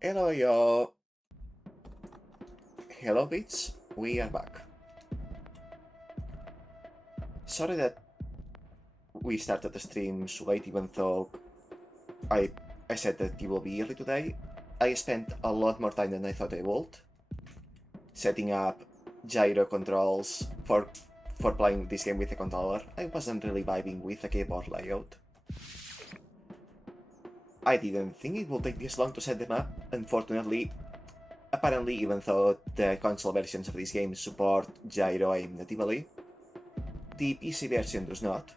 Hello, yo. Hello, Beats. We are back. Sorry that we started the streams late, even though I I said that it will be early today. I spent a lot more time than I thought I would setting up gyro controls for playing this game with a controller. I wasn't really vibing with the keyboard layout. I didn't think it would take this long to set them up. Unfortunately, apparently, even though the console versions of this game support gyro aim natively, the PC version does not.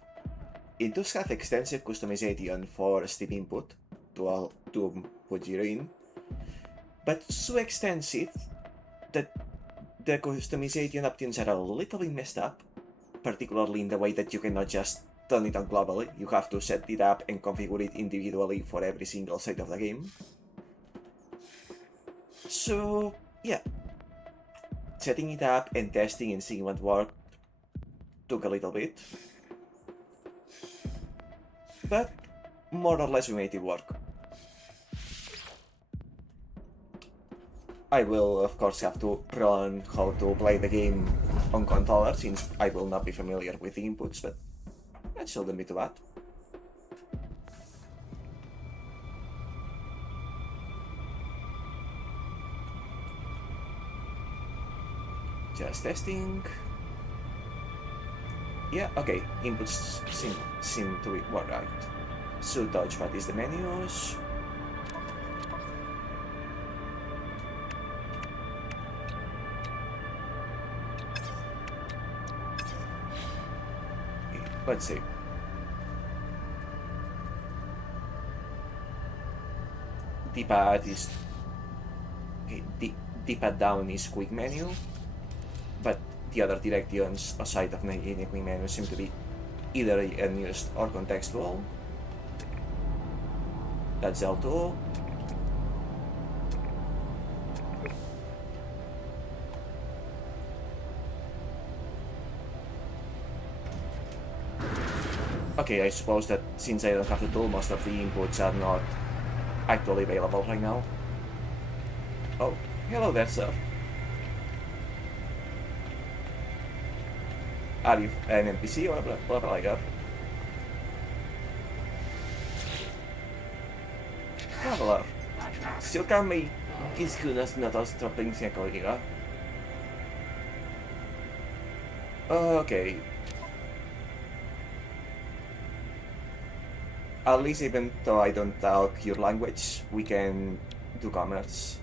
It does have extensive customization for Steam input to put gyro in, but so extensive that the customization options are a little bit messed up, particularly in the way that you cannot just turn it on globally. You have to set it up and configure it individually for every single side of the game. So, yeah, setting it up and testing and seeing what worked took a little bit, but more or less we made it work. I will of course have to learn how to play the game on controller since I will not be familiar with the inputs, but that shouldn't be too bad. Just testing. Yeah, okay, inputs seem to be right. So touchpad is the menus. Let's see. D-pad is D-pad down is quick menu, but the other directions aside of navigating quick menu seem to be either unused or contextual. That's L2. Okay, I suppose that since I don't have the tool, most of the inputs are not actually available right now. Oh, hello there, sir. Are you an NPC or a player? Traveler. Silakan may kiskunas na to dropping siya kolega. Okay. At least even though I don't talk your language, we can do commerce.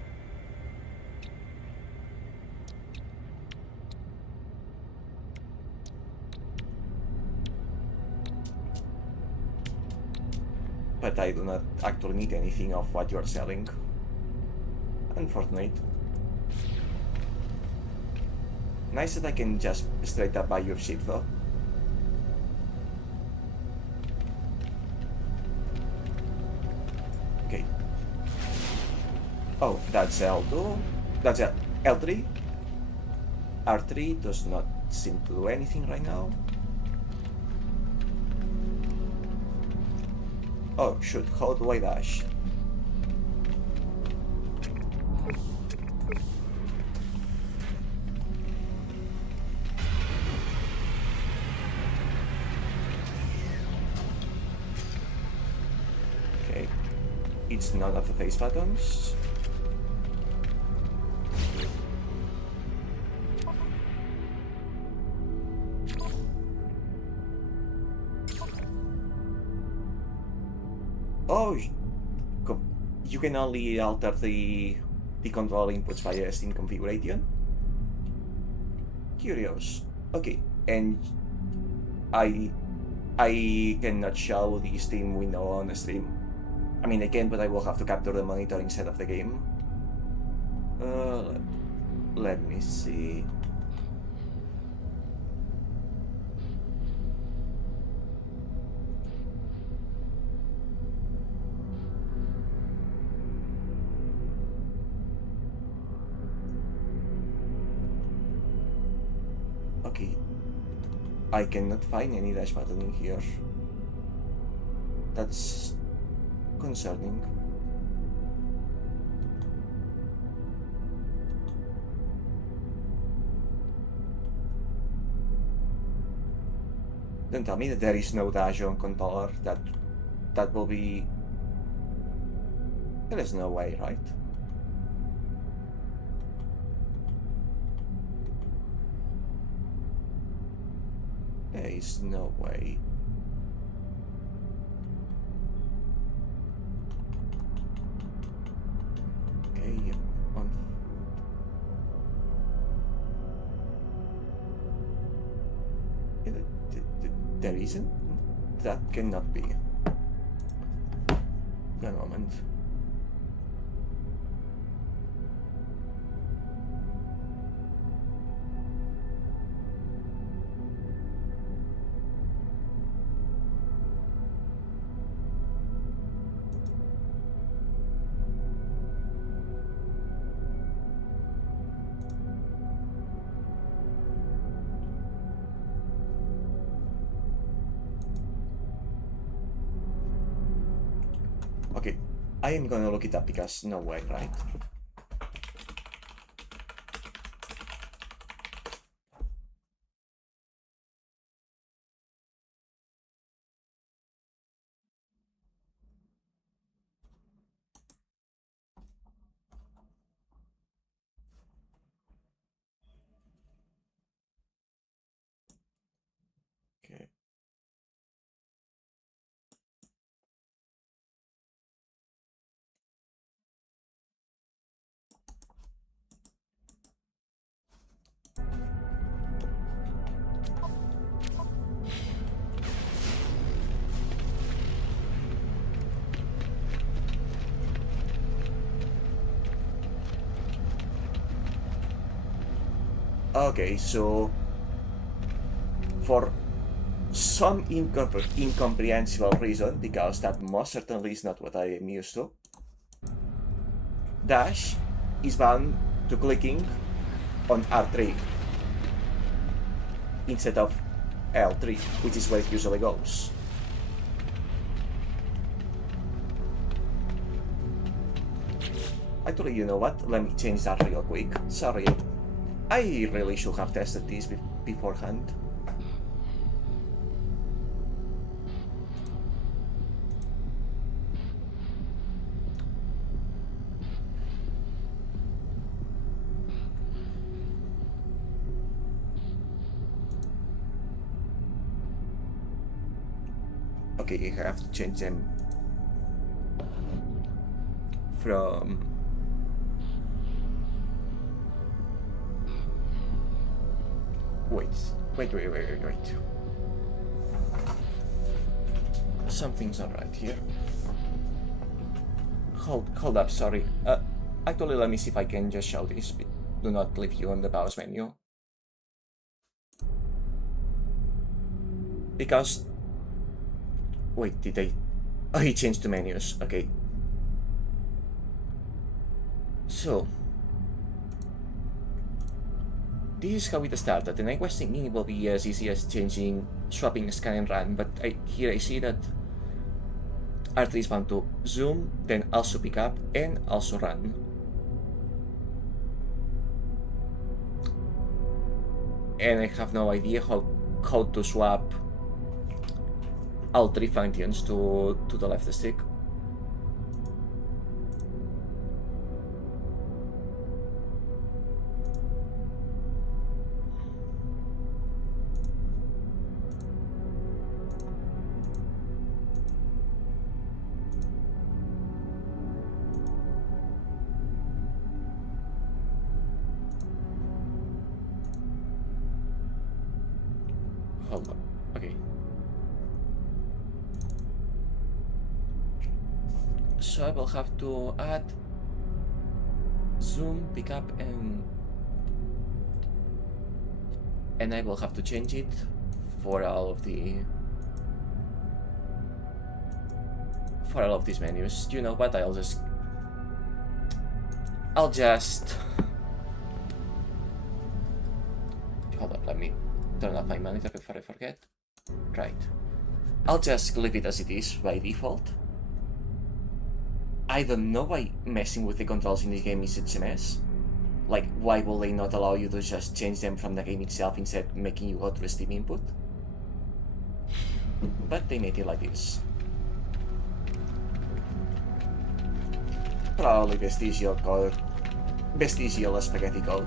But I do not actually need anything of what you're selling. Unfortunate. Nice that I can just straight up buy your ship though. Okay. Oh, that's L2. That's L3. R3 does not seem to do anything right now. Oh shoot, how do I dash? Okay, it's none of the face buttons. Oh, you can only alter the control inputs via Steam configuration. Curious. Okay, and I cannot show the Steam window on the stream. I mean, I can, but I will have to capture the monitor instead of the game. Let me see. Okay, I cannot find any dash button in here. That's concerning. Don't tell me that there is no dash on controller. That will be... There is no way, right? There is no way. Okay, on... Yeah, there isn't? That cannot be. One moment. Okay, I am gonna look it up because no way, right? Okay. Okay, so for some incomprehensible reason, because that most certainly is not what I am used to, dash is bound to clicking on R3 instead of L3, which is where it usually goes. Actually, you know what? Let me change that real quick. Sorry. I really should have tested this beforehand. Okay, I have to change them from... Wait. Something's not right here. Hold up, sorry. Actually, let me see if I can just show this. Do not leave you on the pause menu. Because... Wait, did I... Oh, he changed the menus. Okay. So... This is how it started, and I was thinking it will be as easy as swapping scan and run, but here I see that R3 is bound to zoom, then also pick up, and also run. And I have no idea how to swap all three functions to the left stick. Hold on. Okay. So I will have to add zoom, pick up, and I will have to change it for all of these menus. You know what? I'll just hold up, let me turn off my monitor before I forget. Right. I'll just leave it as it is by default. I don't know why messing with the controls in this game is such a mess. Like, why will they not allow you to just change them from the game itself instead of making you go to the Steam input? But they made it like this. Probably vestigial code. Vestigial spaghetti code.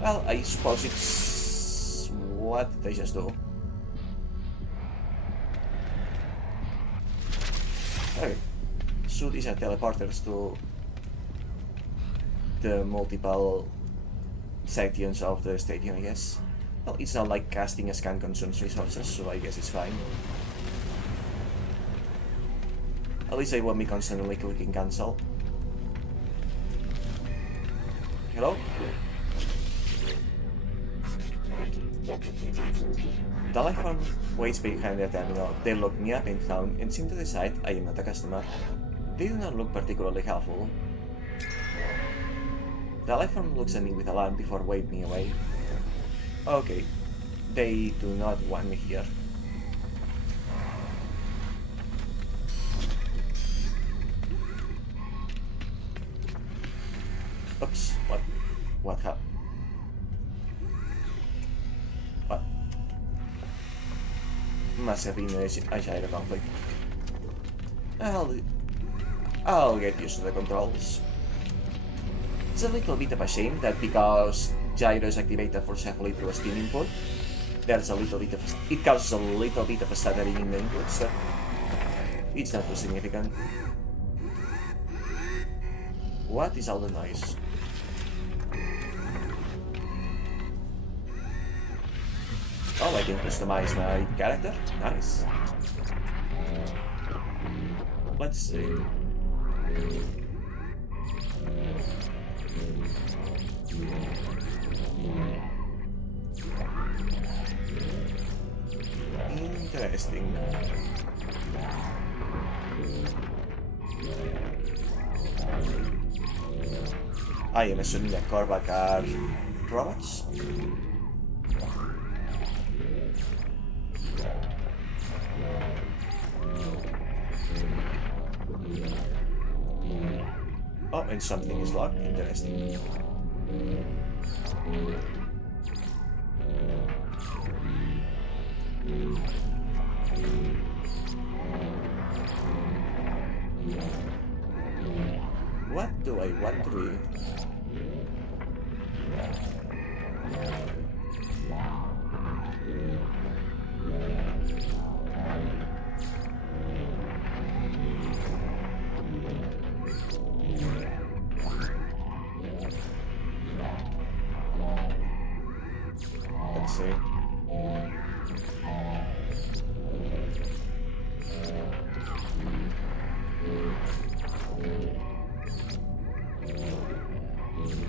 Well, I suppose it's... What did I just do? Okay. So these are teleporters to the multiple sections of the stadium, I guess. Well, it's not like casting a scan consumes resources, so I guess it's fine. At least I won't be constantly clicking cancel. Hello? The life form waits behind the terminal. They look me up and down and seem to decide I am not a customer. They do not look particularly helpful. The life form looks at me with alarm before waving me away. Okay, they do not want me here. Oops, what? What happened? What? Must have been a gyro conflict. I'll get used to the controls. It's a little bit of a shame that because gyro is activated forcefully through a steam input, there's a little bit of it causes a little bit of a stuttering in the inputs, so it's not too significant. What is all the noise? Oh, I can customize my character? Nice. Let's see. Interesting. I am assuming that Korvac are robots? Oh, and something is locked. Interesting. What do I want to read? Let's see.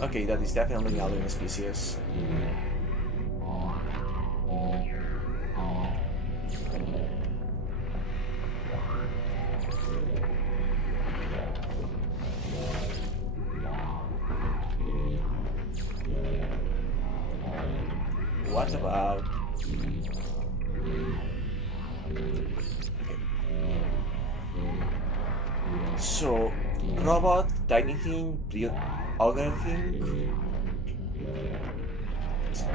Okay, that is definitely alien species. What about... Okay. So, robot, tiny thing, ogre thing,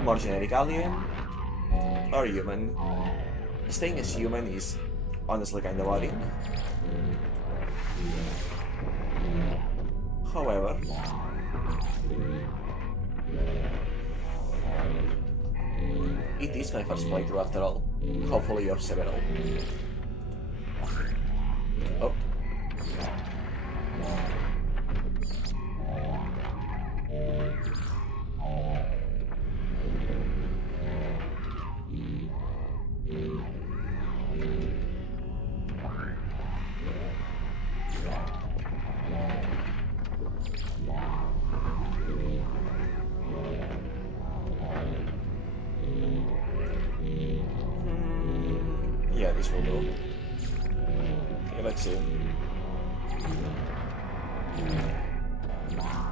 more generic alien, or human. Staying as human is honestly kinda boring. However, it is my first playthrough after all, hopefully of several. Oh. Yeah, this will do. Okay, let's see.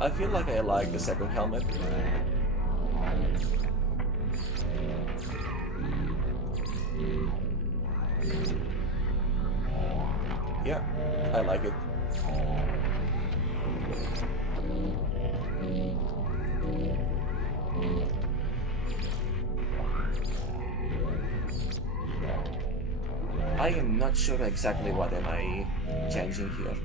I feel like I like the second helmet. Yeah, I like it. I am not sure exactly what am I changing here.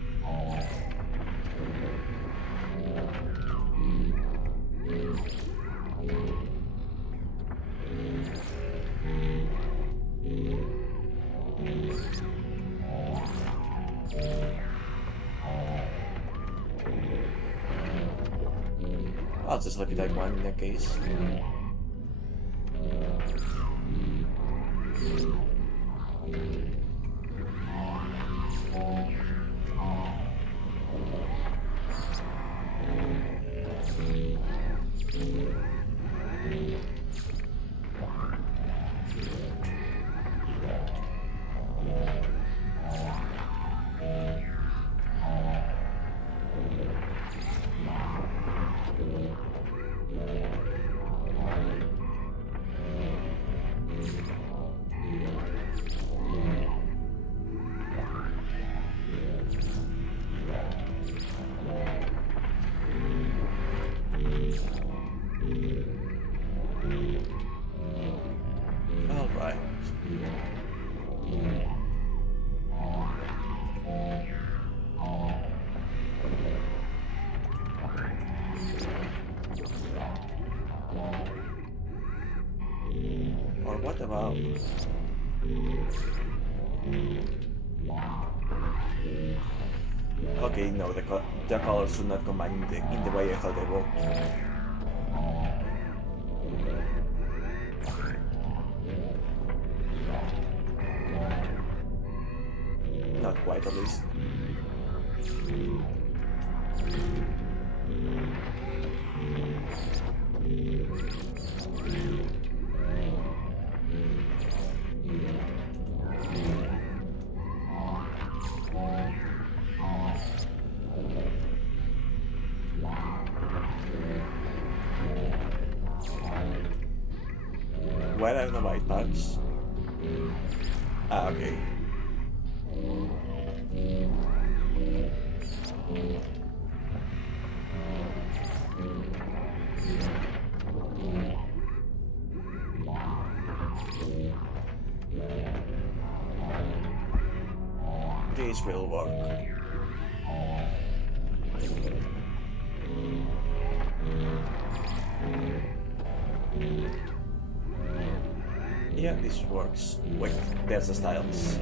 I'll just leave it like one in that case. What about... Okay, no, the colors should not combine in the way I thought they would. Not quite, at least. Where are the white parts? Ah, okay. This will work. Yeah, this works. Wait, there's the styles.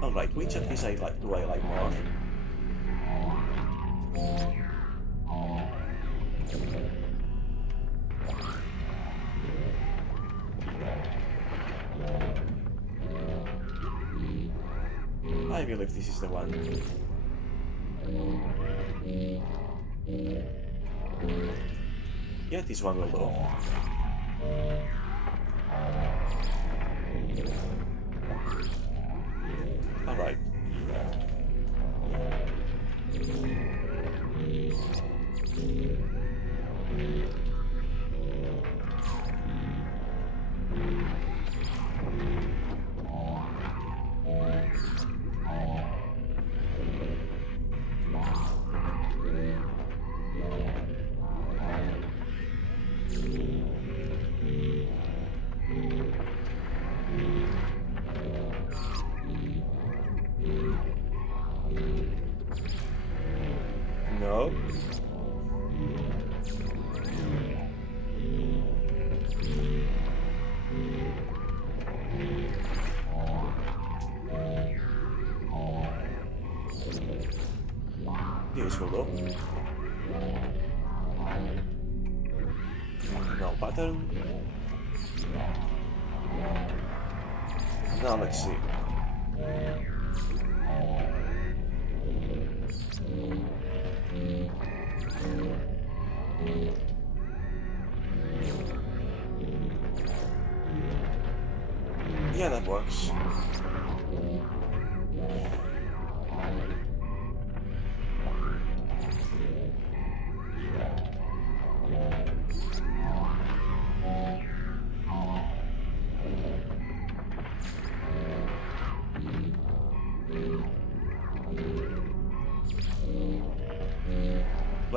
Alright, which of these do I like more? I believe this is the one. Yeah, this one will do. Alright. No. This will go. No pattern. Now let's see. Yeah, that works.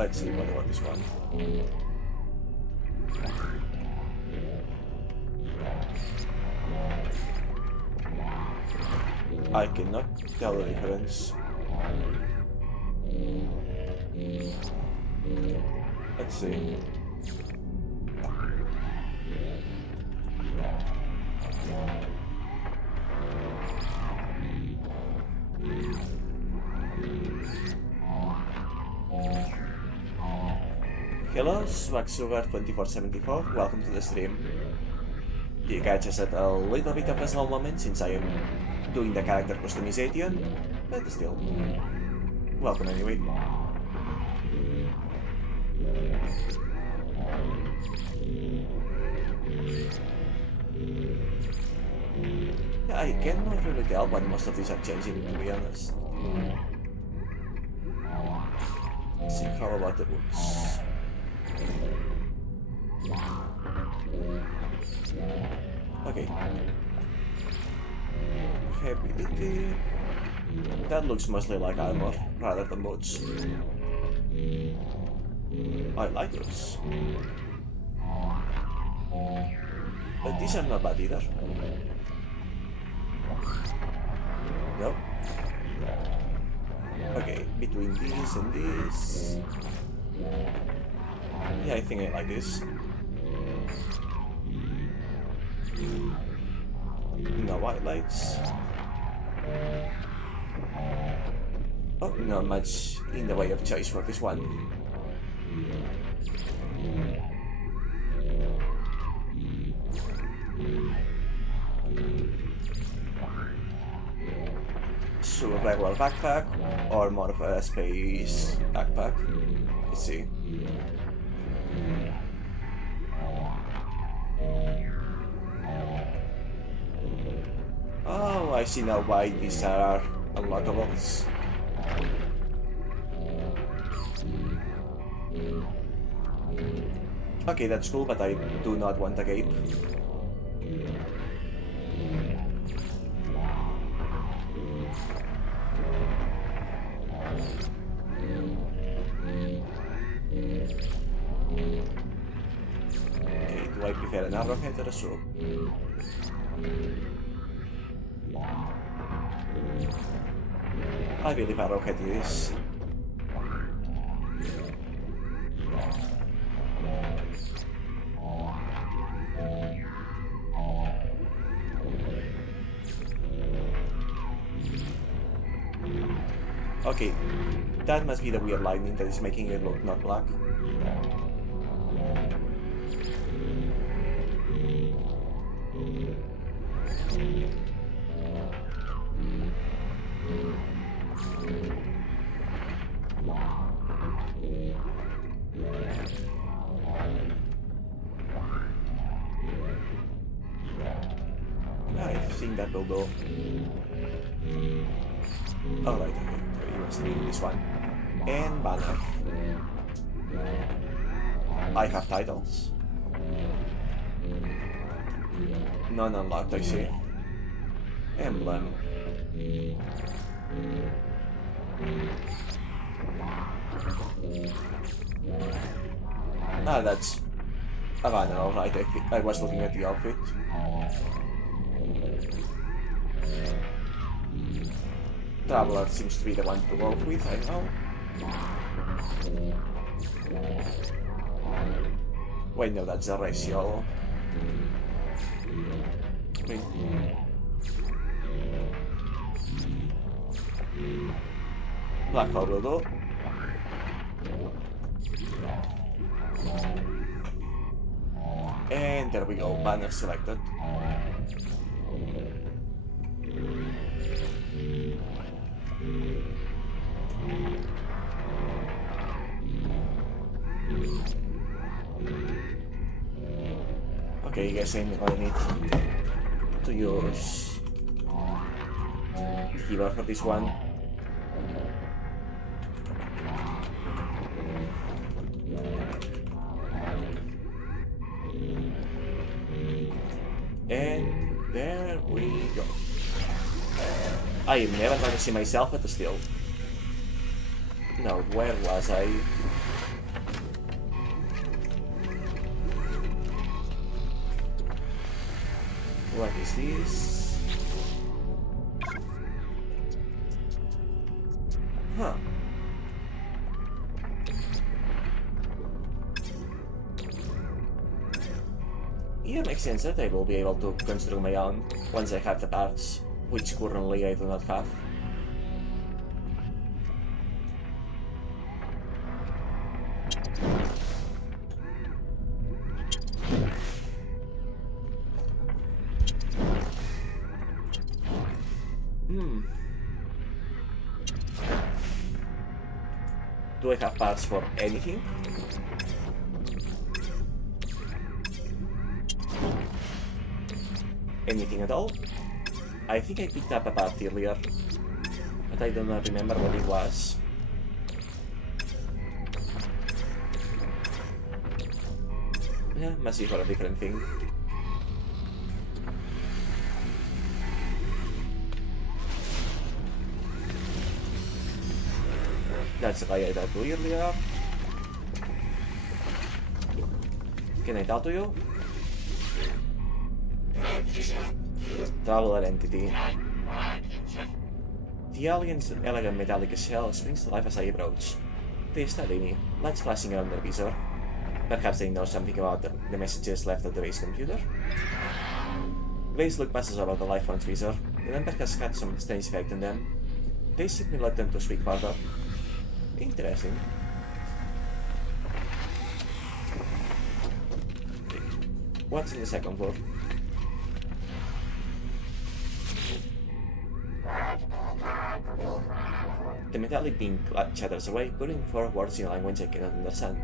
Let's see, what about this one? I cannot tell the difference. Let's see. Hello, SwagSugar2474, welcome to the stream. You guys just had a little bit of a small moment since I am doing the character customization, but still, welcome anyway. Yeah, I cannot really tell what most of these are changing, to be honest. Let's see, how about the boots? Okay. Ability. That looks mostly like armor rather than boots. I like those. But these are not bad either. Nope. Okay, between these and these. Yeah, I think I like this. No white lights. Oh, not much in the way of choice for this one. So regular backpack or more of a space backpack. Let's see. Oh, I see now why these are unlockables. Okay, that's cool, but I do not want a cape. Okay, do I prefer an arrowhead or a sword? I believe arrowhead it is. Okay, that must be the weird lightning that is making it look not black. I think that will go. Alright, okay, you was doing this one. And banner. I have titles. None unlocked, I see. Emblem. Ah, that's a banner, alright. I was looking at the outfit. Traveler seems to be the one to work with, I know. Wait, no, that's a ratio. Black hole though. And there we go, banner selected. Okay, I guess I'm gonna need to use healer for this one. And there we go. I am never going to see myself at the still. No, where was I? What is this? Huh. Yeah, makes sense that I will be able to construct my own once I have the parts, which currently I do not have. Do I have parts for anything? Anything at all? I think I picked up a part earlier, but I do not remember what it was. Yeah, must be for a different thing. That's the guy I talked to earlier. Can I talk to you? Traveler entity. The alien's elegant metallic shell springs to life as I approach. They study me, lights flashing around their visor. Perhaps they know something about the messages left at the base computer. Glazed look passes over the life forms visor. The number has had some strange effect on them. They seem reluctant to speak further. Interesting. What's in the second floor? The metallic beam chatters away, pulling forward words in a language I cannot understand.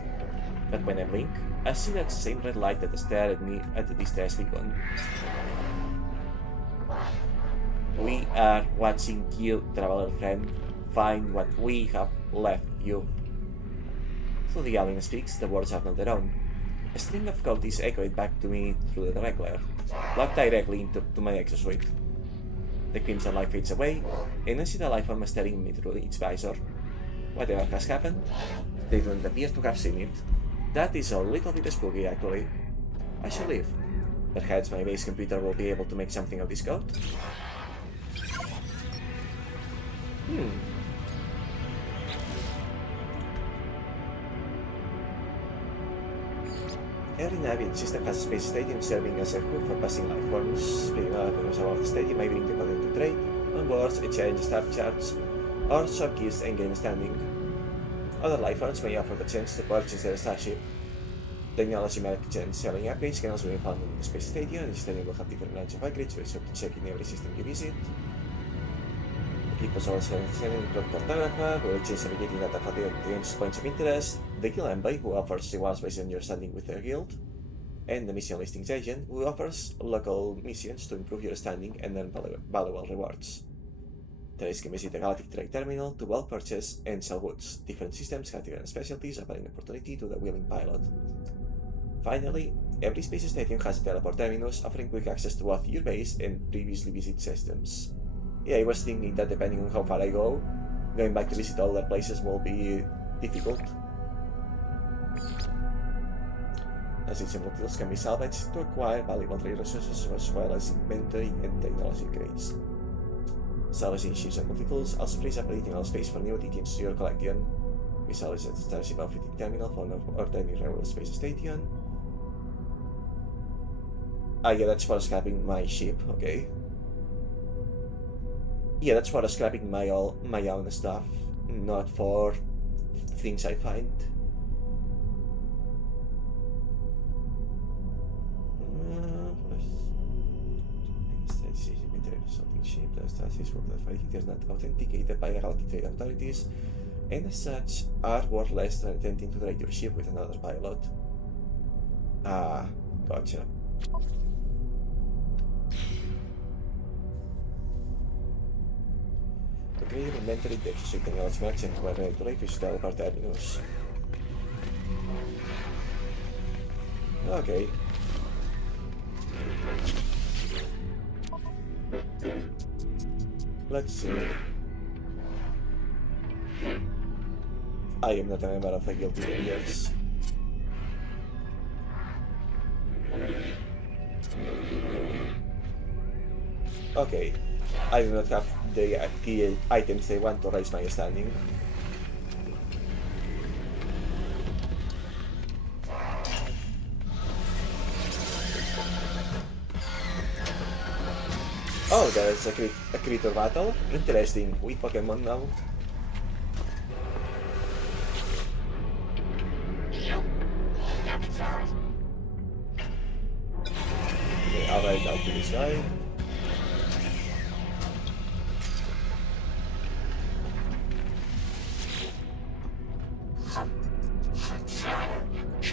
But when I blink, I see that same red light that stared at me at the stairs beacon. We are watching you, traveler friend. Find what we have left you. Through the alien speaks, the words are not their own. A string of code is echoed back to me through the glare, plugged directly into my exosuit. The crimson light fades away, and I see the life form staring me through its visor. Whatever has happened, they don't appear to have seen it. That is a little bit spooky, actually. I should leave. Perhaps my base computer will be able to make something of this code? Every navigation system has a space stadium serving as a hub for passing life forms. Speaking of about the stadium, I bring the content to trade, on boards, exchange star charts, or shop gifts and game standing. Other life forms may offer the chance to purchase their starship. Technology merchant selling upgrades can also be found in the space stadium, and the stadium will have different lines of upgrades, so it's up to check in every system you visit. Keep us also sending the cartographer, who will change navigating data for the game's points of interest, the guild envoy, who offers rewards based on your standing with their guild, and the mission listings agent, who offers local missions to improve your standing and earn valuable rewards. Traders can visit the Galactic Trade Terminal to bulk purchase and sell goods. Different systems have different specialties, offering opportunity to the willing pilot. Finally, every space station has a teleport terminus, offering quick access to both your base and previously visited systems. Yeah, I was thinking that depending on how far I go, going back to visit other places will be difficult. Assets and materials can be salvaged to acquire valuable trade resources as well as inventory and technology crates. Salvaging ships and multi-tools also frees up additional space for new items to your collection. We salvage at the Starship Outfitting Terminal for an ordinary regular space station. Ah, yeah, that's for scrapping my ship, okay. Yeah, that's for scrapping my own stuff, not for things I find. It is not authenticated by the Galactic Trade authorities, and as such are worth less than attempting to trade your ship with another pilot. Ah, gotcha. To create your inventory, the exosuit technology merchant who are ready to leave is teleport terminus. Okay. Let's see. I am not a member of the guild yet. Okay, I do not have the items they want to raise my standing. Oh, there's a creature battle. Interesting. With Pokemon now. Okay, I'll ride out to this guy.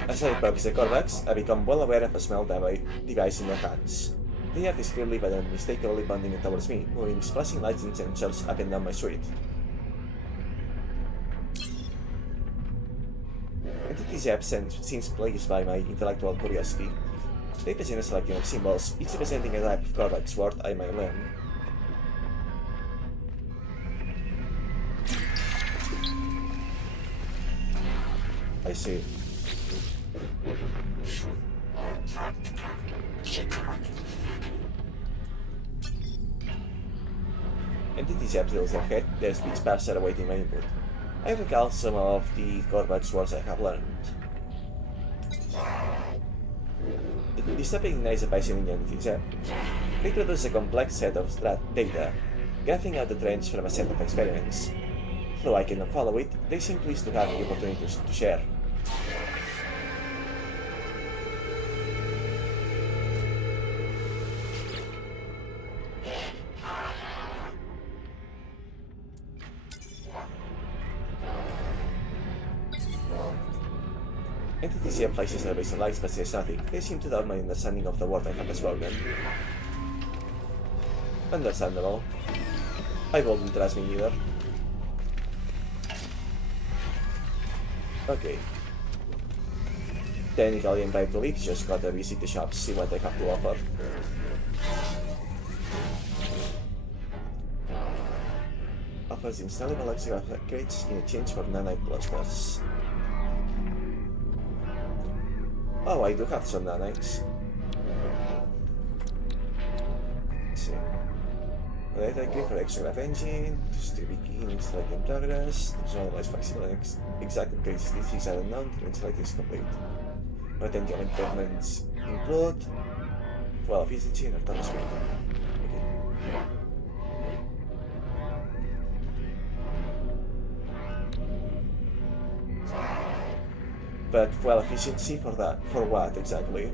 As I approach the Corvax, I become well aware of a small device in their hands. They have discreetly but unmistakably bonding towards me, moving splashing lights and sensors up and down my street. Entity's absence seems pleased by my intellectual curiosity. They present a selection of symbols, each representing a type of Corvax word I might learn. I see. Entities appeals ahead, their speech paths are awaiting my input. I recall some of the Corvax words I have learned. This topic ignites a passion in the Entities app. They produce a complex set of data, gathering out the trends from a set of experiments. Though I cannot follow it, they seem pleased to have the opportunity to share. Entities here places their base on lights but says nothing. They seem to doubt my understanding of the word I have spoken. Understandable. I wouldn't trust me either. Okay. Technically I'm time to leave, just gotta visit the shops, see what they have to offer. Offers installable extra upgrades in exchange for nanite clusters. Oh, I do have some nanites. Let's see. Right, I click for extra graph engine, just to begin installing progress, there's otherwise flexible and exact upgrades these are unknown, the installation is complete. Potential improvements include fuel efficiency and autonomous speed. Okay. But fuel efficiency for what exactly?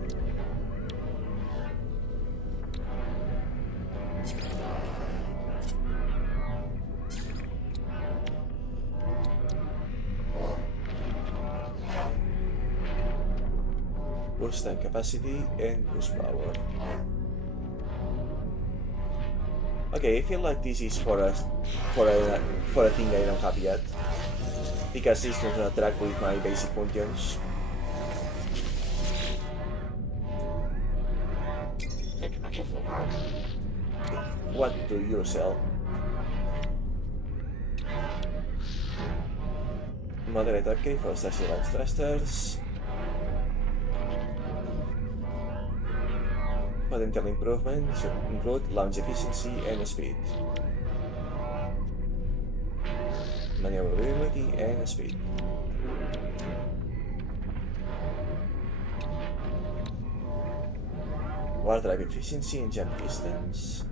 Boost tank capacity and boost power. Okay, I feel like this is for a thing I don't have yet, because this does not track with my basic functions. What do you sell? Moderate upgrade for station launch thrusters. Potential improvements include launch efficiency and speed. Maneuverability and speed. Water drive efficiency and jump distance.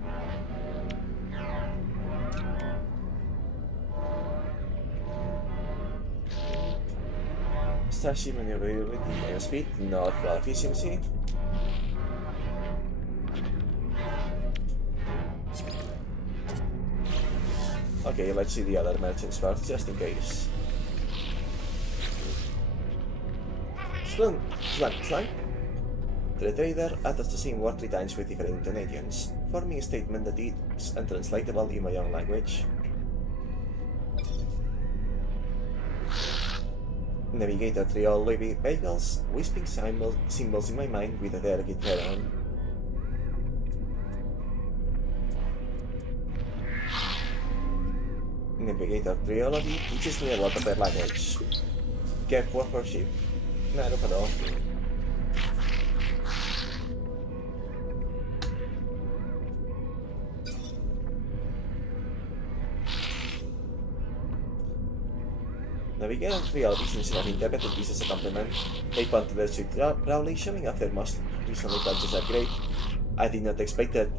Starship maneuverability and speed, not fuel efficiency. Okay, let's see the other merchants first, just in case. Slunk. The trader utters the same word 3 times with different intonations, forming a statement that is untranslatable in my own language. Navigator trial vehicles, whispering symbols in my mind with a delicate head-on. Navigator Triology teaches me a lot of their language. Careful for ship. Naruhodo. Navigating reality since I've interpreted this as a compliment. Hey Pantheres with proudly showing off their most recently badges are great. I did not expect that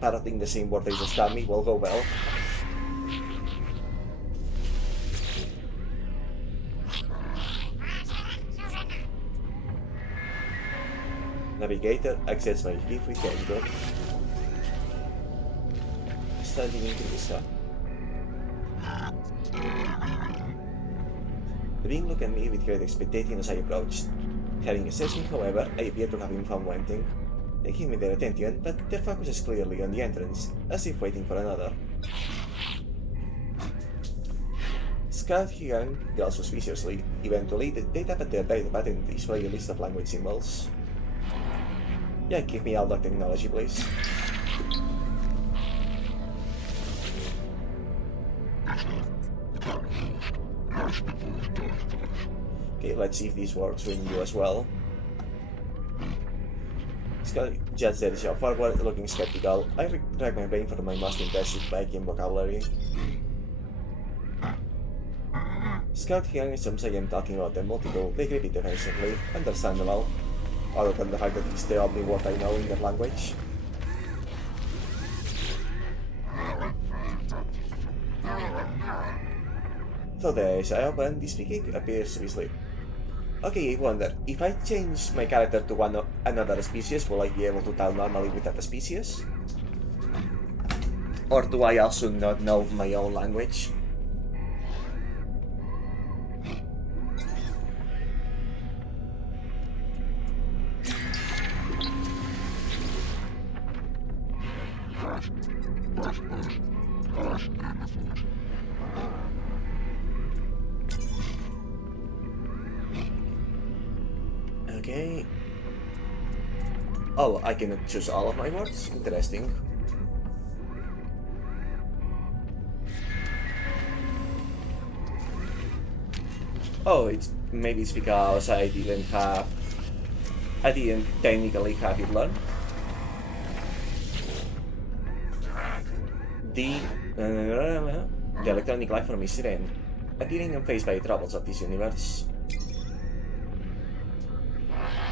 parroting the same word as a Scammy will go well. Navigator access my free corridor. Standing into this car. The being looked at me with great expectation as I approached. Having assessed me, however, I appeared to have been found wanting. They gave me their attention, but their focus is clearly on the entrance, as if waiting for another. Scout Higan growled suspiciously. Eventually, they tapped their data button to display a list of language symbols. Yeah, give me all that technology, please. Okay, let's see if this works with you as well. Scott judged that is forward, looking skeptical. I racked my brain for my most impressive Viking vocabulary. Scout Hyang assumes I am talking about the multi-tool. They grip it defensively, understandable, other than the fact that it's the only word I know in their language. So the eyes I open, the speaking appears to be asleep. Okay, I wonder, if I change my character to another species, will I be able to talk normally with that species? Or do I also not know my own language? Okay. Oh, I cannot choose all of my words? Interesting. Oh, maybe it's because I didn't technically have it learned. The electronic life form is Siren, appearing unfazed by the troubles of this universe.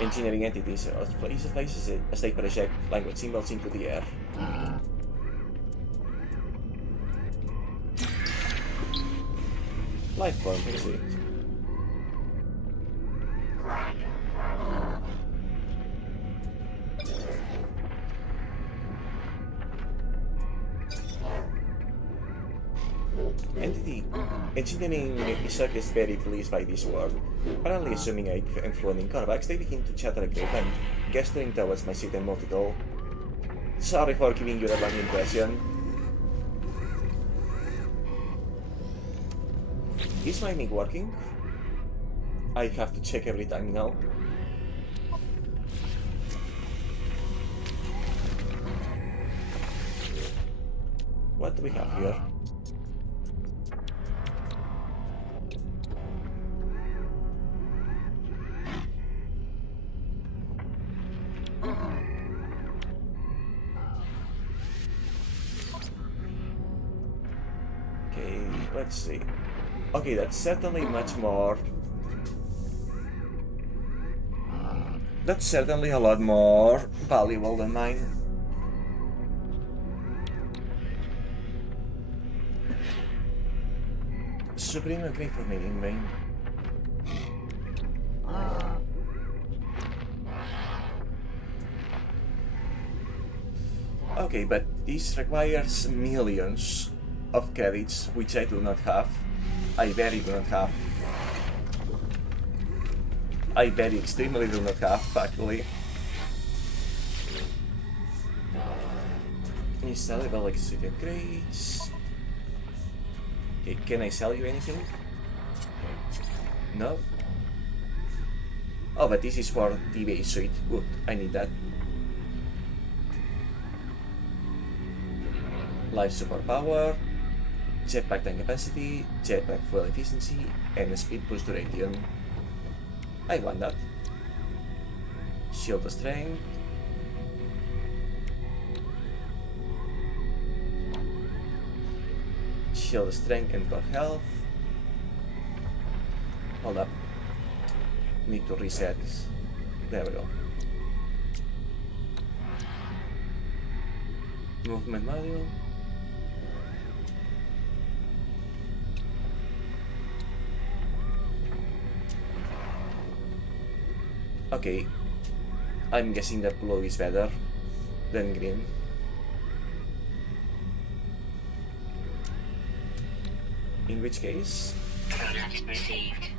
Engineering entities or places as they project language symbols into the air. Life form, is it? Entity. Engineering research is very pleased by this work. Apparently assuming I'm fluent in Corvax, they begin to chatter a great and gesturing towards my seat and multi-tool. Sorry for giving you the wrong impression. Is my mic working? I have to check every time now. What do we have here? Let's see. Okay, that's certainly much more. That's certainly a lot more valuable than mine. Supreme agree for me in vain. Okay, but this requires millions of credits, which I do not have. I very do not have. I very extremely do not have, actually. Installable electricity upgrades. Okay, can I sell you anything? No? Oh, but this is for the base suite. Good, I need that. Life superpower, jetpack tank capacity, jetpack fuel efficiency, and a speed boost duration. I want that. Shield strength. Shield strength and core health. Hold up. Need to reset. There we go. Movement module. Okay. I'm guessing that blue is better than green. In which case... Product received.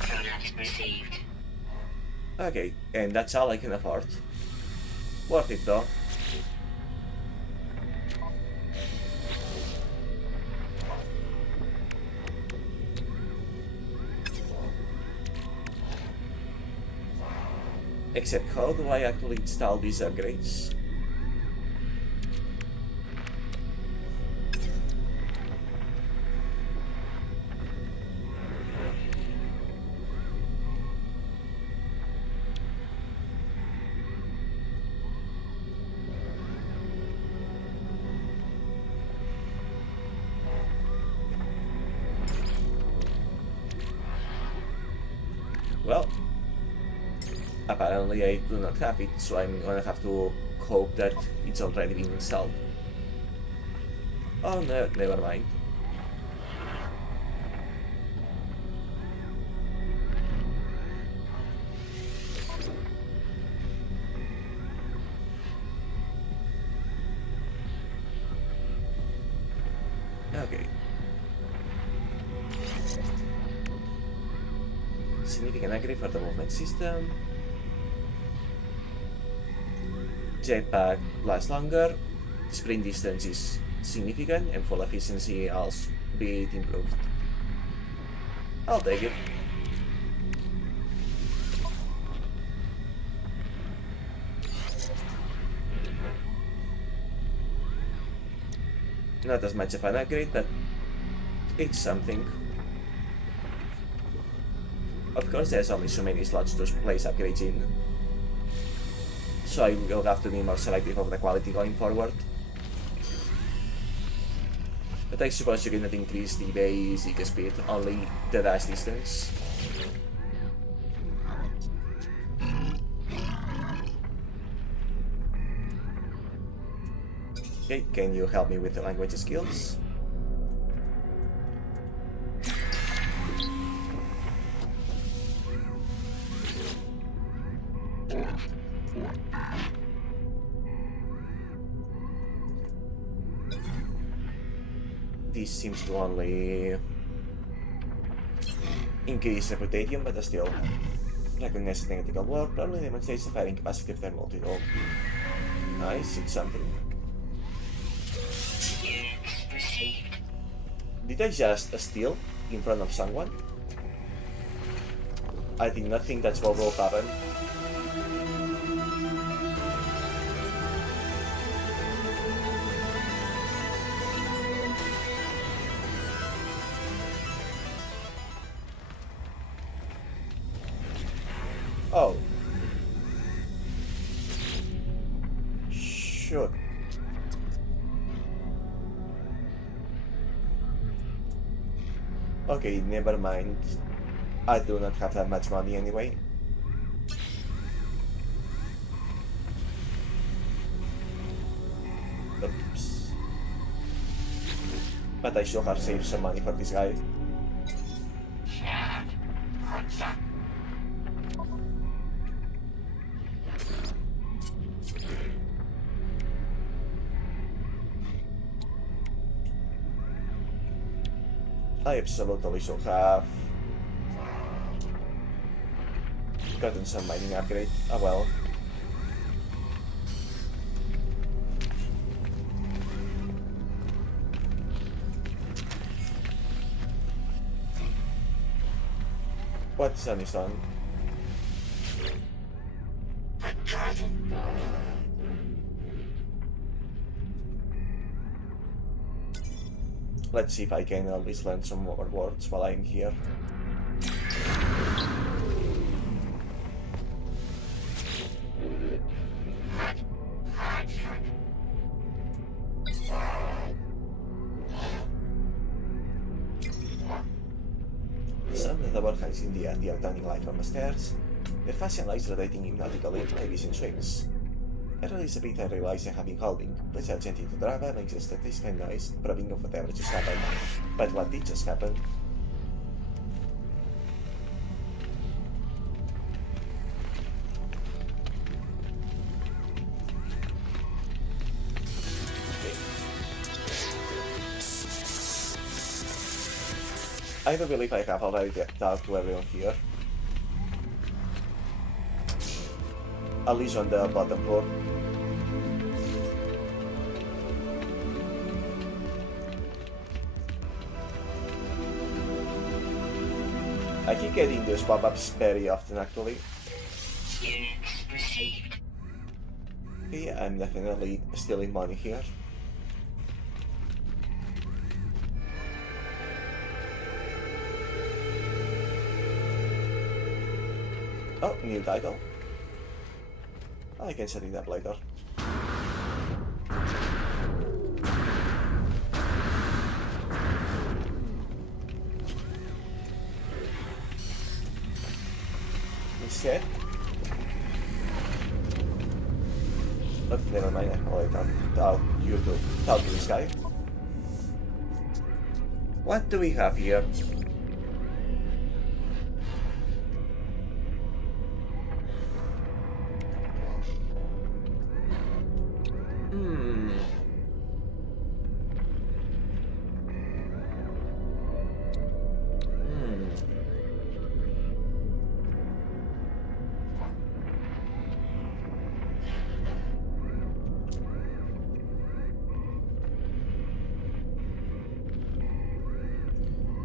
Product received. Okay, and that's all I can afford. Worth it though. Except how do I actually install these upgrades? Well, apparently I do not have it, so I'm gonna have to hope that it's already been installed. Oh no, never mind. Okay. Significant upgrade for the movement system. Jetpack lasts longer. Sprint distance is significant, and full efficiency also be it improved. I'll take it. Not as much of an upgrade, but it's something. Of course, there's only so many slots to place upgrades in, so I will have to be more selective of the quality going forward. But I suppose you cannot increase the basic speed, only the dash distance. Okay, can you help me with the language skills? This seems to only increase reputation, but still recognize technical work, probably demonstrates the firing capacity of their multi-tool. Nice, it's something. Did I just steal in front of someone? I did not think that's what will happen. Oh. Shoot. Okay, never mind. I do not have that much money anyway. Oops. But I should have saved some money for this guy. I absolutely should have gotten some mining upgrade. Oh well. What's on this one? Let's see if I can at least learn some more words while I'm here. The world hangs in the air, the outstanding light from the stairs. Their fashion lies rotating hypnotically, ladies in swings. I release a bit and realize I have been holding. Place out gently to the rubber, makes a satisfying noise, probing of whatever just happened. But what did just happen? I do believe I have already talked to everyone here. At least on the bottom floor. I keep getting those pop-ups very often actually. Units received. Yeah, I'm definitely stealing money here. Oh, new title. I can set it up later. Instead, oh, never mind. I'll talk to this guy. What do we have here?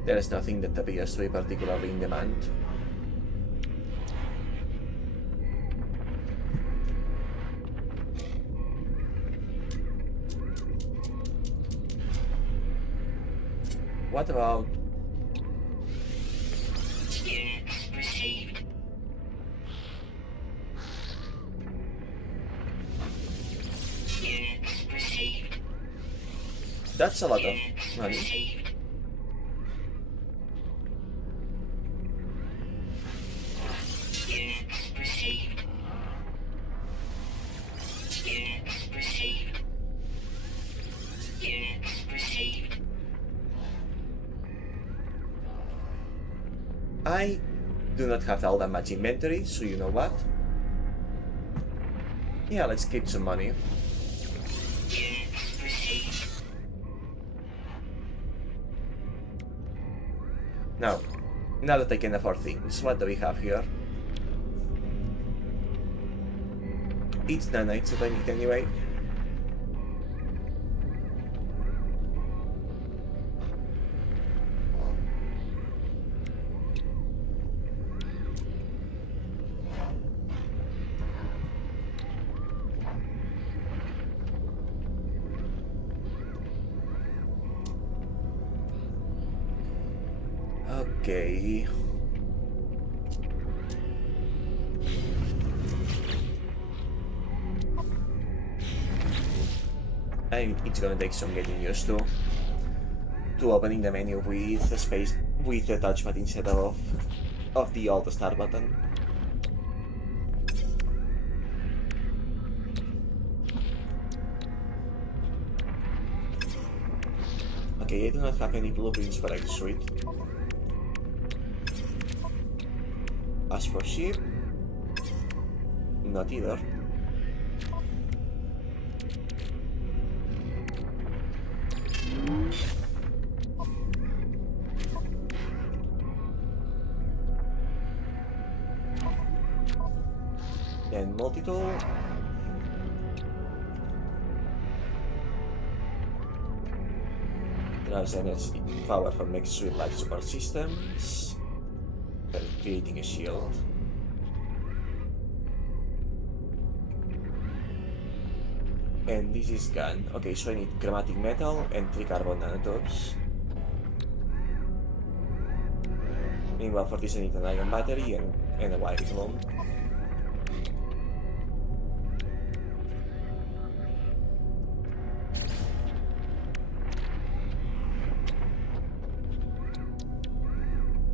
There is nothing that appears to be particularly in demand. What about... Units received. Units received. That's a lot of Units money. received. Units received. Units received. Units received. I do not have all that much inventory, so you know what? Yeah, let's keep some money. Units received. Now that I can afford things, what do we have here? It's nanites that I need anyway. Okay. It's gonna take some getting used to opening the menu with the space with the touchpad instead of the alt start button. Okay, I do not have any blueprints for X Suite. As for ship, not either. And multi-tool. Drives energy power from next suite life support systems. Creating a shield. And this is gun. Okay, so I need chromatic metal and 3 carbon nanotubes. Meanwhile, for this I need an iron battery and a wiring loom.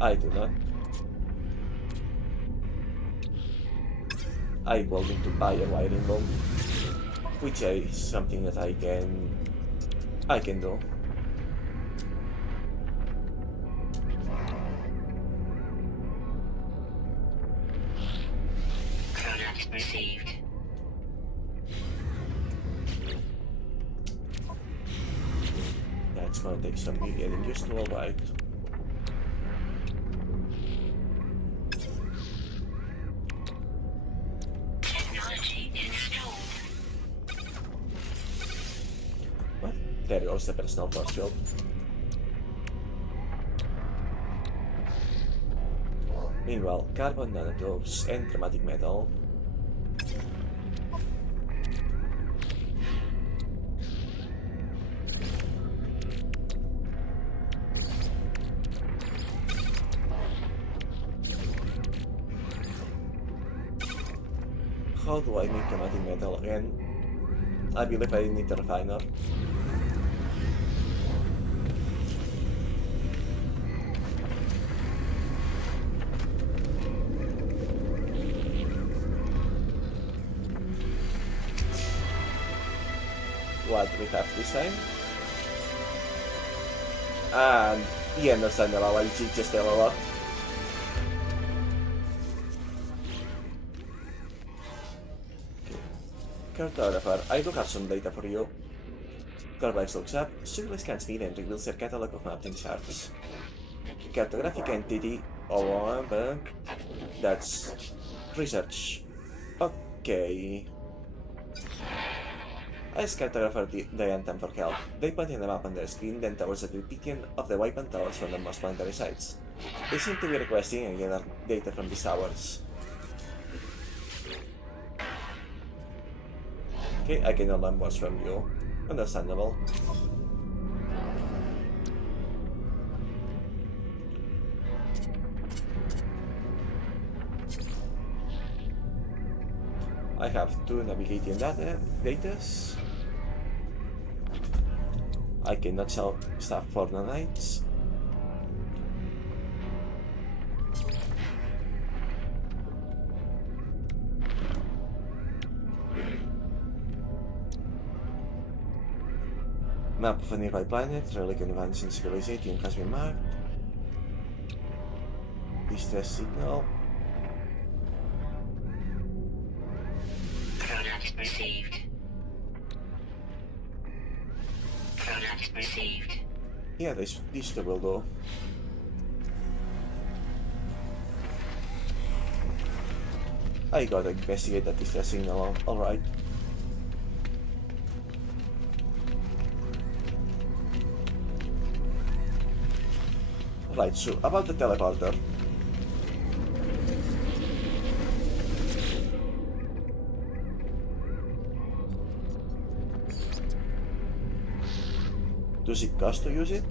I do not. I will need to buy a wiring loom, which is something that I can do. Product received. That's gonna take some getting used to, alright. Technology installed. What? There goes the personal force field. Meanwhile, carbon nanotubes and chromatic metal. How do I make chromatic metal again? I believe I need a refiner. What do we have this time? And igen, nästan nämä vai just ello. Cartographer, I do have some data for you. Carbides looks up, simply scans media and reveals their catalog of mapping charts. Cartographic entity, that's research. Okay. I asked cartographer Diantam for help. They pointed the map on their screen, then towards the beacon of the weapon towers from the most planetary sites. They seem to be requesting and gather data from these towers. Okay, I can learn what's from you. Understandable. I have two navigating datas. I cannot sell stuff for the nights. Map of a nearby planet, relic and advancing civilization has been marked. Distress signal. Product received. Product received. Yeah, these two will do. I gotta investigate that distress signal, alright. Right, so about the teleporter. Does it cost to use it?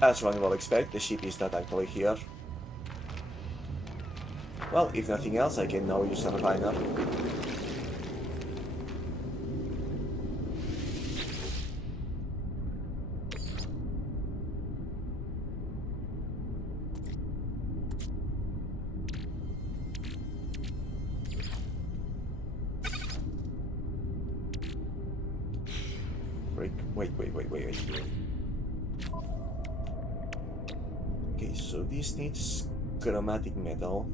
As one will expect, the ship is not actually here. Well, if nothing else, I can now use a refiner. Wait. Okay, so this needs chromatic metal.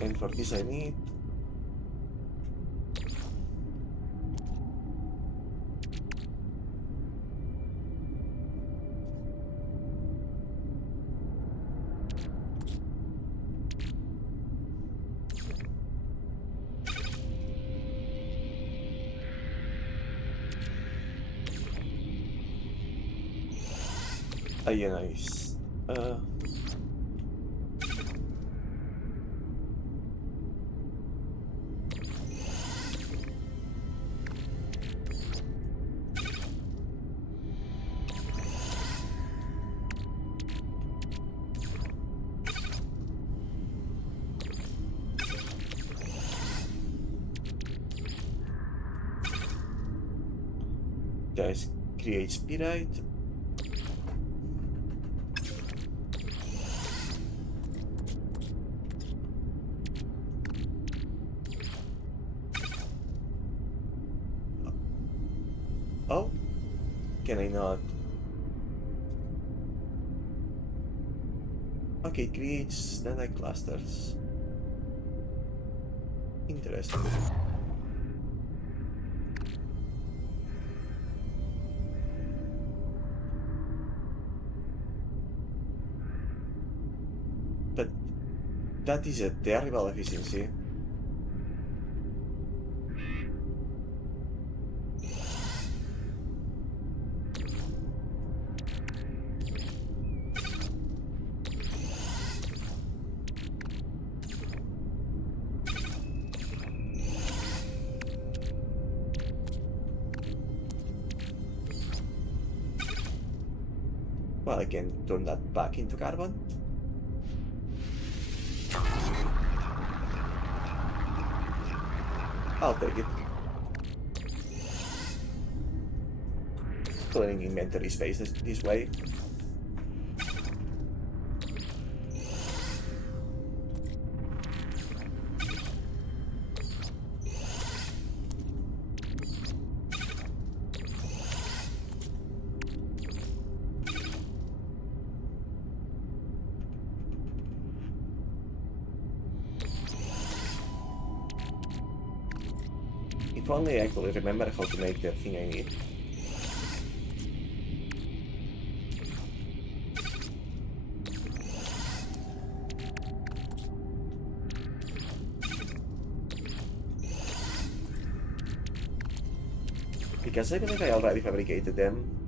And for this I need ionized. Does create pyrite. Oh, can I not? Okay, it creates nanite clusters. Interesting. But that is a terrible efficiency. Well, I can turn that back into carbon. I'll take it. Clearing inventory space this way. If only I could remember how to make the thing I need. Because I believe I already fabricated them.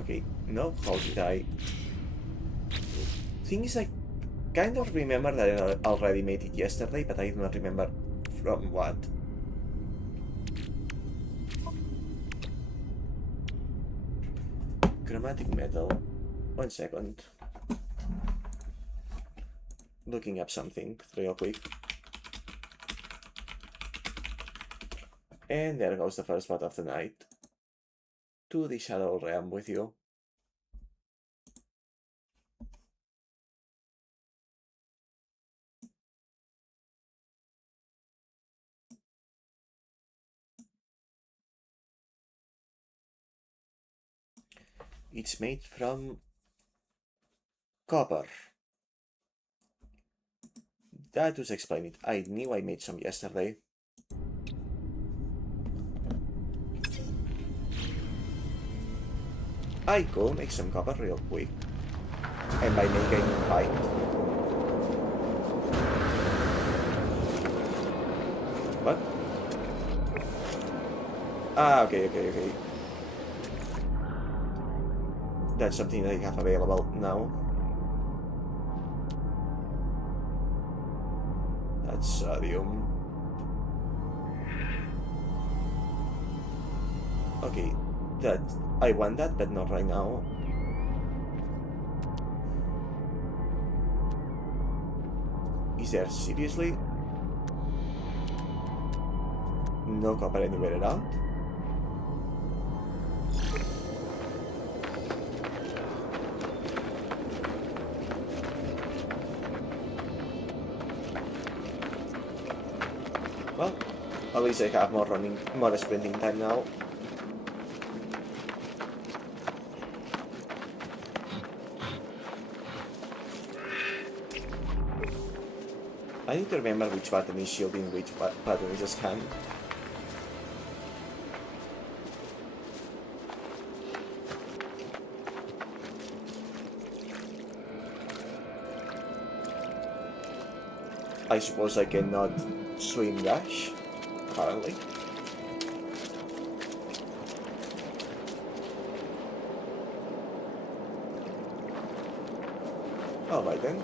Okay, no, how did I? Thing is, I kind of remember that I already made it yesterday, but I do not remember from what. Chromatic metal. 1 second. Looking up something real quick. And there goes the first part of the night. To the Shadow Realm with you. It's made from copper. That does explain it. I knew I made some yesterday. I could make some copper real quick. And by making a fight. What? Ah, okay. That's something that I have available now. That's sodium. Okay, that I want that, but not right now. Is there seriously no copper anywhere around? Well, at least I have more sprinting time now. I need to remember which button is shielding, which button is a scan. I suppose I cannot swim dash, apparently. Alright then.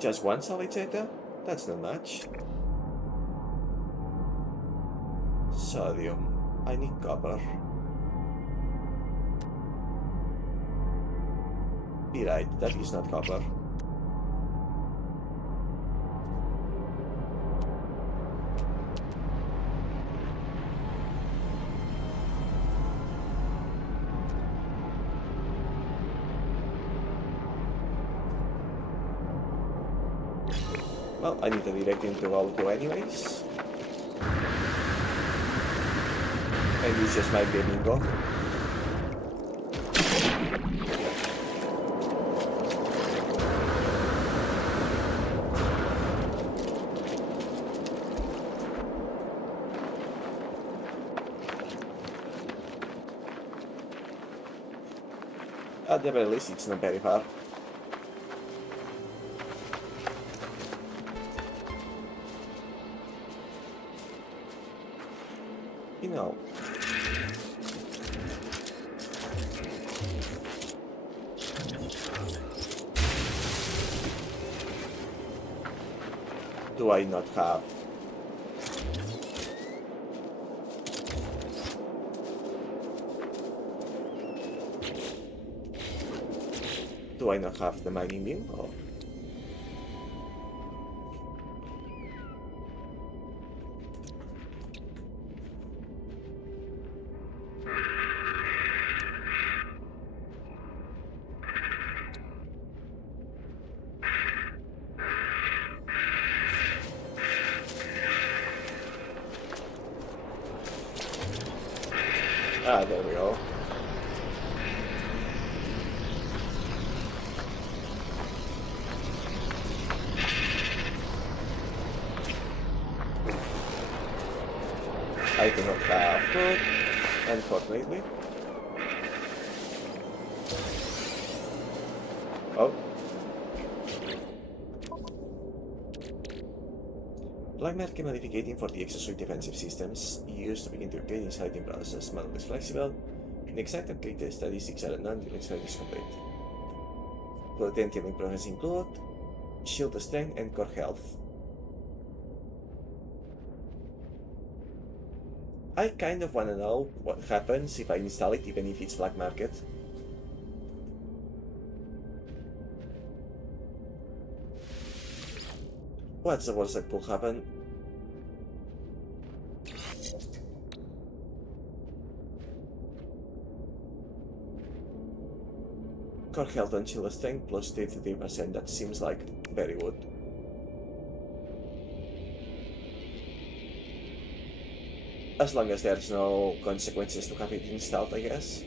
Just one solitaire? That's not much. Sodium. I need copper. Be right, that is not copper. Well, I need to direct into Alco anyways. And this just might be a bingo. At the very least, it's not very far. You know, do I not have? Do I not have the mining beam? Or? Ah, there we go. I do not have food, unfortunately. Oh. Black market modificating for the extra defensive systems used to begin to upgrade inside the process. Model is flexible. The exact upgrade statistics are unknown until extract is complete. Potential improvements include shield strength and core health. I kind of want to know what happens if I install it, even if it's black market. What's the worst that could happen? Core health and shield strength plus 33%, that seems like very good. As long as there's no consequences to have it installed, I guess.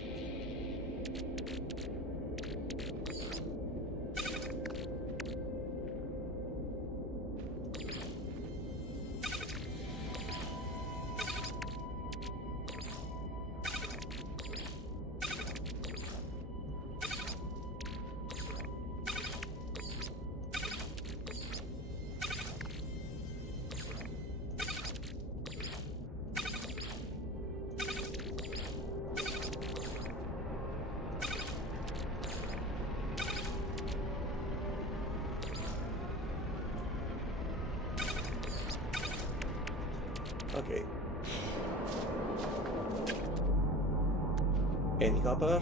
Okay. Any copper?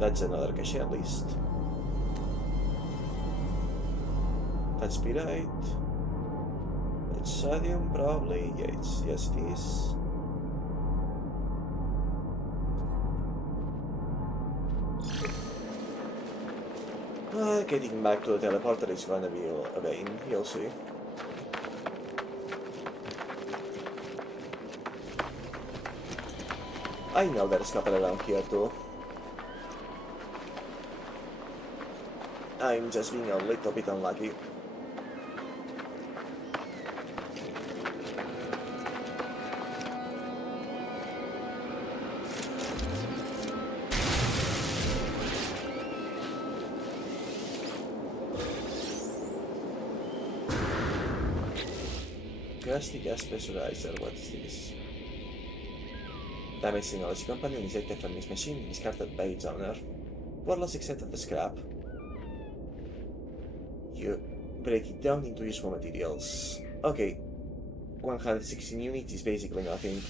That's another cache at least. That's pyrite. That's sodium, probably. Yeah, yes it is. Getting back to the teleporter is gonna be a pain, you'll see. I know there's copper around here too. I'm just being a little bit unlucky. Rusty gas pressurizer, what is this? Damaged technology component ejected from this machine, discarded by its owner. Warless accepted the scrap. You break it down into useful materials. Okay. 116 units is basically nothing.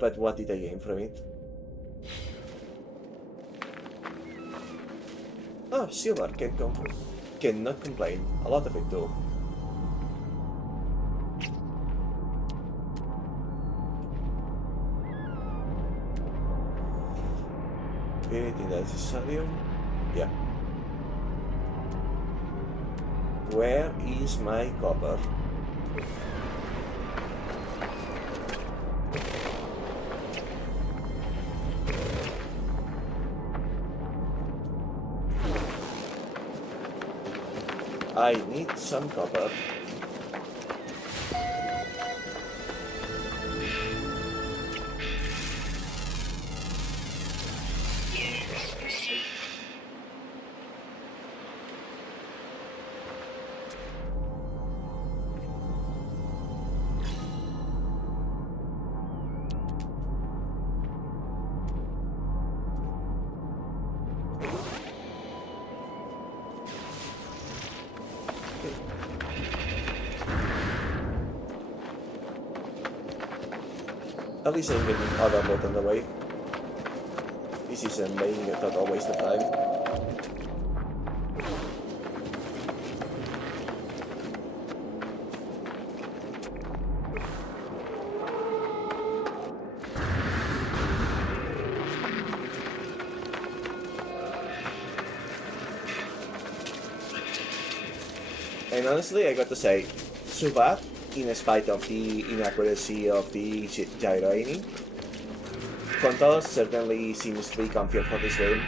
But what did I gain from it? Oh, silver, cannot complain. A lot of it too. Anything that is sodium? Yeah. Where is my copper? I need some copper. Units received. At least I'm getting other loot on the way. This is a main total waste of time. And honestly, I got to say, Suvat, in spite of the inaccuracy of the gyro aiming, Control certainly seems to be comfier for this game.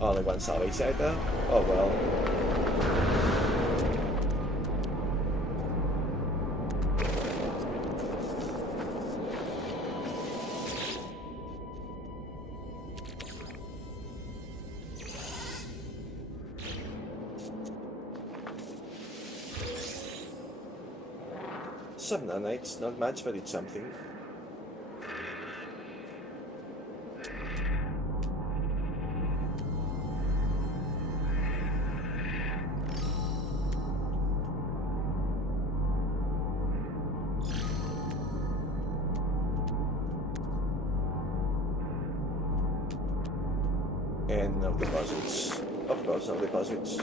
Only one salvage item? Oh well. Some nanites, not much, but it's something. And no deposits. Of course, no deposits.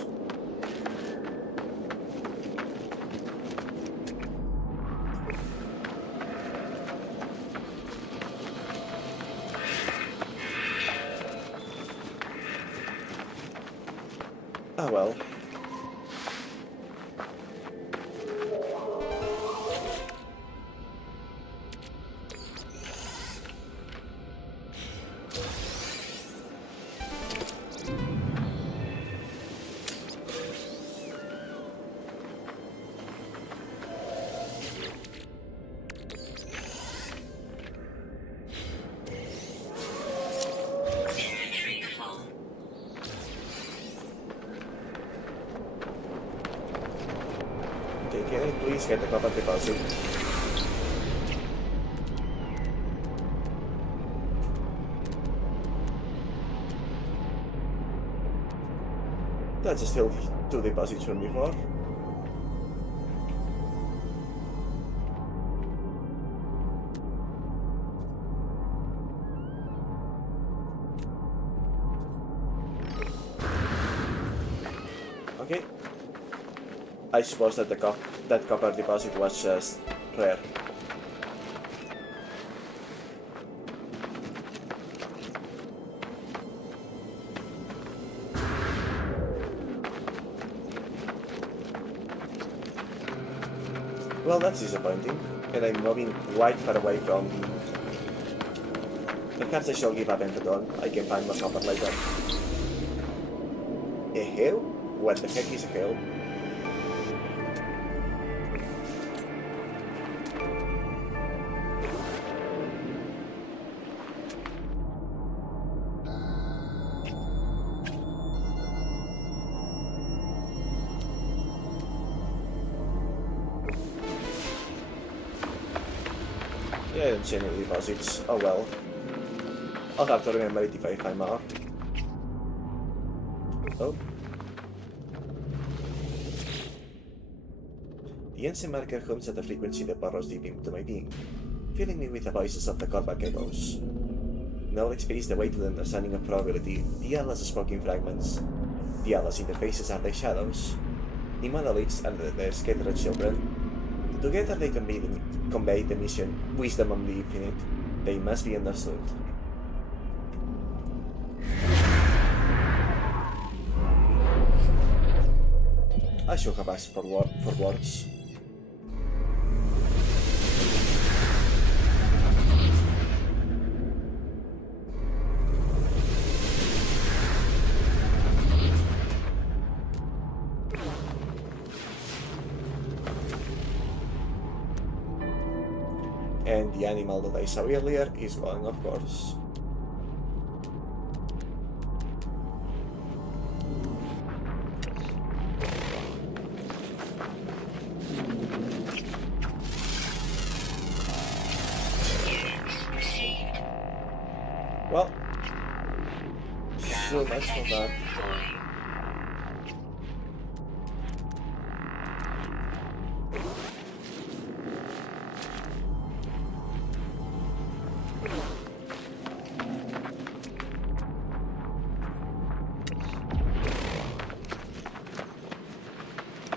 Ah well. Inventory full. Okay, can I please get a copper deposit? That's still 2 deposits from before. Okay. I suppose that that copper deposit was just rare. Well, that's disappointing, and I'm moving quite far away from... Perhaps I shall give up and put on. I can find more comfort later. A hill? What the heck is a hill? Yeah, I don't see any deposits. Oh well. I'll have to remember it if I find more. Oh. The instant marker hums at a frequency that burrows deep into my being, filling me with the voices of the callback echoes. Knowledge pays the way to the understanding of probability. The Allah's spoken fragments. The Allah's interfaces are their shadows. The monoliths are the scattered children. Together they convey the mission, wisdom of the infinite. They must be understood. I should have asked for words. And the animal that I saw earlier is gone, of course. Well, so much for that.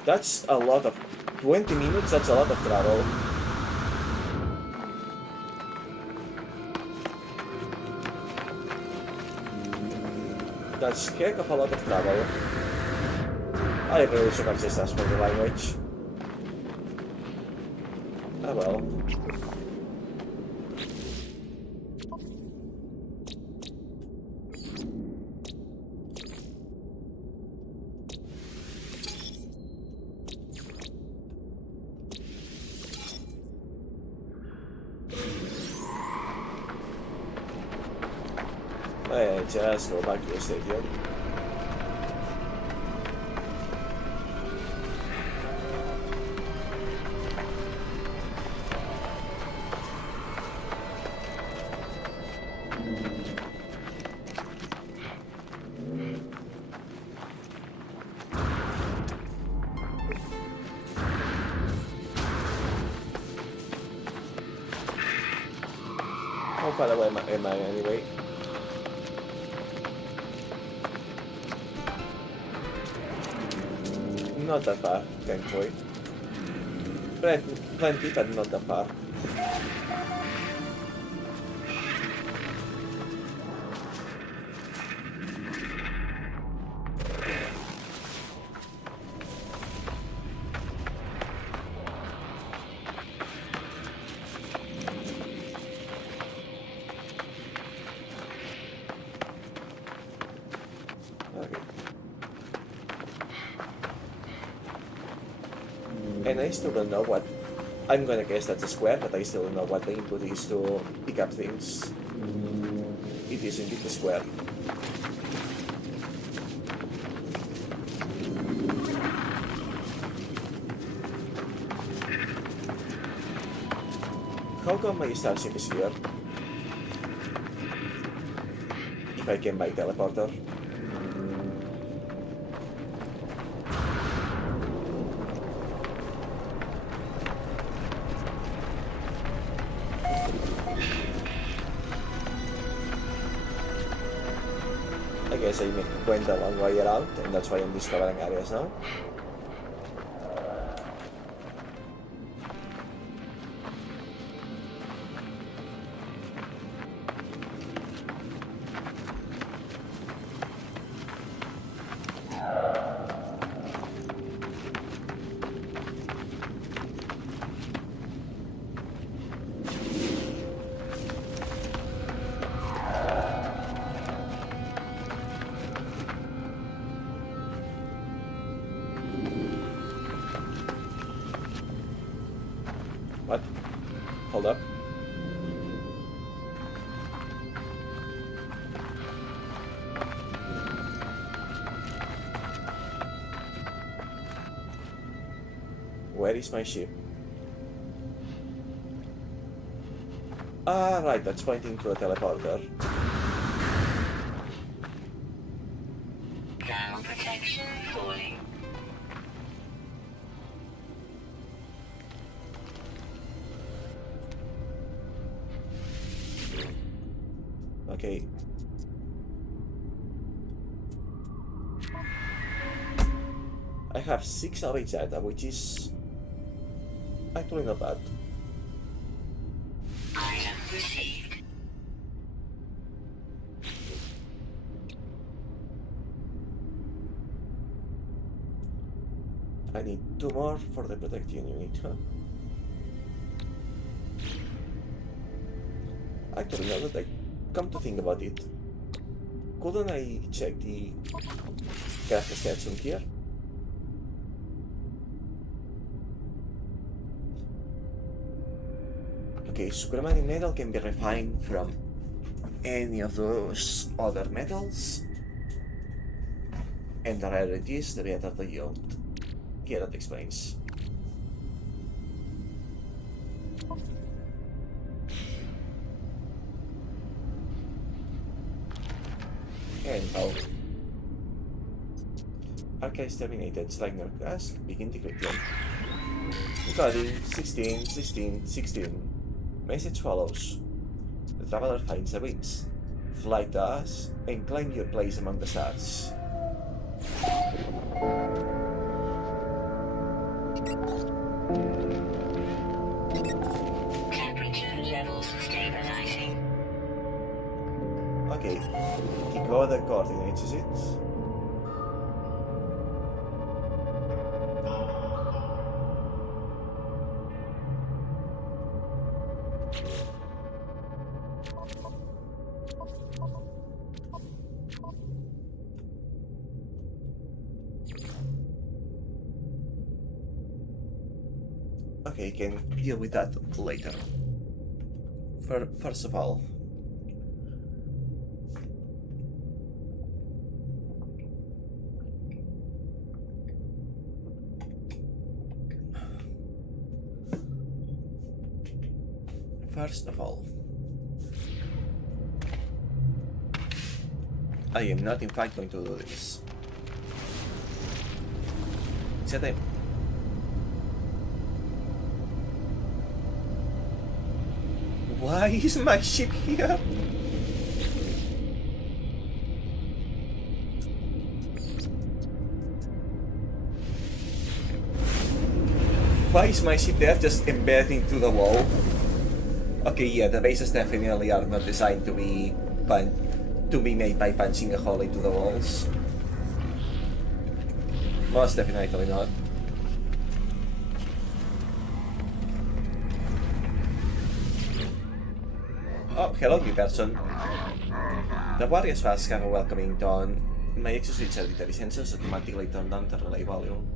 That's a lot of... 20 minutes, that's a lot of travel. That's heck of a lot of travel. I really should have just asked for the language. Ah well. Just go back to the stadium. How far away am I anyway? Not that far, thankfully. Plenty, but not that far. And I still don't know what... I'm gonna guess that's a square, but I still don't know what the input is to pick up things. It is indeed a square. How come my starship is here? If I can buy teleporter. I guess I went a long way around, and that's why I'm discovering areas now. where is my ship? Ah, right, that's pointing to a teleporter. Thermal protection falling. Okay. I have 6 salvage data, which is actually not bad. Item received. I need 2 more for the protection unit, huh? Actually, now that I come to think about it, couldn't I check the character stats on here? Okay, supermatic metal can be refined from any of those other metals, and the rarer it is, the better the yield. Yeah, that explains. And how? Archives terminated, Slagner Cask, begin decryption. Recording 16, 16, 16. Message follows. The traveler finds the wings. Fly to us and claim your place among the stars. Temperature levels stabilizing. Okay, decoder coordinates, is it? Okay, can deal with that later. First of all, I am not in fact going to do this. Set him. Why is my ship here? Why is my ship there just embedding through the wall? Okay, yeah, the bases definitely are not designed to be made by punching a hole into the walls. Most definitely not. Oh, hello, new person. The warriors fast have a welcoming tone. My exosuit's auditory sensors automatically turn down the relay volume.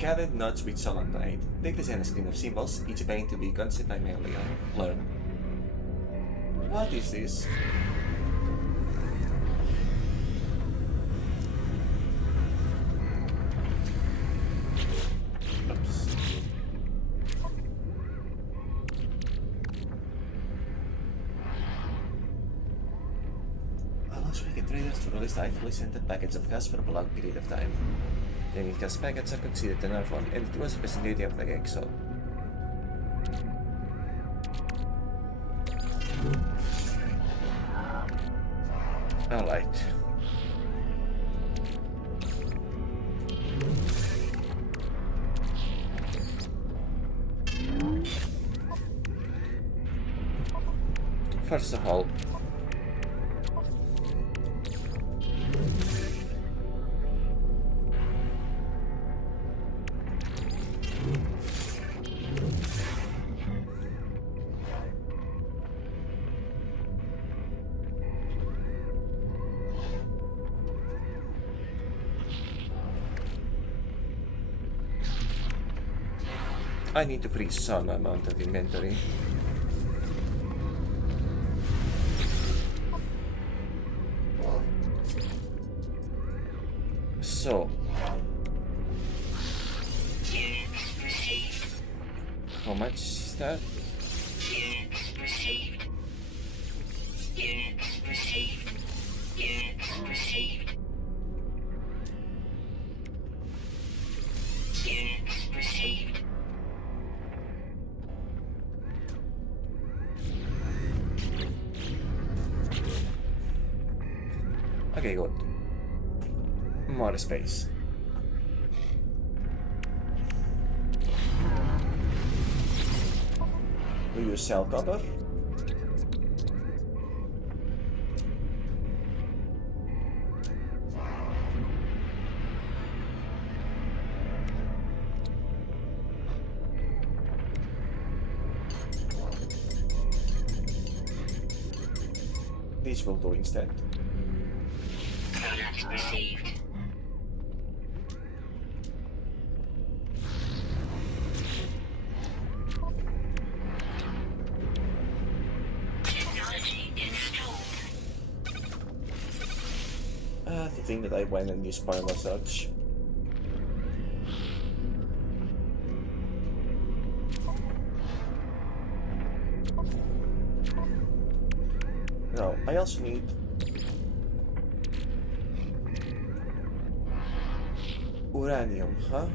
Gathered notes with solemnite. They design a screen of symbols, each appearing to be concept I may only learn. What is this? Oops. Allows wicked traders to release rightfully scented packets of gas for a prolonged period of time. Unique gas packets are considered an art form, and it was a possibility of the exo. Alright. First of all, I need to freeze some amount of inventory. So, How much is that? Units received. Units received. Units received. Units received. Okay, good. More space. Do you sell copper? This will do instead. Product received. Technology installed. The thing that I went and used spoiler search. No, I also need uranium, huh?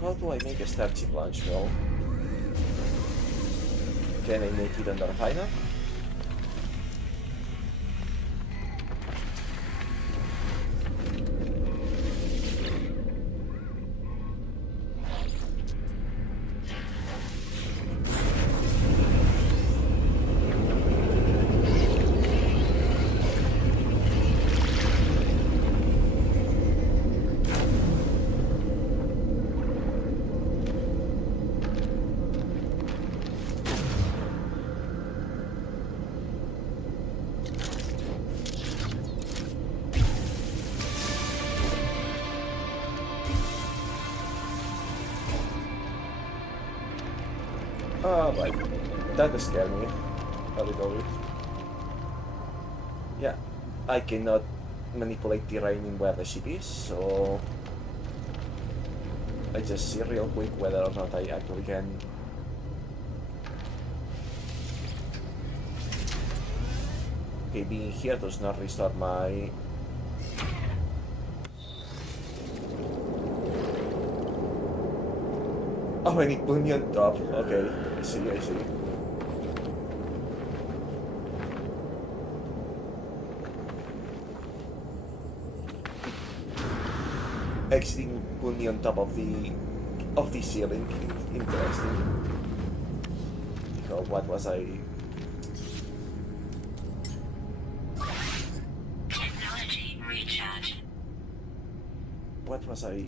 How do I make a starship launch roll? Can I make it under fire? Oh, right. That scared me a little bit. Yeah, I cannot manipulate terrain in where the ship is, so I just see real quick whether or not I actually can. Okay, being here does not restore my. Oh, I need put me on top. Okay, I see, I see. Exiting put me on top of the ceiling. Interesting. So what was I? Technology recharge. What was I?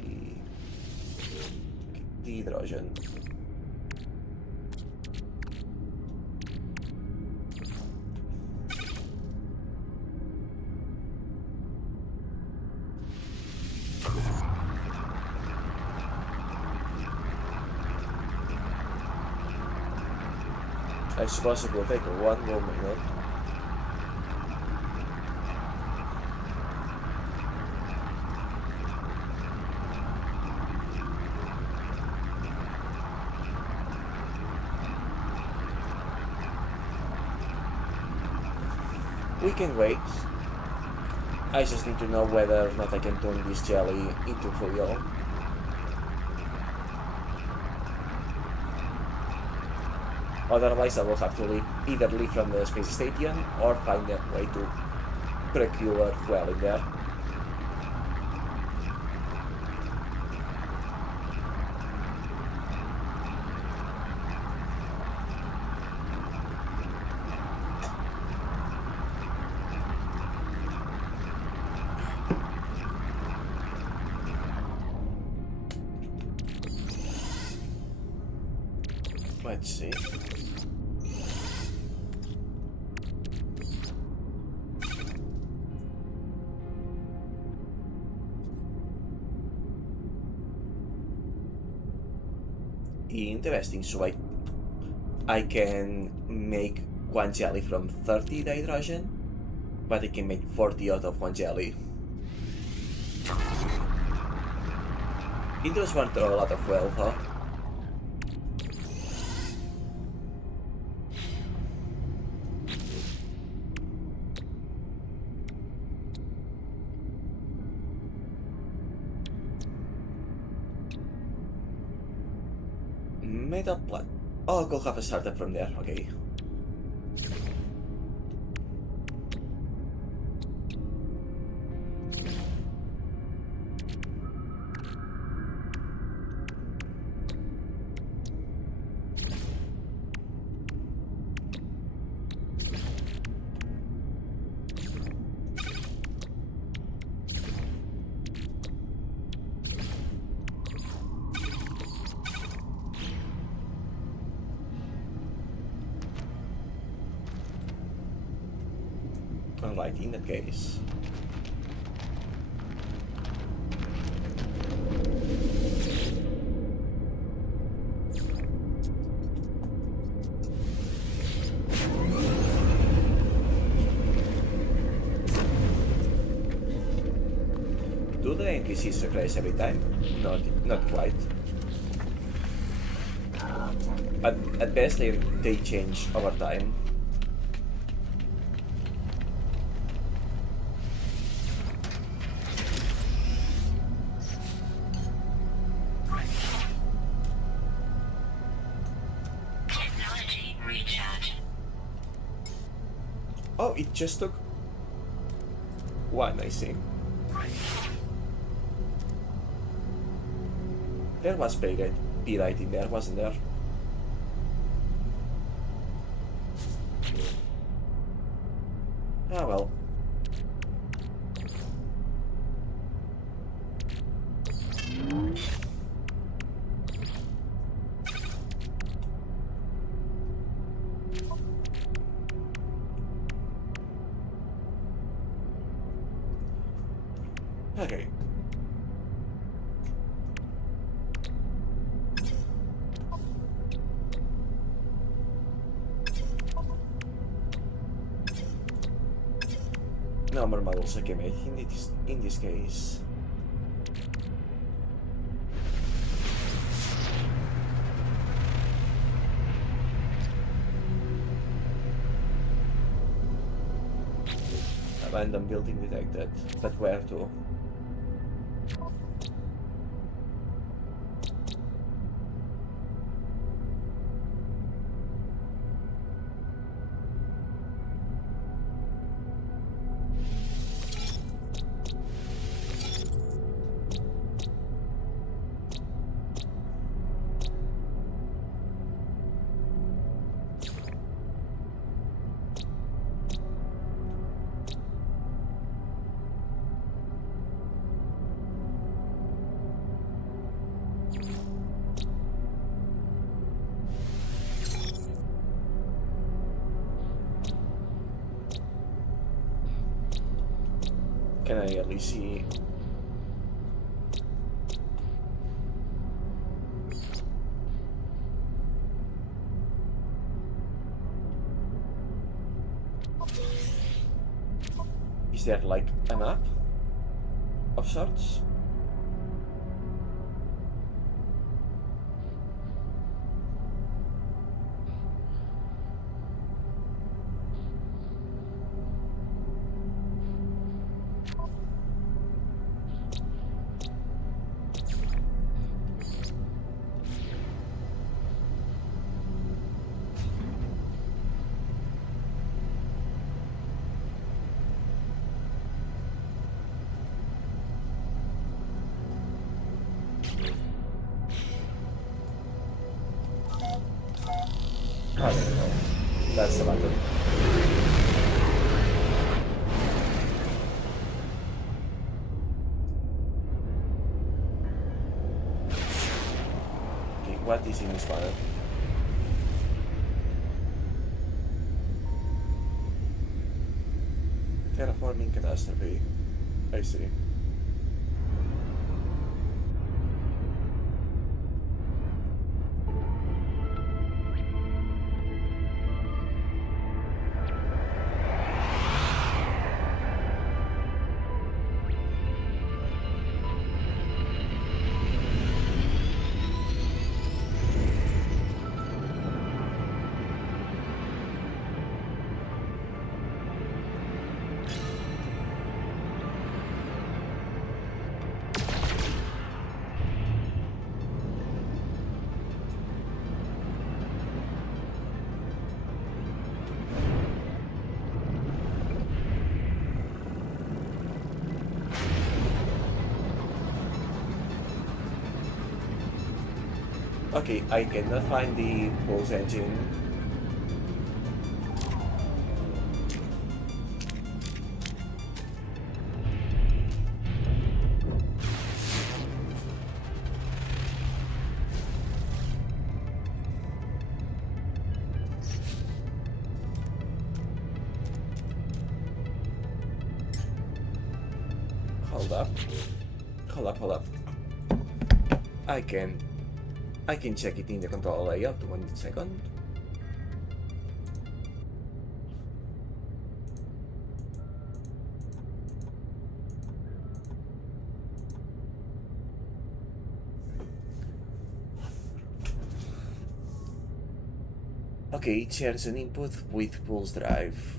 The hydrogen. I suppose it will take one more minute. We can wait. I just need to know whether or not I can turn this jelly into fuel. Otherwise I will have to either leave from the space station or find a way to procure fuel in there. Let's see. Interesting, so I can make one jelly from 30 hydrogen, but I can make 40 out of one jelly. It does want a lot of wealth, huh? Metal plant. Oh, I could have started from there, okay. Alright, in that case. Do the NPCs replace every time? Not quite. At best they change over time. Technology recharge. Oh, it just took one, I see. There was pyrite in there, wasn't there? Ah well. Okay. No more models I can make in this case. Abandoned building detected, but where to? Can I at least see? Is there like a map of sorts? I don't know. That's the button. Okay, what is in this button? Terraforming catastrophe. I see. Okay, I cannot find the pulse engine. Hold up. I can check it in the control layout. 1 second. Okay, it shares an input with pulse drive.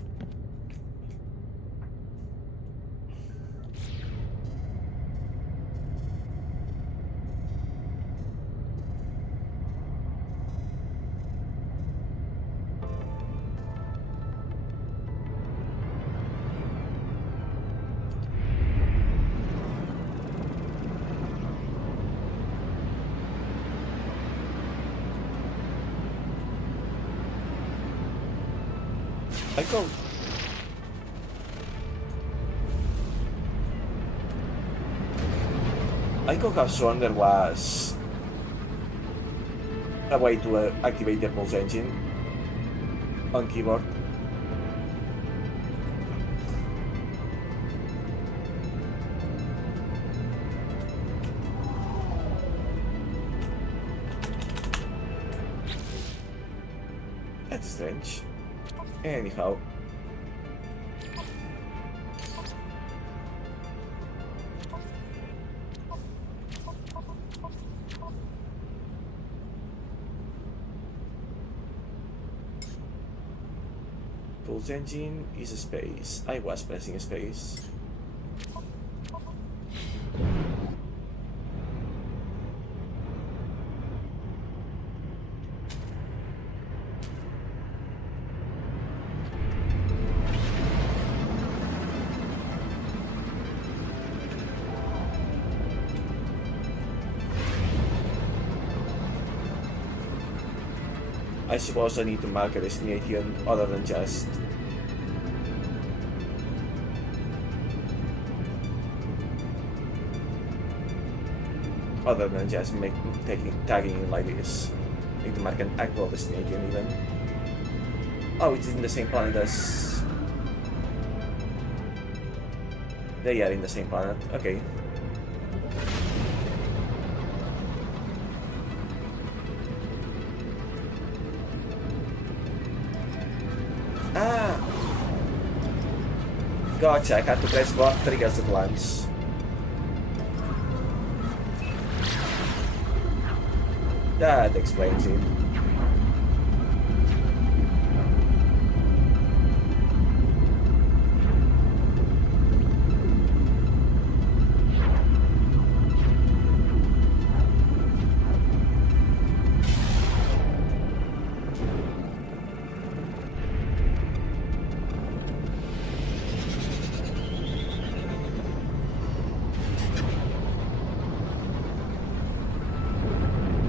I could have sworn there was a way to activate the pulse engine on keyboard. That's strange. Anyhow. Pulse engine is a space. I was pressing a space. I suppose I need to mark a destination other than just tagging it like this. I need to mark an actual destination even. Oh, it's in the same planet as... They are in the same planet, okay. Ah! Gotcha, I had to press both triggers at once. That explains it.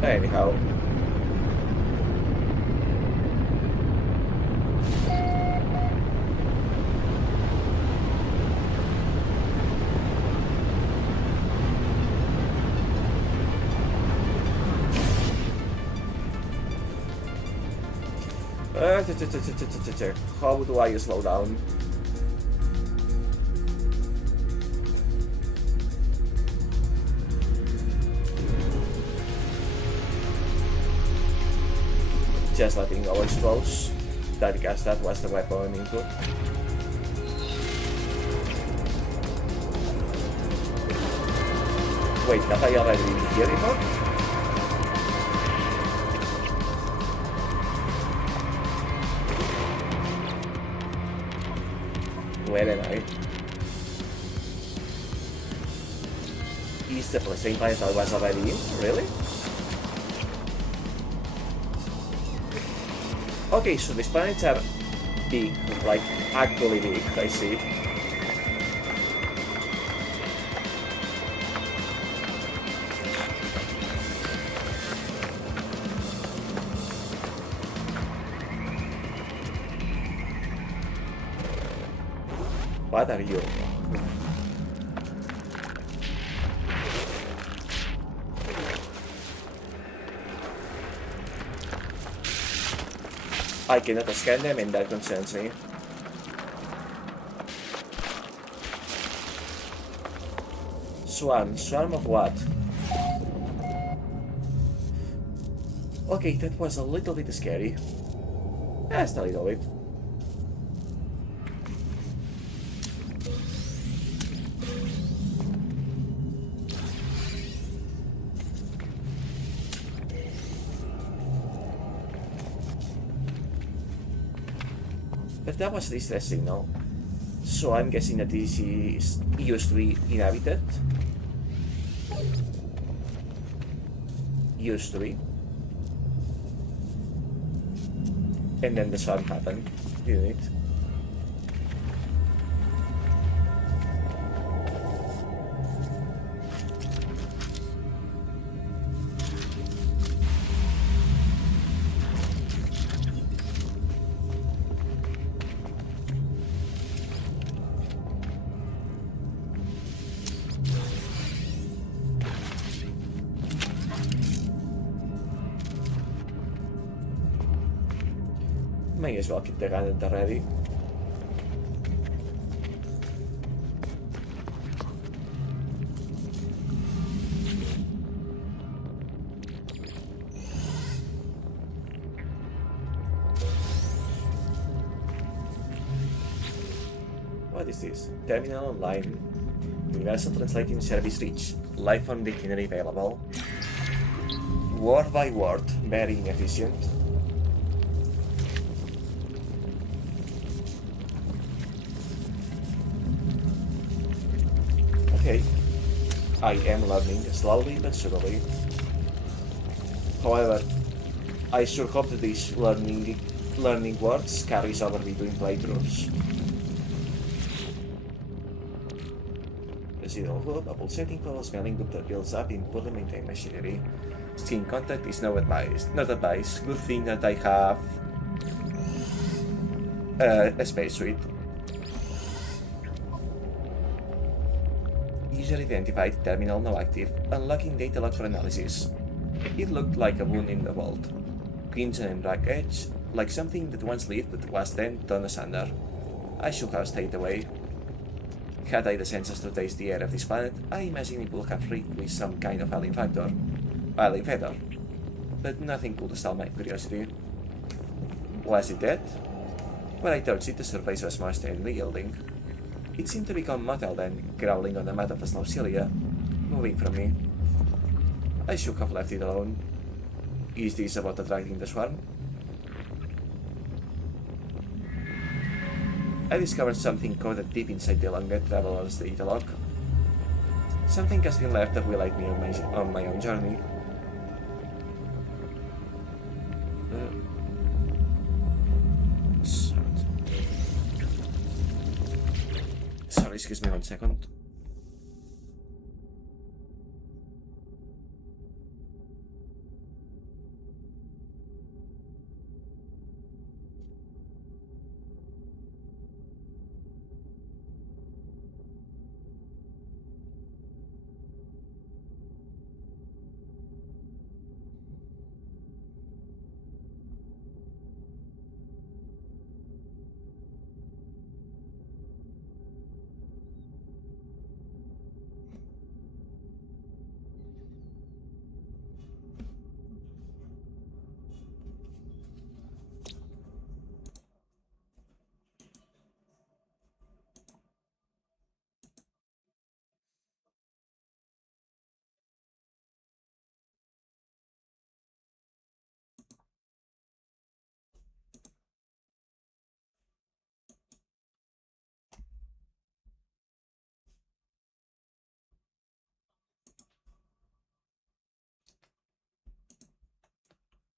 Anyhow. How do I slow down? Just letting our explodes. That guess that was the weapon input. Wait, have I already been here before? Where am I? Is the same planet I was already in? Really? Okay, so these planets are big, like actually big, I see. What are you? I cannot scan them and that concerns me. Swarm. Swarm of what? Okay, that was a little bit scary. Just a little bit. But that was distress signal. So I'm guessing that this is used to be inhabited. Used to be. And then the swarm happened, didn't it? May as well keep the gun at the ready. What is this? Terminal online. Universal Translating Service reached. Live on dictionary available. Word by word. Very inefficient. Okay, I am learning slowly but surely. However, I sure hope that these learning words carries over between playthroughs. Residual fluid, a pulsating flow of smelling good that builds up in poorly maintained machinery. Skin contact is not advised. Good thing that I have a spacesuit. User identified, terminal now active, unlocking data log for analysis. It looked like a wound in the vault. Crimson and black edge, like something that once lived but was then torn asunder. I should have stayed away. Had I the senses to taste the air of this planet, I imagine it would have reeked with some kind of alien factor. But nothing could stall my curiosity. Was it dead? When I touched it, the surface was more strangely yielding. It seemed to become mottled and growling on the mat of the snowcilia, moving from me. I should have left it alone. Is this about attracting the swarm? I discovered something coded deep inside the Longet Traveler's data log. Something has been left that will light me on my own journey. Sorry, excuse me 1 second.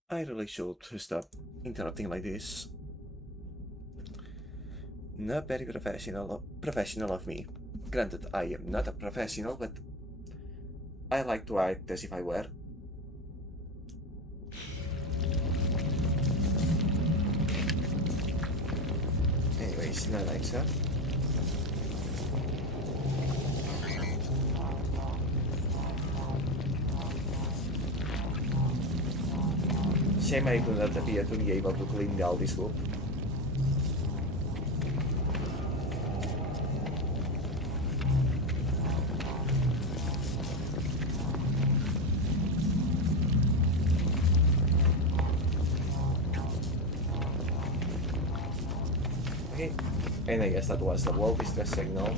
I really should stop interrupting like this. Not very professional of me. Granted, I am not a professional, but I like to act as if I were. Anyways, not like so. Shame I could not appear to be able to clean all this goop. Okay, and I guess that was the wall distress signal.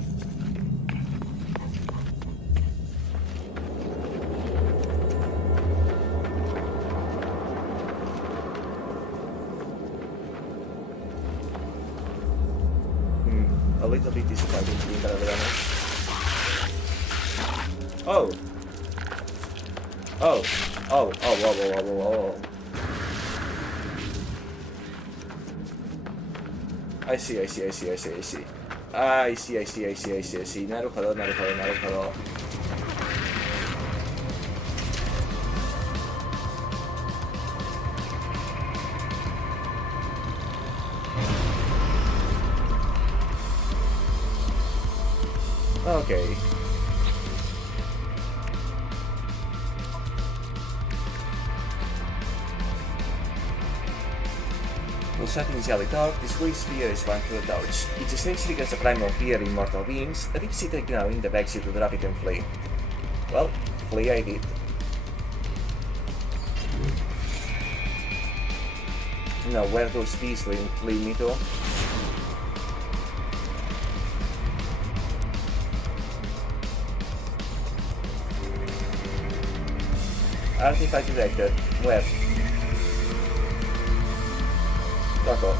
A little bit disappointing to be entirely honest. Oh! Oh! Oh! Oh! Whoa! Whoa! Whoa! Whoa! Whoa! I see. I see. I see. I see. I see. I see. I see. I see. I see. I see. なるほど。なるほど。なるほど。Okay. While shot initially dark, this great sphere is one to the touch. It essentially gets a primal fear in mortal beings, a deep-seated now in the backseat to drop it and flee. Well, flee I did. Now, where does this lead me to? Artifact detected. Where? Taco.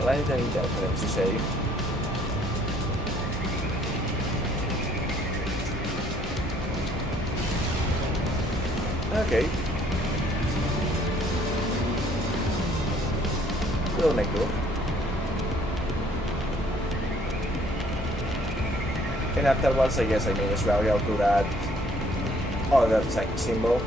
Planet and interference, you say? Okay. We'll make do. And afterwards, I guess I may as well go to that other symbol.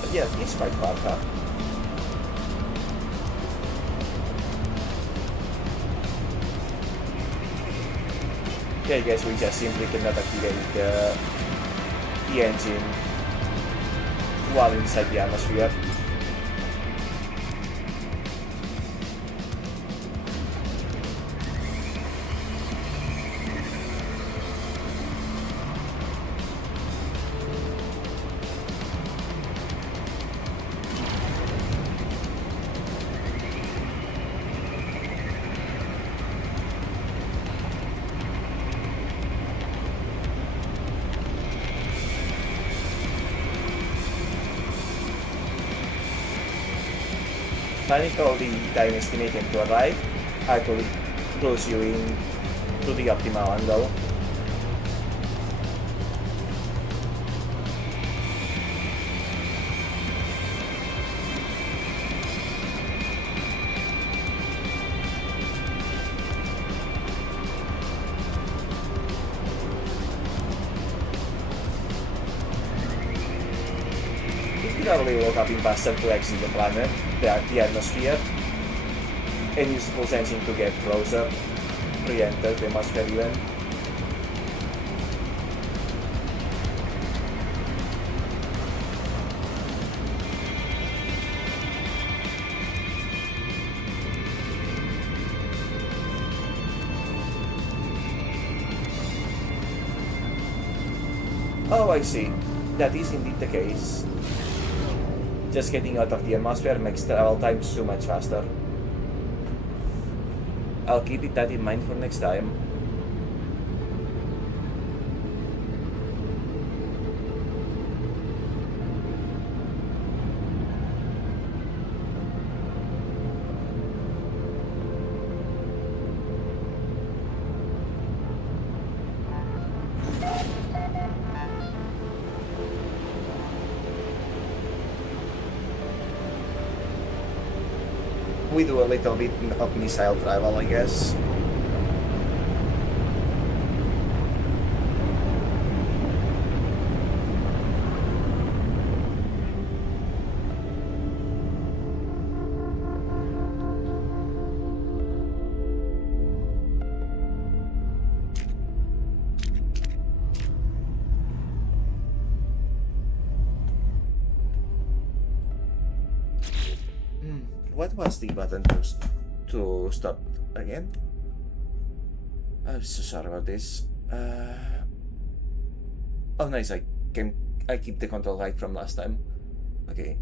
But yeah, it's quite far, huh? Okay, I guess we just simply cannot activate the engine while inside the atmosphere. Planning all the time estimating to arrive, I could close you in to the optimal angle. Probably will have been faster to exit the planet, the atmosphere, and use full sensing to get closer, re-enter the atmosphere even. Oh, I see. That is indeed the case. Just getting out of the atmosphere makes travel time so much faster. I'll keep that in mind for next time. we do a little bit of missile travel, I guess. What was the button to stop again? I'm so sorry about this. Oh, nice. I keep the control right from last time. Okay.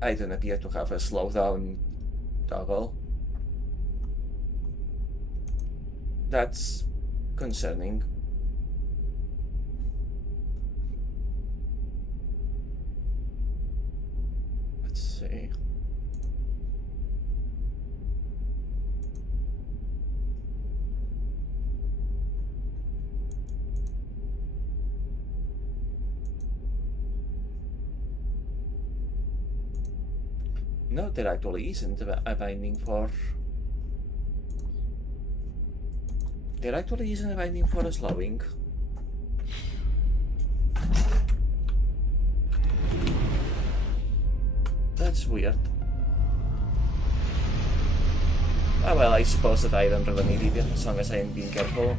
I don't appear to have a slowdown toggle. That's concerning. Let's see. No, there actually isn't a binding for... There actually isn't a binding for a slowing. That's weird. Oh well, I suppose that I don't really need it as long as I am being careful.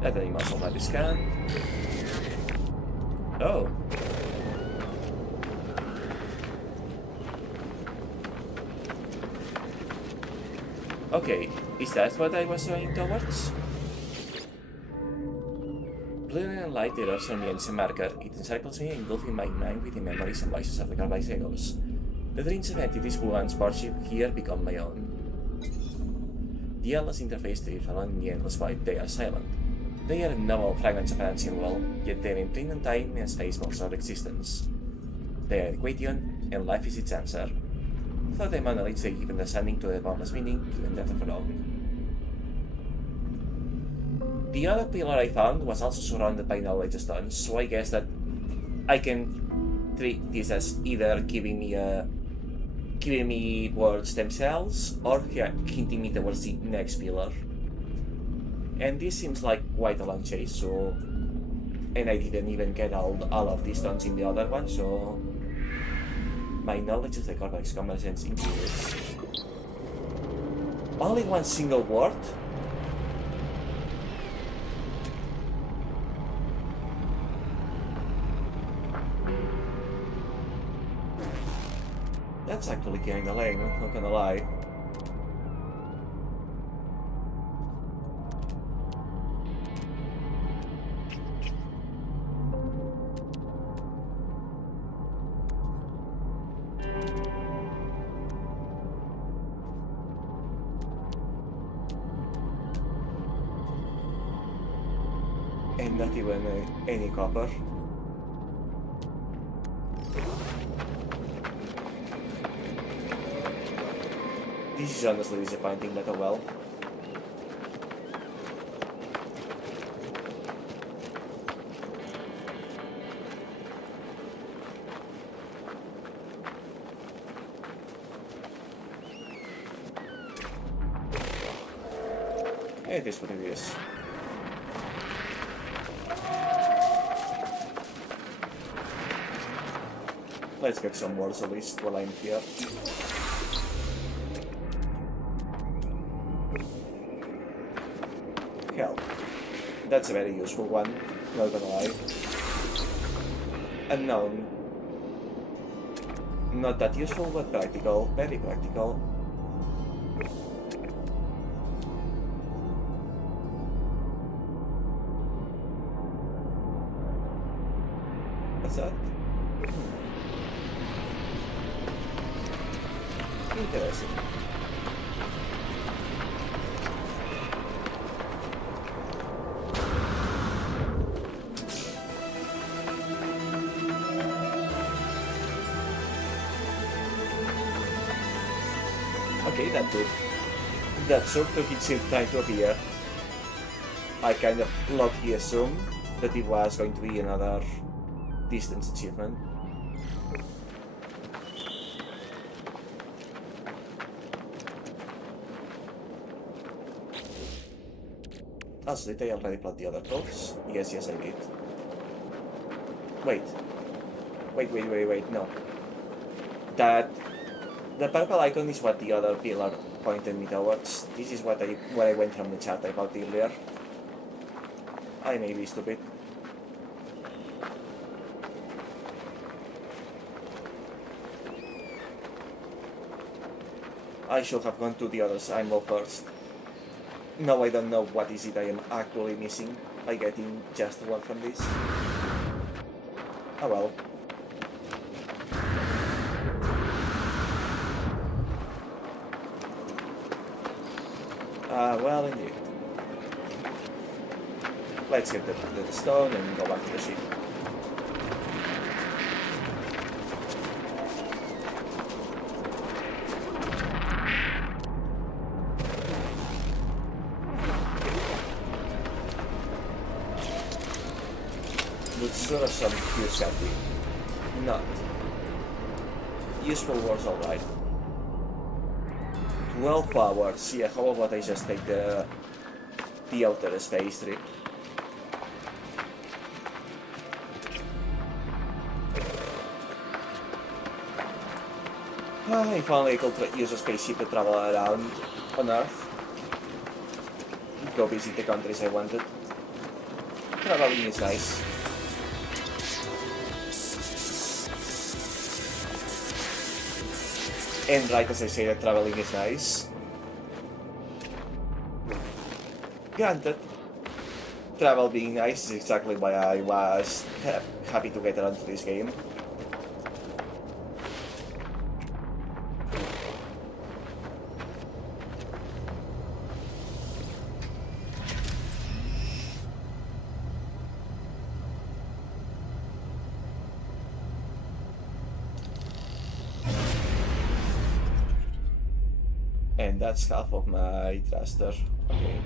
That any muscle might be scanned. Oh. Okay, is that what I was going towards? Brilliant light erupts from the ancient marker. It encircles me, engulfing my mind with the memories and voices of the Carbiceros. The dreams of entities who once worship here become my own. The endless interface drift along the endless void. They are silent. They are novel fragments of an ancient world, yet they maintain in time and space most of existence. They are the equation, and life is its answer. Without the monoliths, they give understanding to the boundless meaning, given death of alone. The other pillar I found was also surrounded by knowledge stones, so I guess that I can treat this as either giving me words themselves, or hinting me towards the next pillar. And this seems like quite a long chase, so... And I didn't even get all of these stones in the other one, so... My knowledge of the complex common sense increases. Only one single word? That's actually kinda lame, not gonna lie. And not even any copper. This is honestly disappointing, but oh well. It is what it is. Let's get some words at least while I'm here. Hell, that's a very useful one, not gonna lie. Unknown. Not that useful, but practical. Very practical. What's that? Interesting. Okay, that sort took its time to appear. I kind of lucky assumed that it was going to be another distance achievement. Also, did I already plot the other doors? Yes, I did. Wait, no. The purple icon is what the other pillar pointed me towards. This is what I went from the chat about earlier. I may be stupid. I should have gone to the other side first. Now I don't know what is it I am actually missing by getting just one from this. Oh well. Well, indeed. Let's get the stone and go back to the ship. Looks sort of some cute candy. Not. Useful words, alright. 12 hours. Yeah, how about I just take the outer space trip? I finally could use a spaceship to travel around on Earth. Go visit the countries I wanted. Traveling is nice. And right as I say that traveling is nice. Granted, travel being nice is exactly why I was happy to get around to this game. And that's half of my thruster. Okay.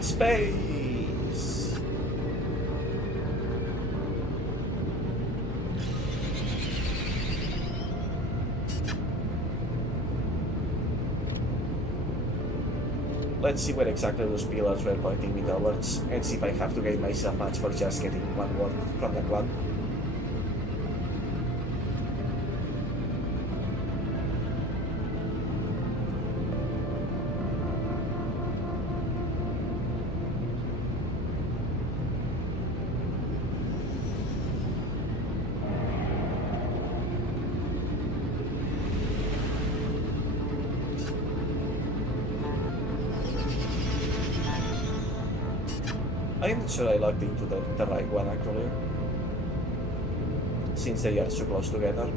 Space! Let's see where exactly those pillars were pointing me towards, and see if I have to gain myself much for just getting one word from that one. I'm not sure I logged into the right one actually, since they are so close together.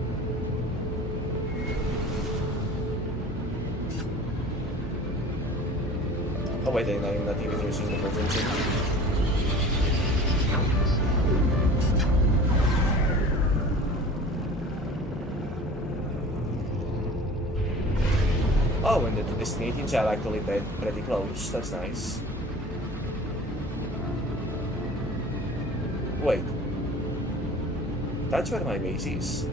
Oh wait, I'm not even using the emergency. Oh, and the destinations are actually pretty close, that's nice. Wait, that's where my base is.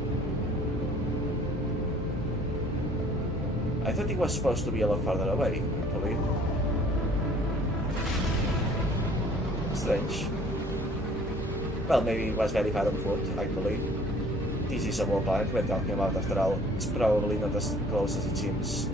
I thought it was supposed to be a lot farther away, actually. Strange. Well, maybe it was very far on foot, actually. This is a war planet we're talking about after all. It's probably not as close as it seems.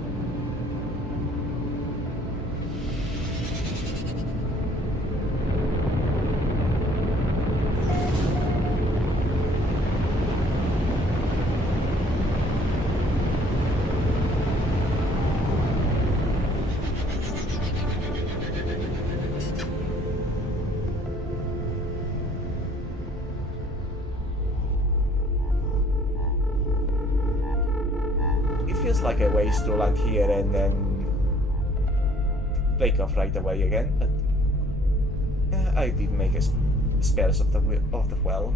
like a ways to land here and then break off right away again, but I did make a spares of the well.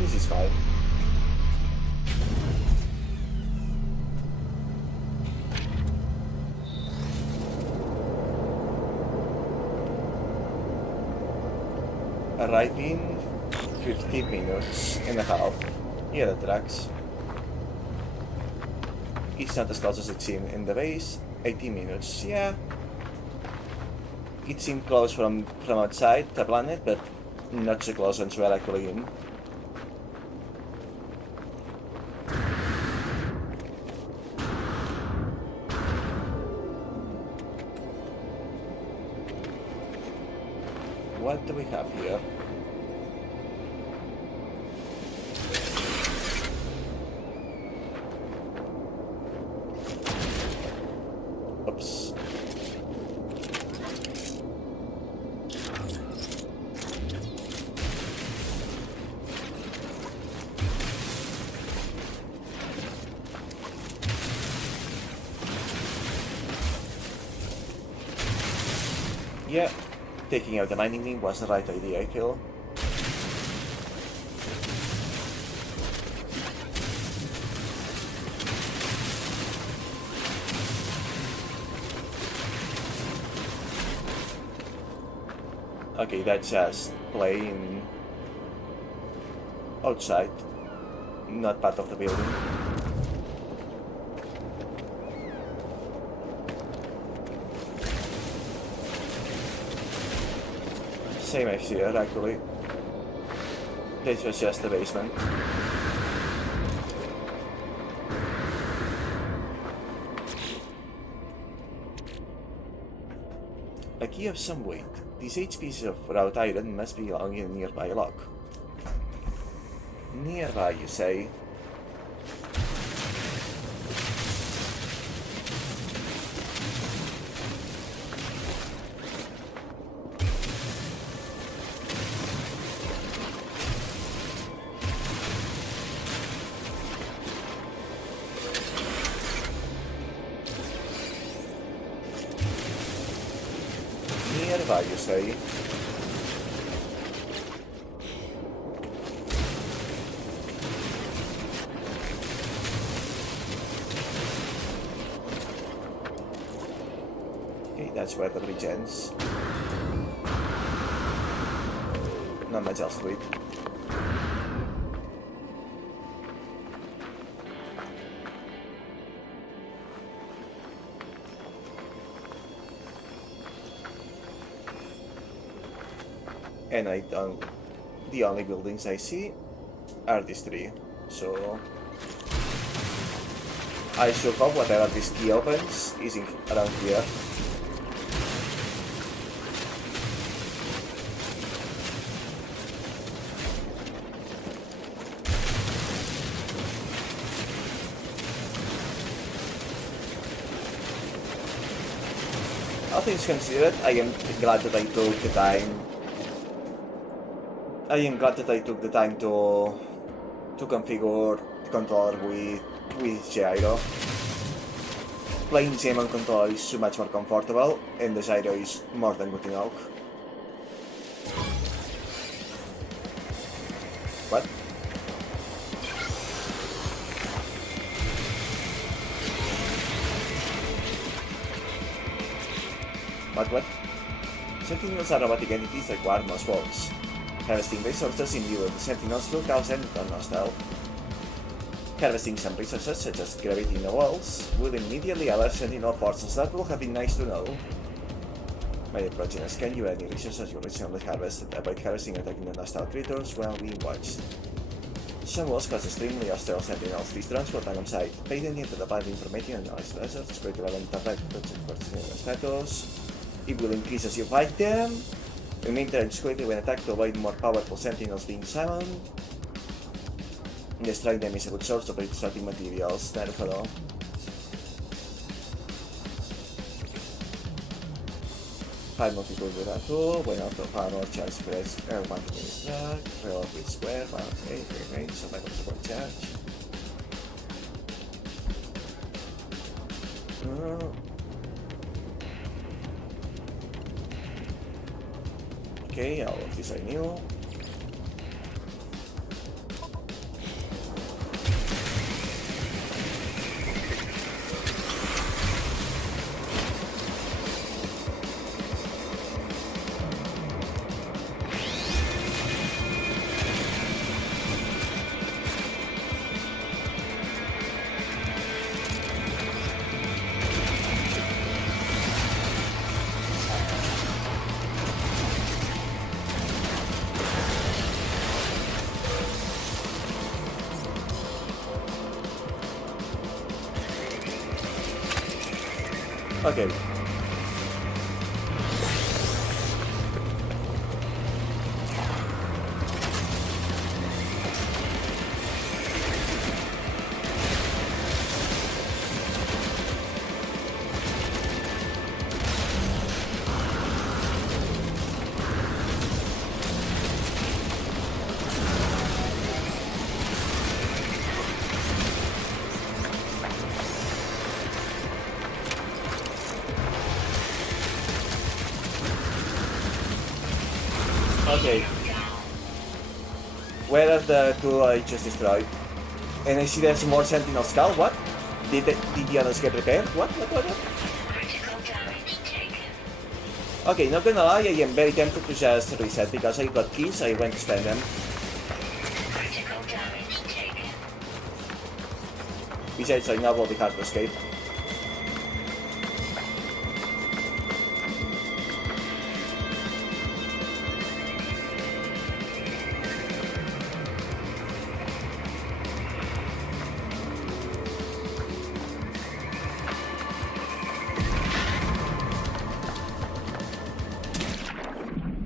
This is fine. Arrive in 15 minutes and a half. Yeah, that tracks. It's not as close as it seemed in the base. 18 minutes, yeah. It seemed close from outside the planet, but not so close once we're actually in. What do we have here? Oops. Yeah. Taking out the mining beam was the right idea, I feel. Okay, that's just playing outside, not part of the building. Same as here, actually. This was just the basement. A key of some weight. These 8 pieces of wrought iron must belong in a nearby lock. Nearby, you say? Nearby, you say? Okay, that's where the bridge ends. Not much else to it. And the only buildings I see are these 3. So I should hope whatever this key opens is around here. All things considered, I am glad that I took the time. I am glad that I took the time to configure the controller with gyro. Playing the game on controller is so much more comfortable, and the gyro is more than good enough. What? What? Sentinels are robotic entities that require no faults. Harvesting resources in view of the Sentinels will cause them to turn hostile. Harvesting some resources, such as gravity in the walls, will immediately alert Sentinel forces. That will have been nice to know. My approach is, can you any resources you recently harvested? Avoid harvesting and attacking the hostile creatures while being watched. Some walls cause extremely hostile Sentinels. These drones will turn on sight. Pay attention to the bad information and analyze results. Great relevant attack status. It will increase as you fight them. Remain quickly when attacked to avoid more powerful sentinels being summoned. Destroying them is a good source of starting materials. High multiple with a tool, when out of armor, charge press L1 to distract, relative square, okay, remain, so I got support charge. Okay, all of this I knew. Okay. Okay. Where are the two I just destroyed? And I see there's more Sentinel Skull. What? Did the others get repaired? What? Critical damage taken. Okay, not gonna lie, I am very tempted to just reset because I got keys, I went to spend them. Critical damage taken. Besides, I now will be hard to escape.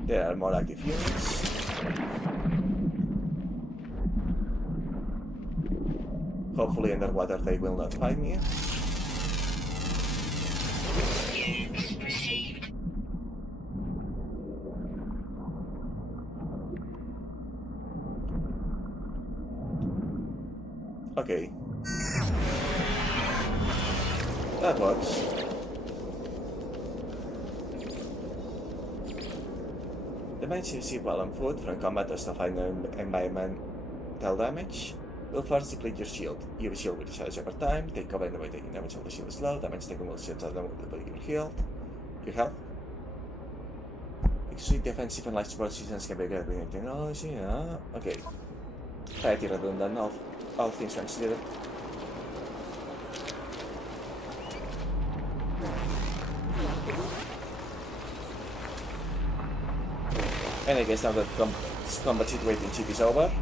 There are more active units. Hopefully underwater they will not find me. Units received. Okay. That works. Damage received while on foot from combat does not find environmental damage. Will first deplete your shield. Your shield will recharge over time. Take cover by taking damage while the shield is low. Damage taken will shield out with your health. Extreme defensive and life support systems can be good with technology. Yeah. Okay. Pretty redundant, all things considered. And I guess now that combat situation chip is over,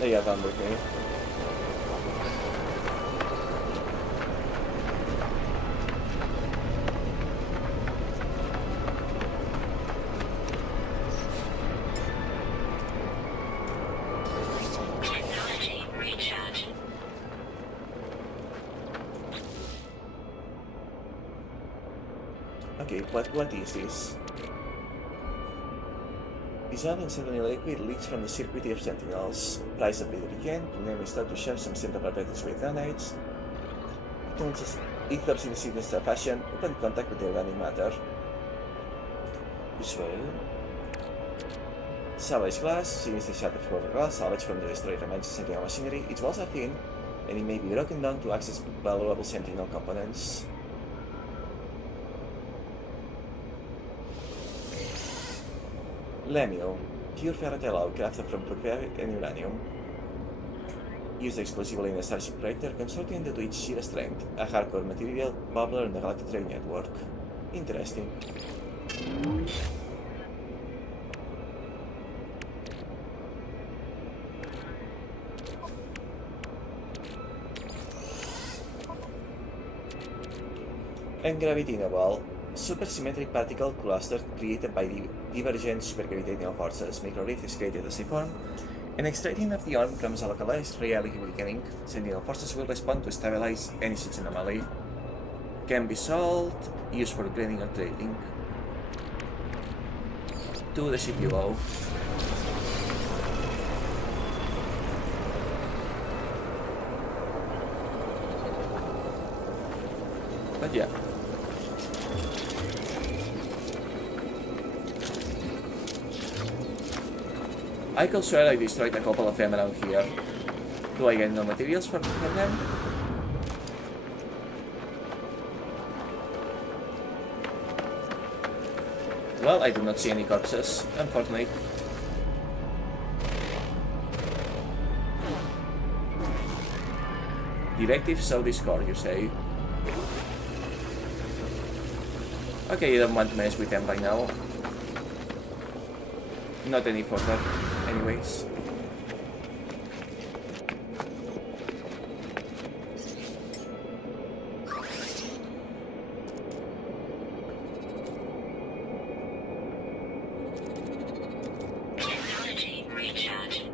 they are done with me. Technology recharge. Okay, what is this? Dissolved and suddenly liquid leaks from the circuit of sentinels. Price of it again, the name is start to share some simple properties with granites. It helps in a sinister fashion, open contact with the organic matter. Useful. Salvage glass, sinister shattered floor glass, salvage from the destroyed remains of sentinel machinery. Its walls are thin, and it may be broken down to access valuable sentinel components. Lemio, pure ferrite alloy crafted from prepared and uranium. Used exclusively in a starship reactor, consorting into its sheer strength, a hardcore material bubbler in the Galactic Trade Network. Interesting. And gravitinable. Supersymmetric particle cluster created by the divergent supergravitational forces. Microrift is created as a form, and extracting of the arm becomes a localized reality weakening. Sentinel forces will respond to stabilize any such anomaly. Can be solved, used for cleaning or trading. to the CPU. But yeah. I could swear I destroyed a couple of them around here. Do I get no materials from them? Well, I do not see any corpses, unfortunately. Directive saw this core, you say? Okay, you don't want to mess with them right now. Not any further, anyways. Technology recharge.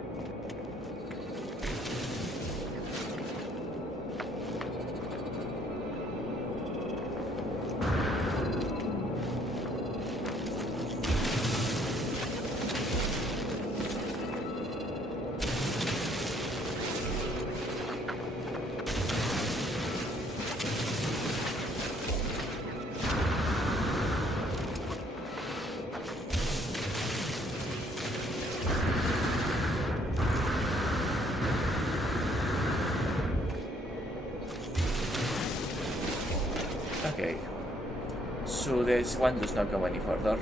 Okay. So this one does not go any further.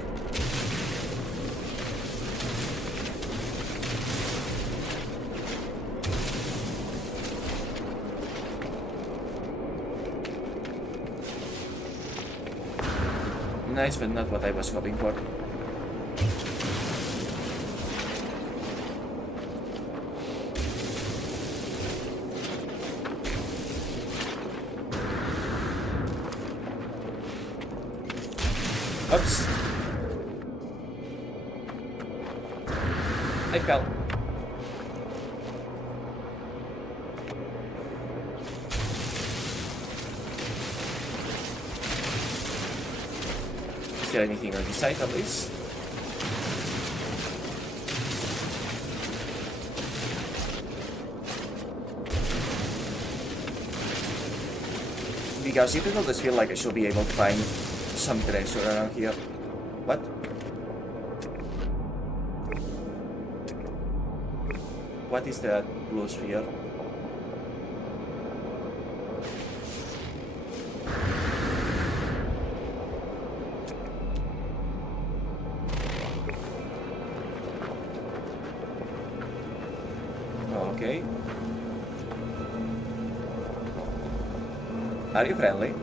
Nice, but not what I was hoping for. Oops. I fell. Is there anything on this side at least? Because it does feel like I should be able to find some treasure around here. What? What is that blue sphere? Okay. Are you friendly?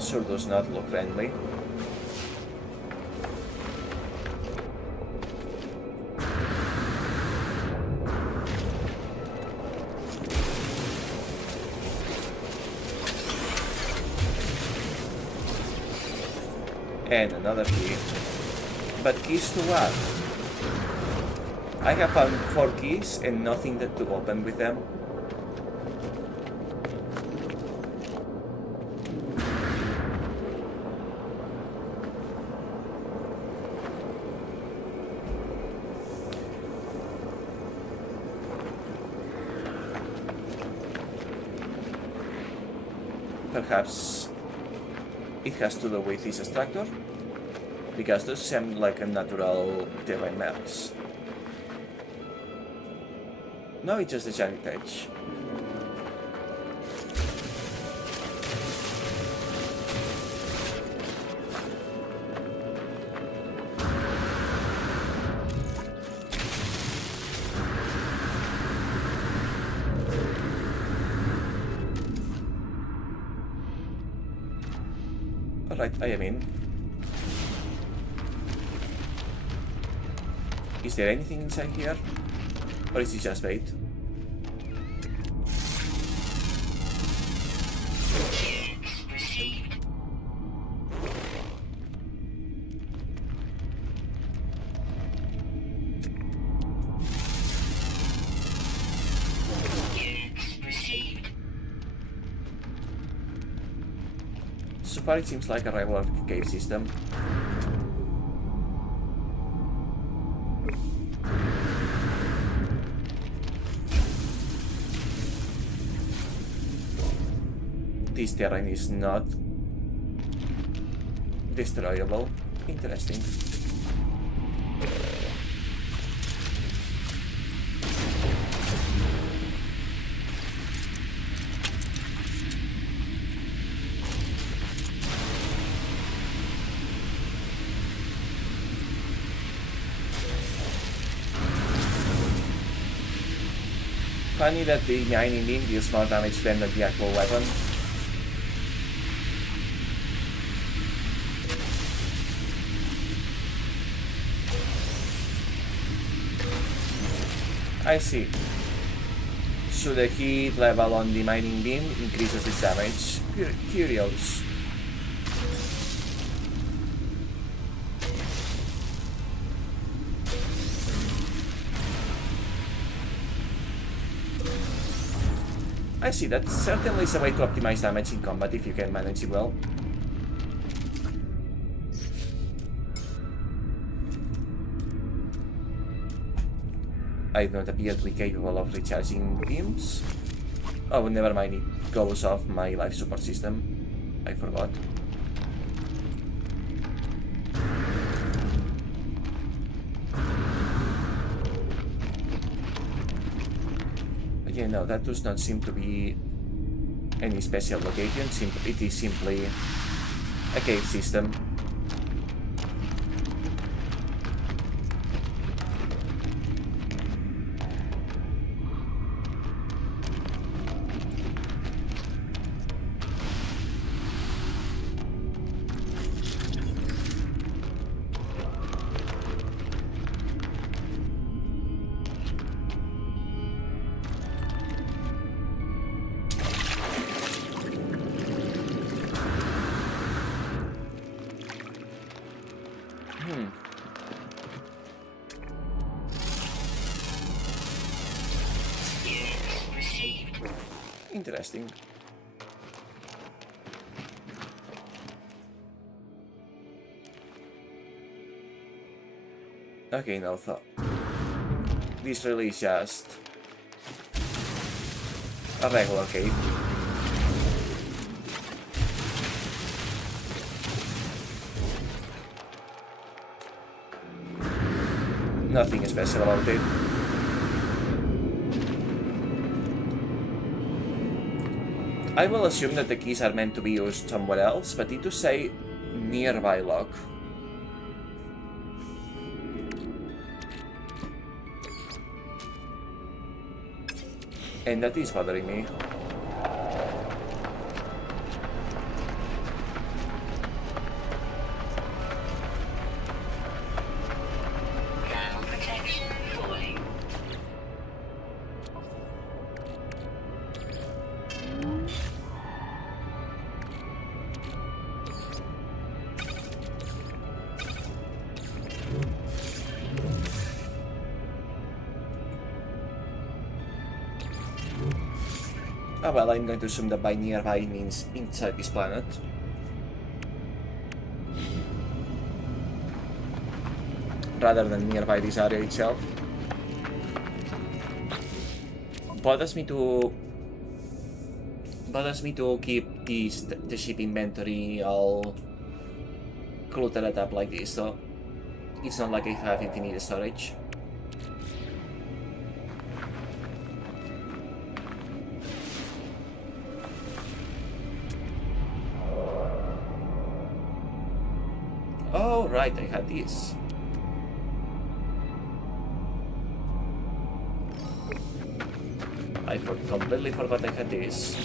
Sure does not look friendly. And another key. But keys to what? I have found 4 keys and nothing that to open with them. Perhaps it has to do with this extractor, because those seem like a natural terrain maps. No, it's just a giant edge. Alright, I am in. Is there anything inside here? Or is it just bait? Received. Units received. So far it seems like a regular cave system. this terrain is not destroyable. Interesting. Funny that the mining beam deals more damage than the actual weapon. I see. So the heat level on the mining beam increases its damage. Curious. I see, that certainly is a way to optimize damage in combat if you can manage it well. I do not appear to be capable of recharging beams. Oh, never mind, it goes off my life support system. I forgot. Yeah, no, that does not seem to be any special location. It is simply a cave system. Interesting. Okay, now this really is just a regular cave. Nothing special about it. I will assume that the keys are meant to be used somewhere else, but it does say nearby lock. And that is bothering me. Oh well, I'm going to assume that by nearby means inside this planet. Rather than nearby this area itself. Bothers me to keep the ship inventory all cluttered up like this, so it's not like I have infinite storage. Oh, right, I had this. I completely forgot I had this.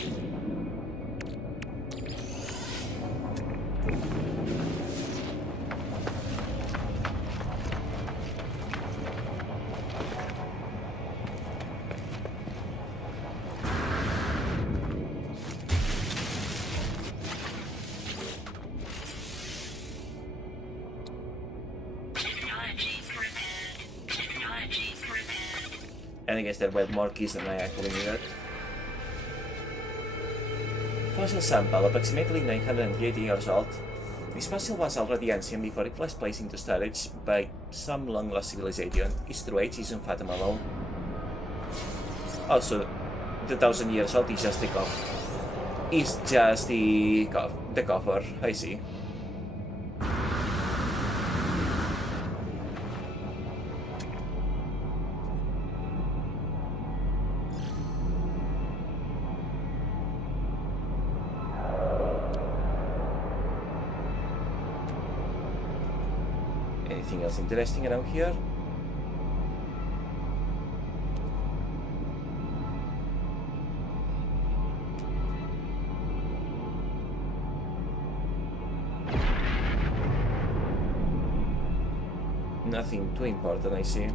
And I guess there were more keys than I actually needed. Fossil sample, approximately 980 years old. This fossil was already ancient before it was placed into storage by some long-lost civilization. Its true age is unfathomable. Also, the 1,000 years old is just a cup. It's just the cover, I see. Anything else interesting around here? Nothing too important, I see.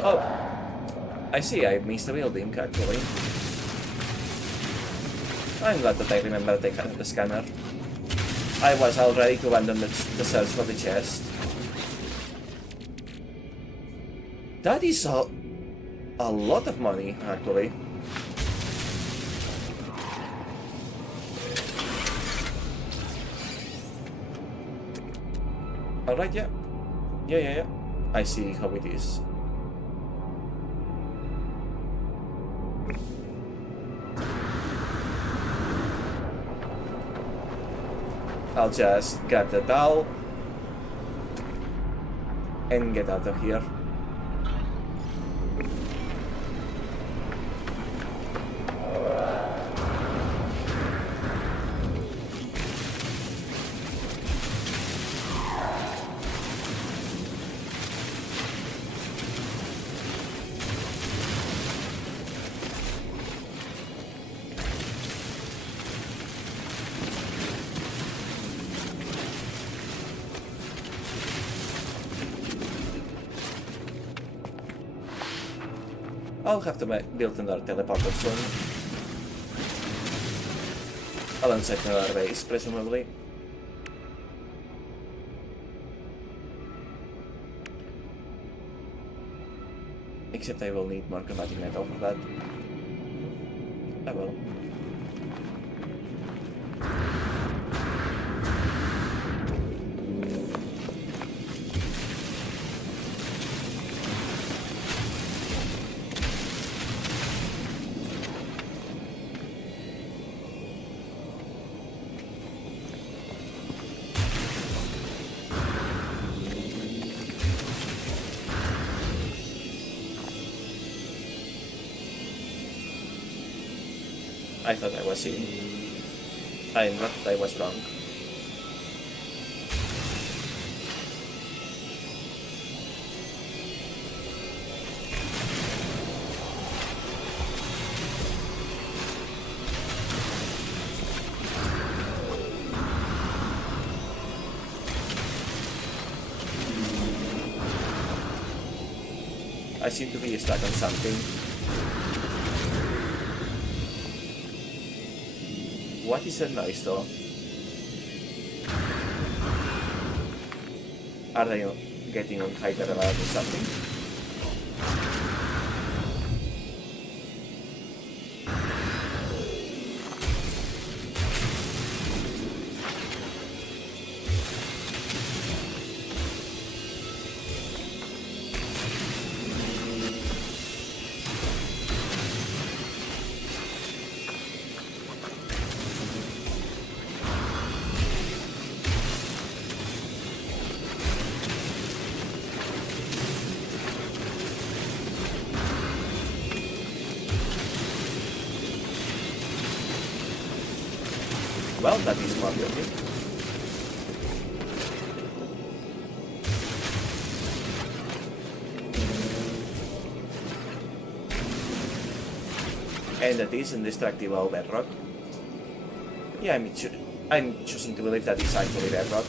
Oh, I see, I missed a building actually. I'm glad that I remember to take the scanner. I was all ready to abandon the search for the chest. That is a lot of money, actually. Alright, yeah. Yeah. I see how it is. I'll just grab the doll and get out of here. I'll have to build another teleporter soon. Alongside another base, presumably. Except I will need more chromatic metal for that. I will. I thought I was seeing. I'm not that I was wrong. I seem to be stuck on something. What is that noise though? Are they getting on hyper alert or something? Well, that is more building. And that is indestructible bedrock. Yeah, I'm choosing to believe that is actually bedrock.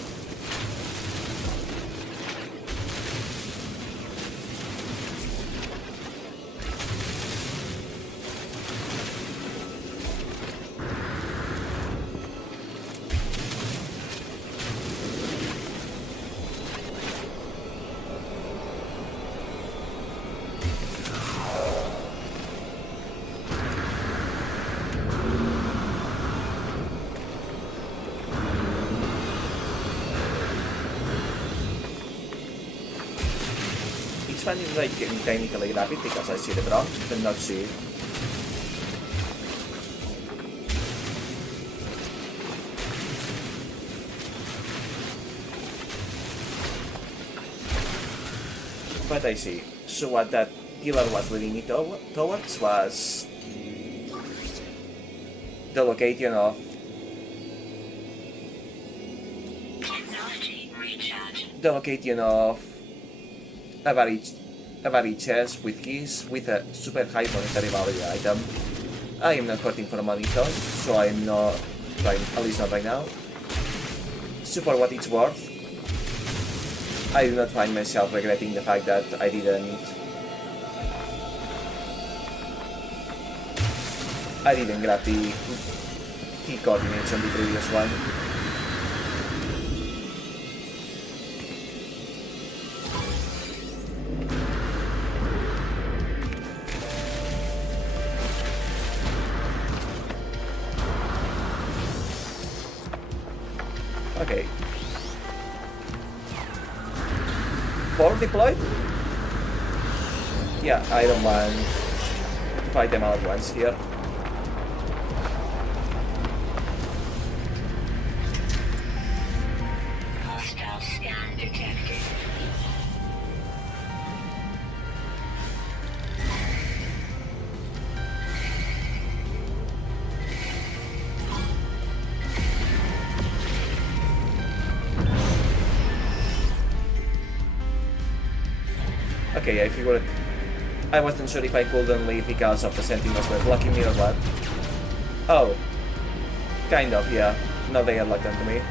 This one is like can technically grab it because I see the block, but not see it. But I see. So what that pillar was leading me towards was the location of Technology recharging. the location of a very chest with keys with a super high monetary value item. I am not hurting for money though, so I'm not trying, at least not right now. So for what it's worth, I do not find myself regretting the fact that I didn't grab the key coordinates on the previous one. Okay. 4 deployed? Yeah, I don't want to fight them all at once here. Hostile scan detected. Okay, I figured I wasn't sure if I couldn't leave because of the sentinels were blocking me or what. Oh. Kind of, yeah. Now they are locked onto me.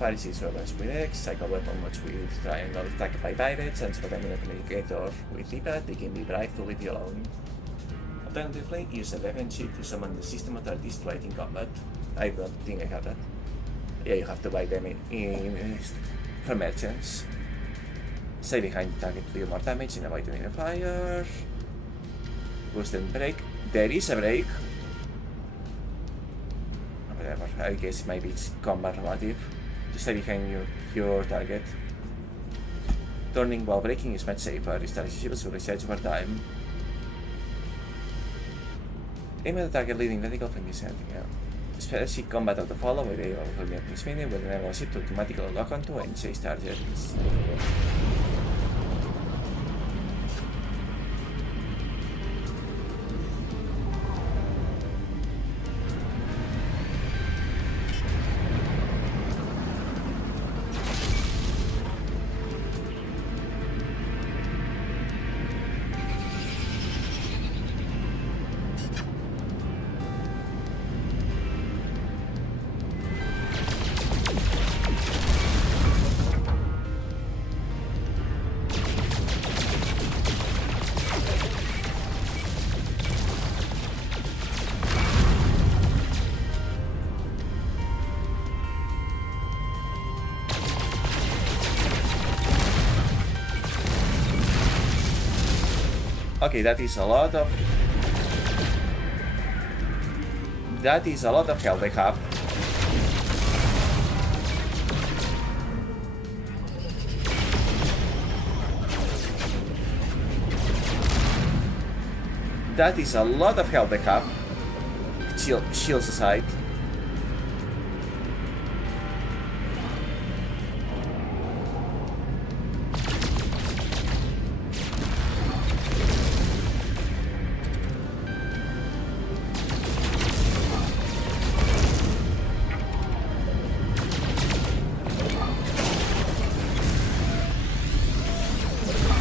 Fire is weapons with X, cycle weapon mods with triangle attack by pirates, and stamina communicator with D-pad, they can be bribed to leave you alone. Alternatively, use a weapon sheet to summon the system authorities to fight in combat. I don't think I have that. Yeah, you have to buy them from merchants. Stay behind the target to deal more damage and avoid enemy fire. Boost and break. There is a break. Whatever, I guess maybe it's combat relative. To stay behind your target. Turning while breaking is much safer. Restart shields to research over time. Aim at the target leading vertical from this ending. Especially combat of the follow where they will be this mini will enable ship to automatically lock onto and chase targets. Okay, that is a lot of health they have. That is a lot of health they have. Shields aside.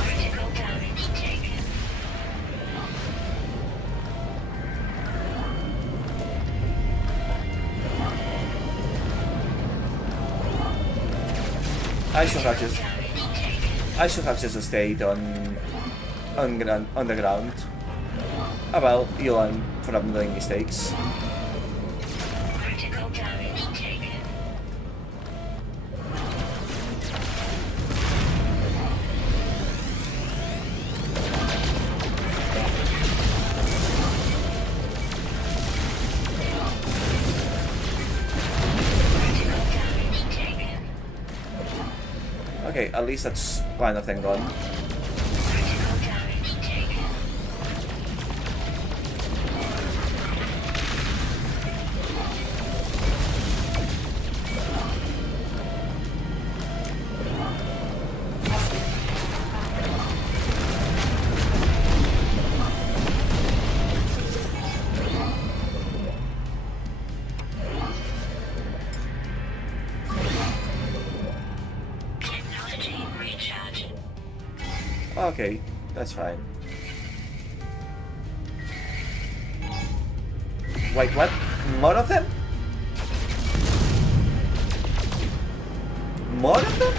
Critical damage taken. I should have just stayed on the ground. Oh well, you learn from doing mistakes. Critical damage taken. Okay, at least that's one of them gone. Critical damage taken. Technology recharge. Okay, that's fine. Wait, what? More of them? More of them?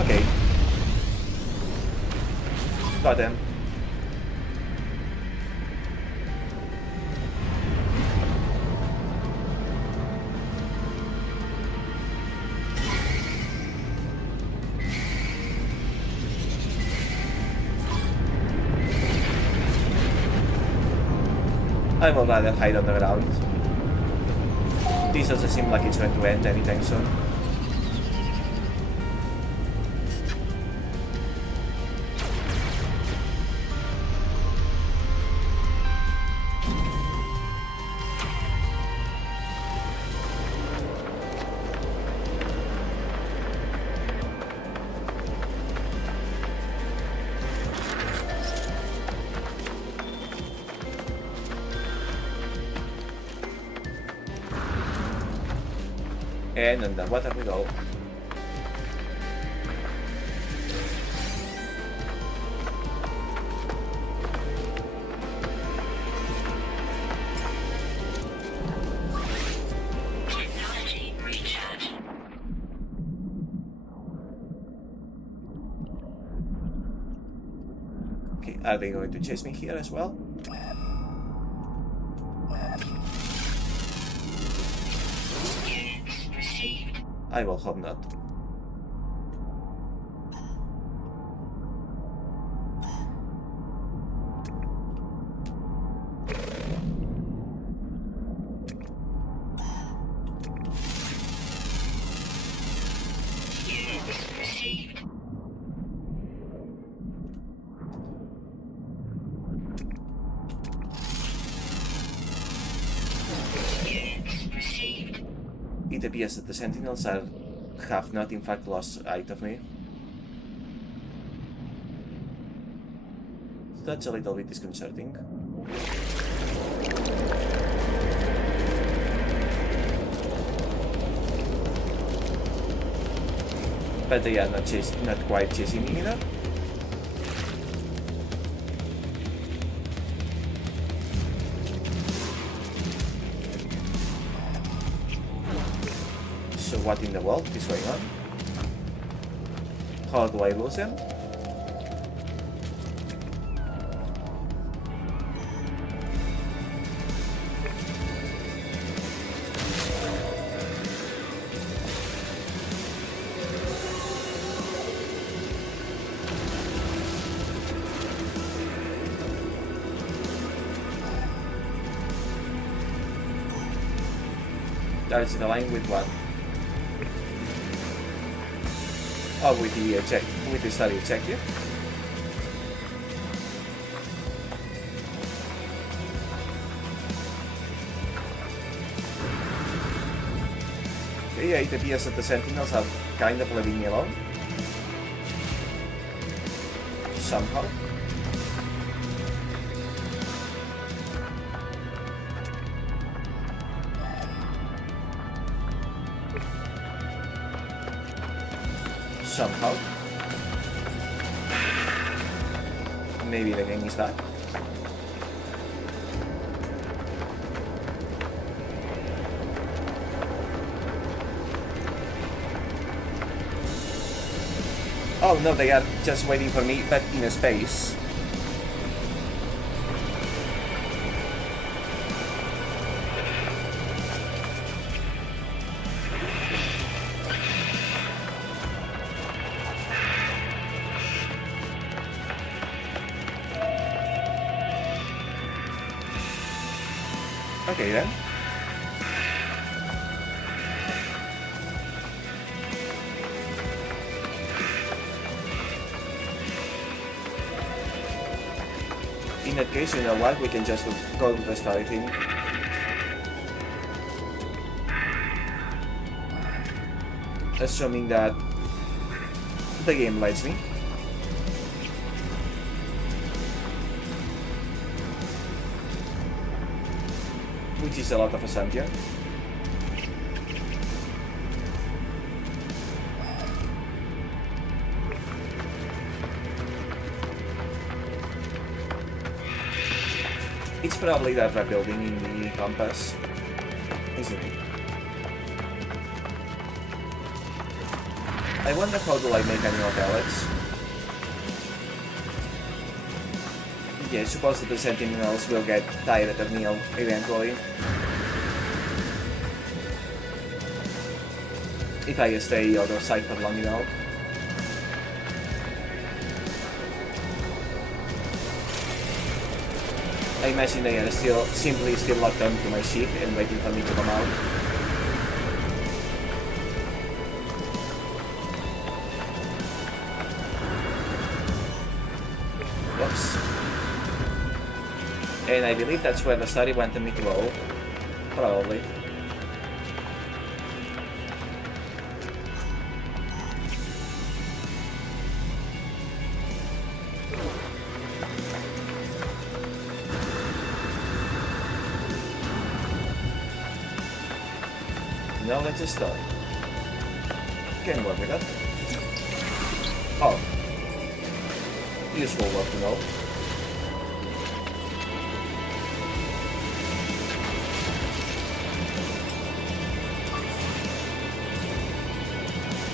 Okay. Got them. I would rather hide on the ground. This doesn't seem like it's going to end anytime soon. And underwater we go. Technology recharge. Okay, are they going to chase me here as well? Units received. I will hope not. Units received. Units received. It appears that the sentinels have not in fact lost sight of me. That's a little bit disconcerting. But they are not quite chasing me either. So what in the world is going on? How do I lose them? That is in line with what? Oh, with the study objective. Okay, yeah, it appears that the sentinels are kind of leaving me alone. Somehow. Somehow. Maybe the game is back. Oh no, they are just waiting for me, but in a space. Okay then. In that case, you know what? We can just go to the starting. Assuming that the game lets me. Which is a lot of assumption. It's probably that rebuilding in the compass, isn't it? I wonder how do I make animal pellets? Yeah, I suppose that the sentinels will get tired of me eventually. If I stay out of sight for long enough. I imagine they are simply locked onto my ship and waiting for me to come out. Whoops. And I believe that's where the study wanted me to go. Probably. Now let's just start. Can work with that. Oh. Useful work to know.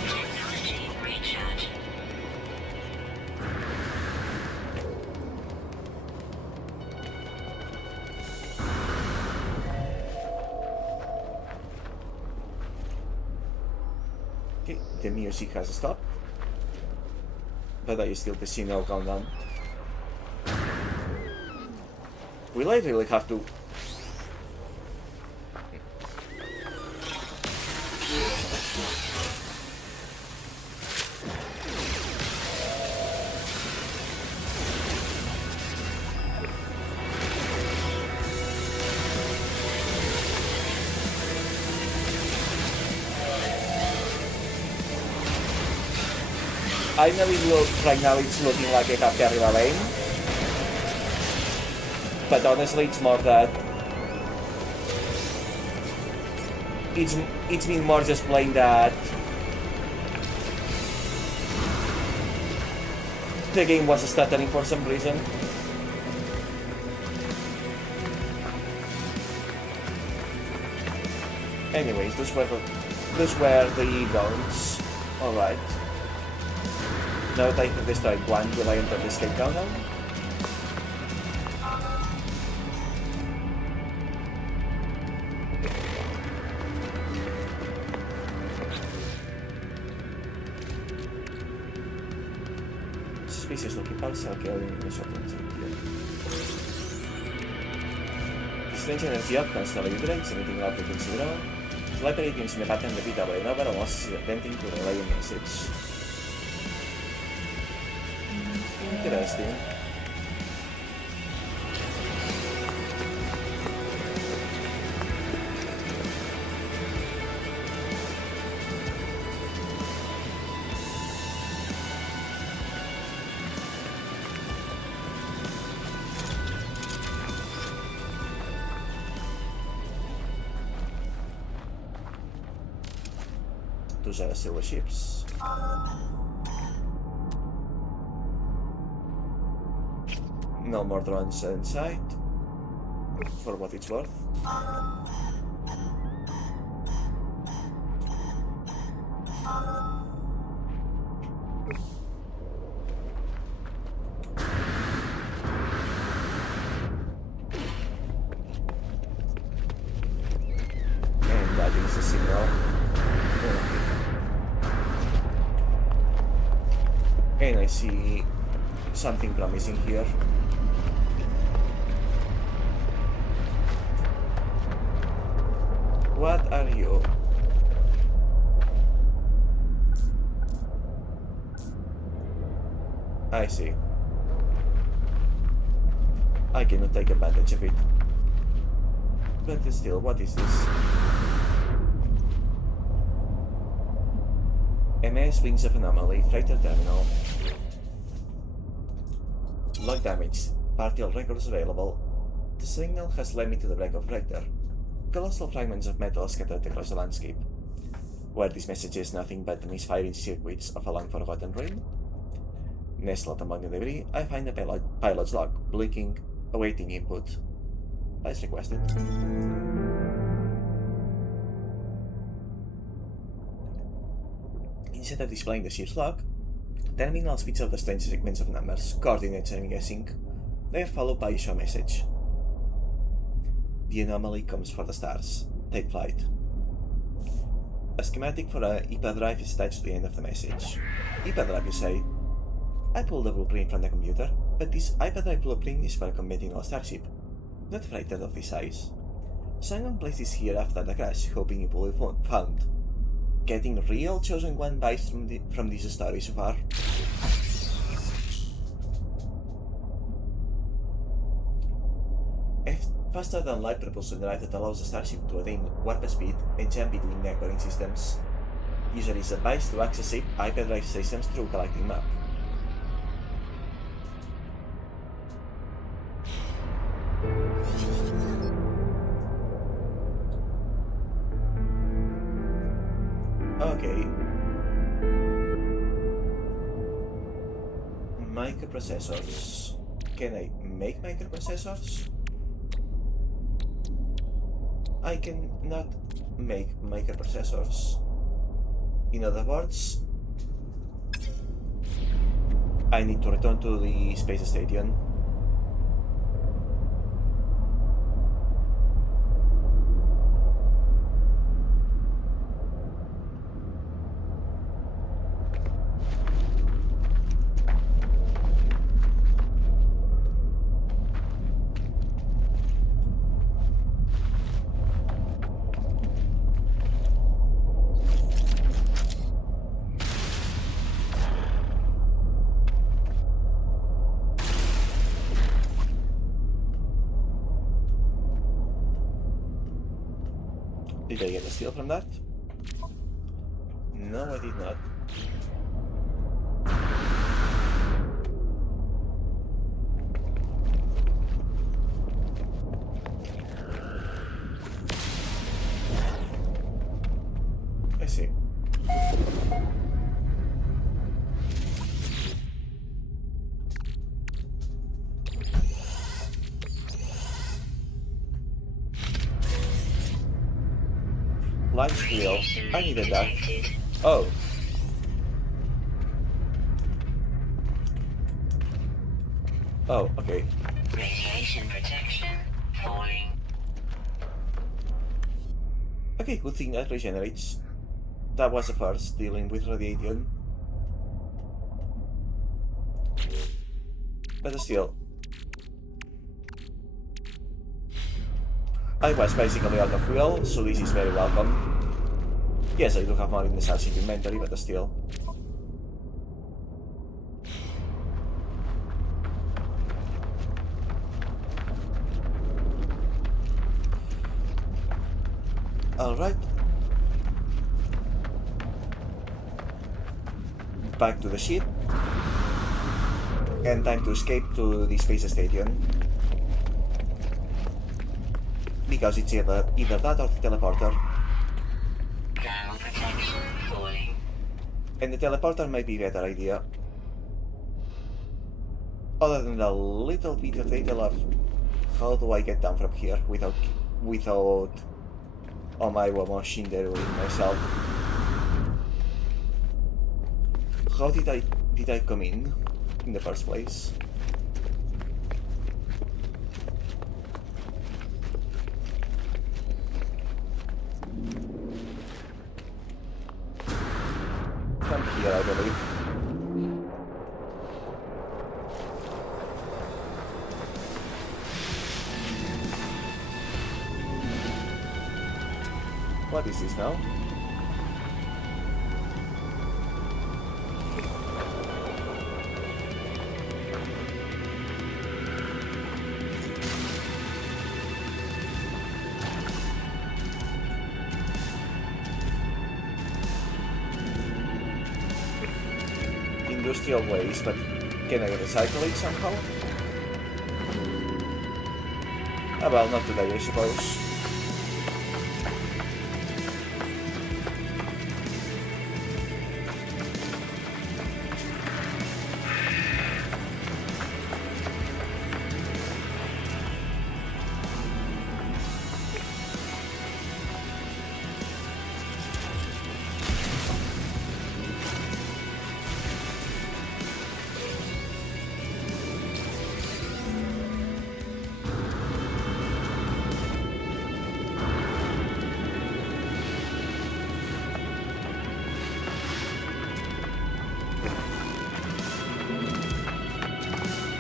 Technology recharge. Okay, the music has stopped. But I still the signal countdown. Will I really have to? I know right now it's looking like I have carried a lane. But honestly, it's more that it's been more just playing that the game was stuttering for some reason. Anyways, those were the guns. Alright. Now that I have destroyed one, will I enter the escape countdown? Suspicious looking parcel che ho in sotto. Strange energy outcomes to the evidence, anything out to consider. Slightly things in the pattern repeatable enough, but almost attempting to relay a message. Interesting. Those are silver ships. No more drones in sight, for what it's worth. And that is the signal. And I see something promising here. What are you? I see. I cannot take advantage of it. But still, what is this? MS Wings of Anomaly, Freighter Terminal. Log damage. Partial records available. The signal has led me to the wreck of Freighter. Colossal fragments of metal scattered across the landscape. Were these messages nothing but the misfiring circuits of a long-forgotten dream? Nestled among the debris, I find the pilot's log, blinking, awaiting input. As requested. Instead of displaying the ship's log, the terminal spits out a strange sequence of numbers, coordinates I'm guessing. They are followed by a show message. The anomaly comes for the stars. Take flight. A schematic for a IPA drive is attached to the end of the message. IPA drive, you say? I pulled the blueprint from the computer, but this IPA drive blueprint is for a conventional starship, not a freighter of this size. Someone placed this here after the crash, hoping it will be found. Getting real chosen one vibes from this story so far. A faster than light propulsion drive that allows the starship to attain warp speed and jump between neighboring systems. User is advised to access hyperdrive systems through collecting map. Okay. Microprocessors. Can I make microprocessors? I cannot make microprocessors. In other words, I need to return to the space station. Did I get a steal from that? No, I did not. I see. Launch wheel. I needed that. Oh. Oh, okay. Radiation protection falling. Okay, good thing that regenerates. That was the first, dealing with radiation. But still. I was basically out of fuel, so this is very welcome. Yes, I do have more in the starship inventory, but still. Alright. Back to the ship. And time to escape to the space station. Because it's either that or the teleporter. Thermal protection falling. And the teleporter might be a better idea. Other than the little bit of detail of how do I get down from here without all my machine there with myself. How did I come in the first place? From here, I believe. What is this now? Industrial waste, but can I recycle it somehow? Ah, well, not today, I suppose.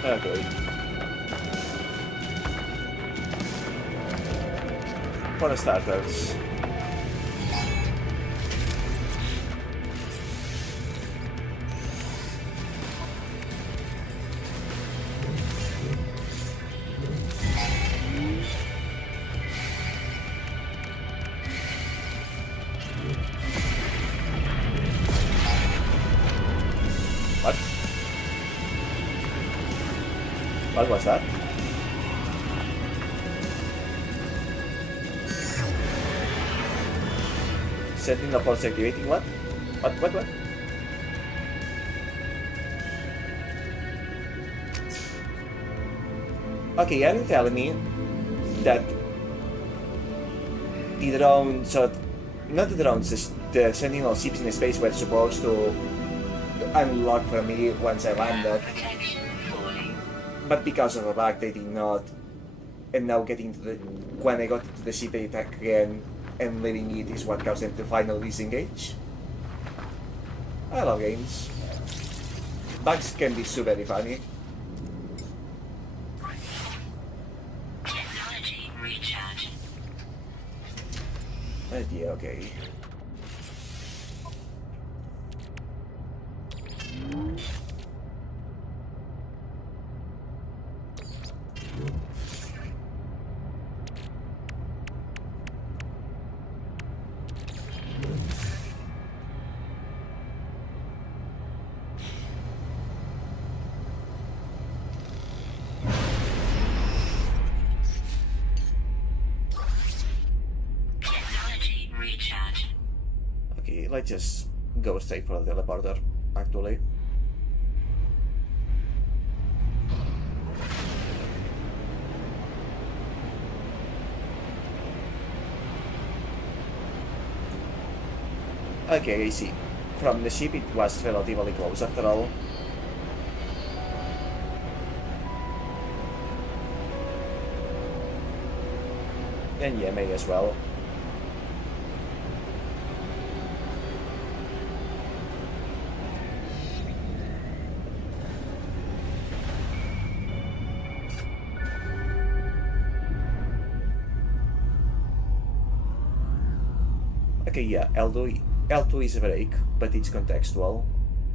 Okay. For starters. What? What was that? Setting up for activating what? What? Okay, are you telling me that the drones, so not the drones, the sentinel ships in space were supposed to unlock for me once I landed, Protection falling. but because of a bug they did not, and now getting to the, when I got into the ship they attack again, and leaving it is what caused them to finally disengage. I love games. Bugs can be so very funny. Technology recharge. But yeah, okay. Technology recharge. Okay, let's just go straight for the teleporter, actually. Okay, I see. From the ship it was relatively close after all. And yeah, may as well. Okay, yeah, L2 is a break, but it's contextual.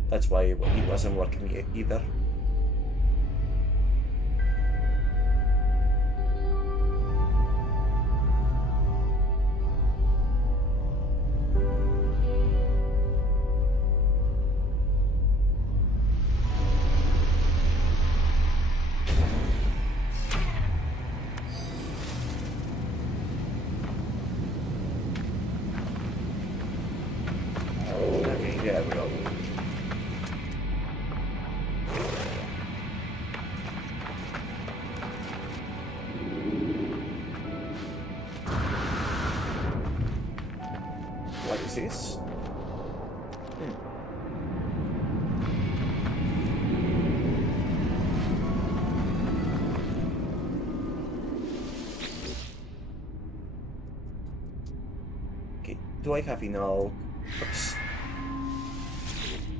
That's why it wasn't working either. Okay, there we go. What is this? Okay, do I have enough? Oops.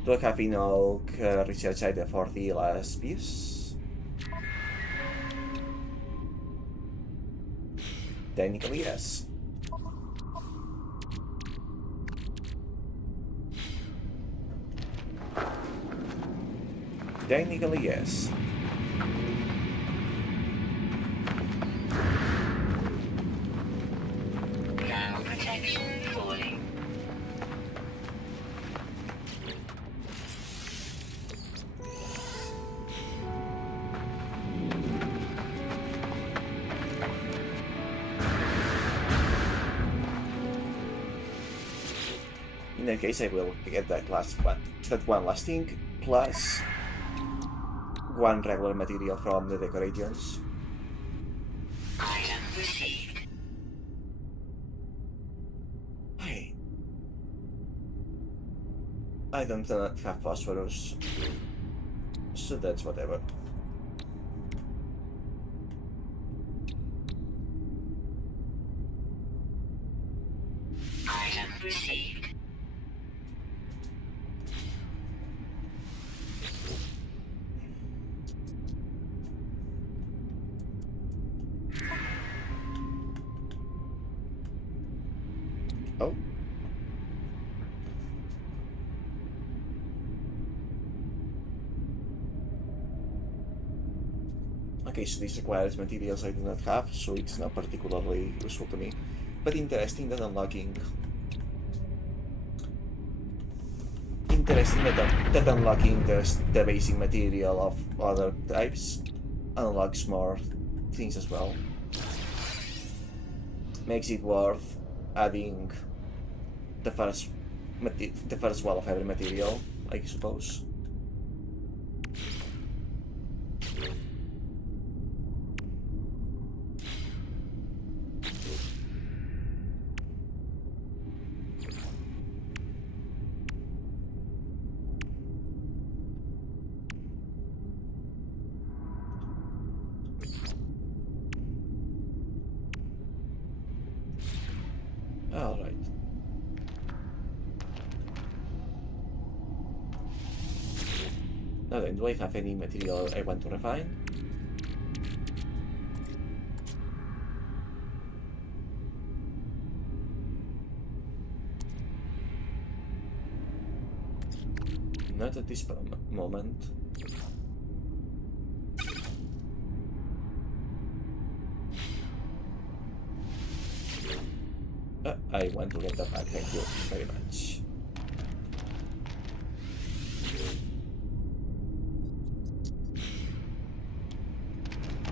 Do I have enough research item for the last piece? Technically, yes. Technically, yes. Thermal protection falling. In that case, I will get that one last thing, plus one regular material from the decorations. Item received. Hey. I don't have phosphorus, so that's whatever. Item received. Oh. Okay, so this requires materials I do not have, so it's not particularly useful to me. But interesting that unlocking... Interesting that unlocking the basic material of other types unlocks more things as well. Makes it worth adding the first wall of every material, I suppose. Alright. Now then, do I have any material I want to refine? Not at this moment. I want to get that back, thank you very much.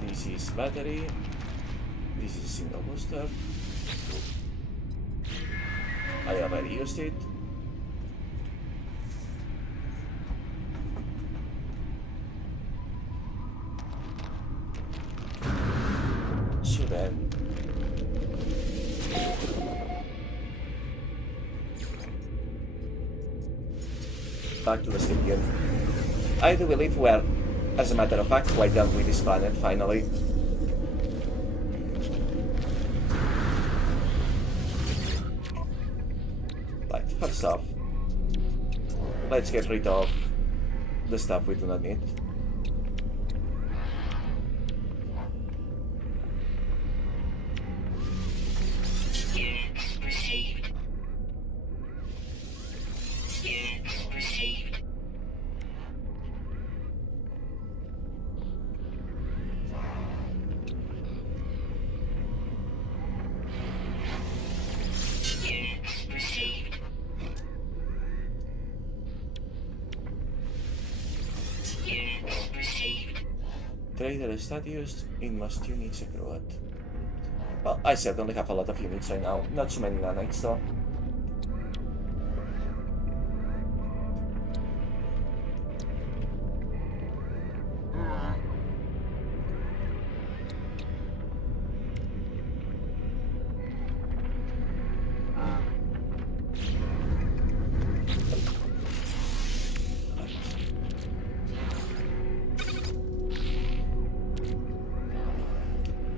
This is battery. This is a single booster. I already used it. So then... back to the Stygian. I do believe we're, as a matter of fact, quite done with this planet, finally. Right, first off, let's get rid of the stuff we do not need. Units received. Units received. Units received. Units received. Trader status in most units accrued. Well, I certainly have a lot of units right now, not so many nanites though.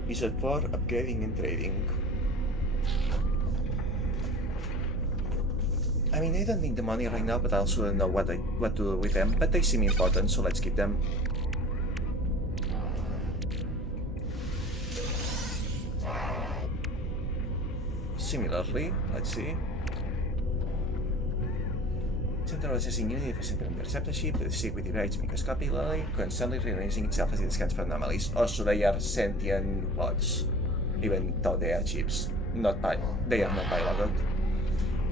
Is it for upgrading and trading? I mean, I don't need the money right now, but I also don't know what to do with them. But they seem important, so let's keep them. Similarly, let's see. Central processing unit for central interceptor ship with security rates microscopically, constantly rearranging itself as it scans for anomalies. Also, they are sentient bots, even though they are ships. They are not piloted.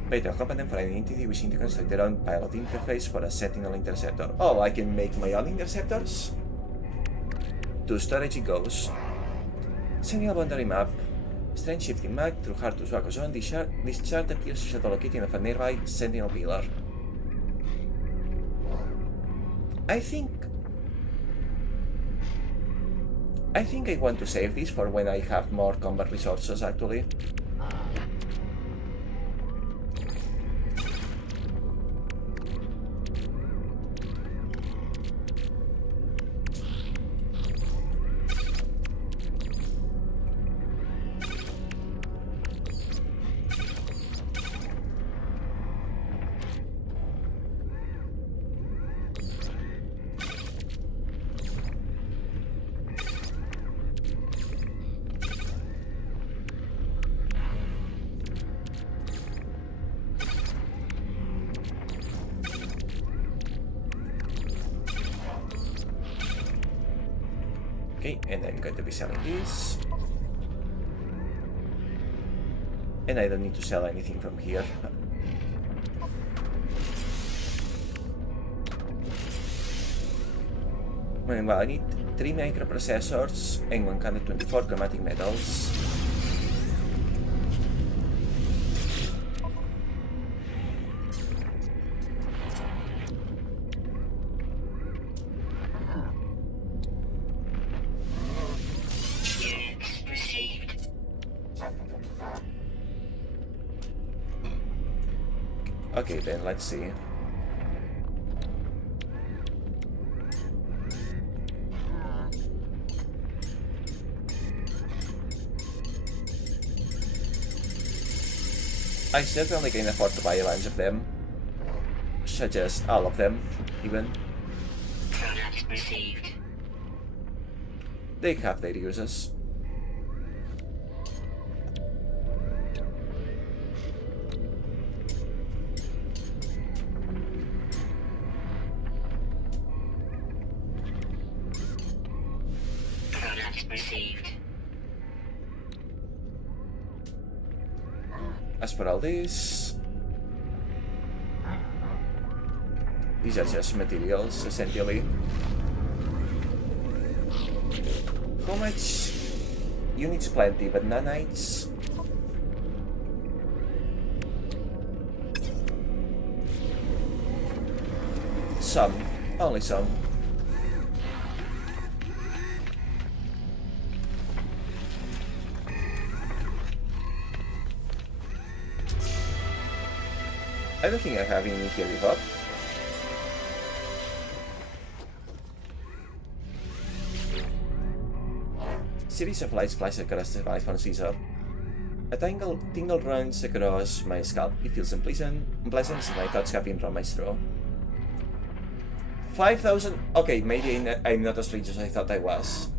Beta competent for any entity wishing to construct their own pilot interface for a sentinel interceptor. Oh, I can make my own interceptors? To storage it goes. Sentinel boundary map. Strange shifting map through hard to swag zone. This chart appears to show the location of a nearby sentinel pillar. I think I want to save this for when I have more combat resources, actually. Okay, and I'm going to be selling this. And I don't need to sell anything from here. Well, I need 3 microprocessors and 124 chromatic metals. Okay, then let's see. I certainly can afford to buy a bunch of them. Such as all of them, even. Product received. They have their uses. Received. As for all these are just materials, essentially. How much? Units plenty, but nanites? Some. Only some. I don't think I have any here with up. Series of light splashes across the right from Caesar. A tingle runs across my scalp. It feels unpleasant as my thoughts have been run my straw. 5,000. Okay, maybe I'm not as rich as I thought I was.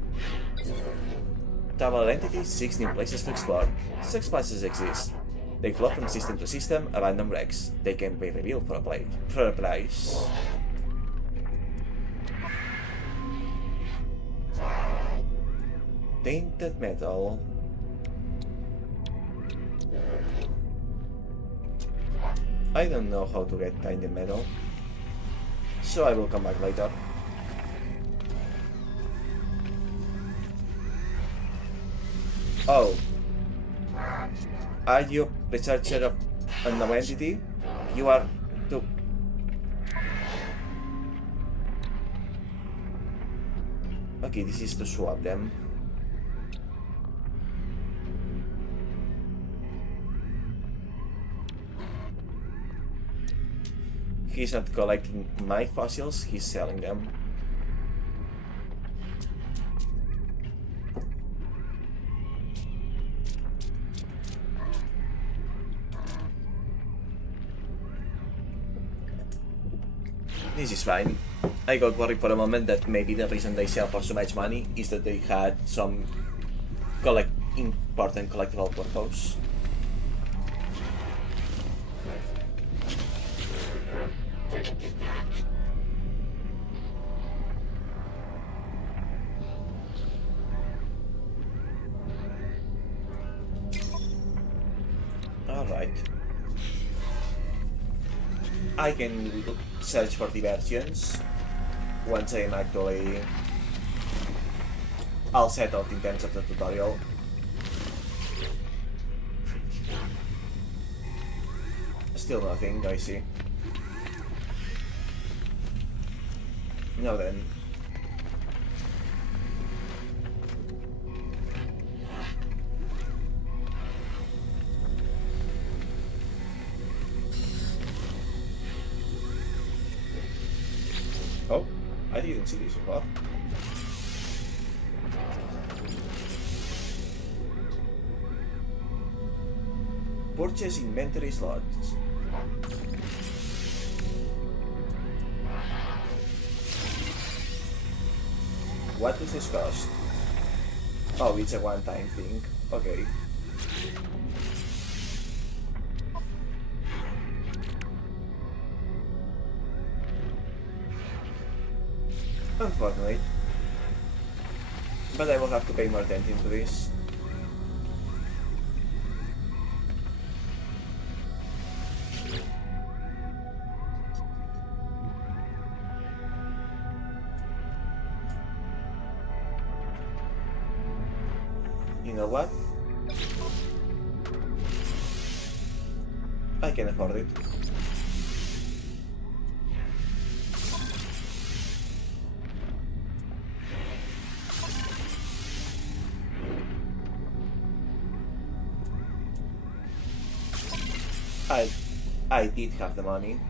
Travel entities, 6 new places to explore. 6 places exist. They flow from system to system, abandoned wrecks. They can be revealed for a price. Tainted metal. I don't know how to get tainted metal, so I will come back later. Oh. Are you researcher of unknown entity? You are too. Okay, this is to swap them. He's not collecting my fossils, he's selling them. This is fine. I got worried for a moment that maybe the reason they sell for so much money is that they had some important collectible purpose. Alright. I can search for diversions once I am actually all settled in terms of the tutorial. Still nothing, I see. Now then. Oh, I didn't see this before. Purchase inventory slots. What does this cost? Oh, it's a one-time thing. Okay. Unfortunate. But I will have to pay more attention to this. You know what? I can afford it. I did have the money.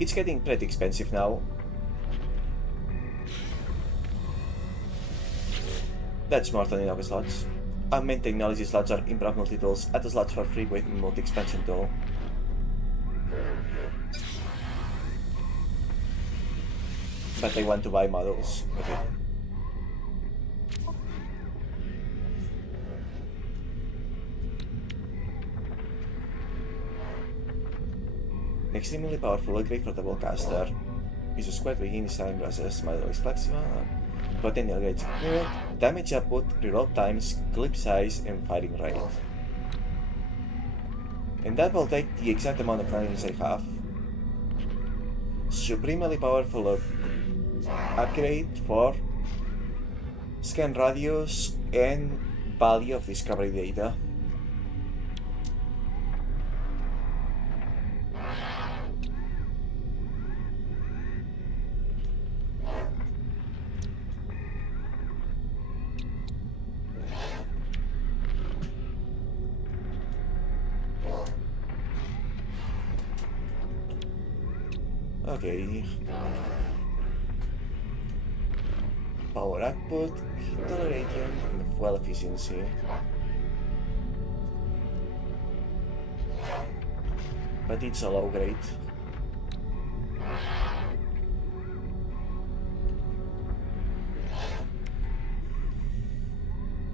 It's getting pretty expensive now. That's more than enough slots. Augmented technology slots are improv multi-tools. Add the slots for free with multi-expansion tool. But I want to buy models. Okay. An extremely powerful upgrade for the ballcaster. Uses quite within his time process, model is flexible, potential gauge accurate, damage output, reload times, clip size, and firing rate. And that will take the exact amount of rounds I have. Supremely powerful upgrade for scan radius and value of discovery data. Okay. Power output, heat toleration, and fuel efficiency. But it's a low grade.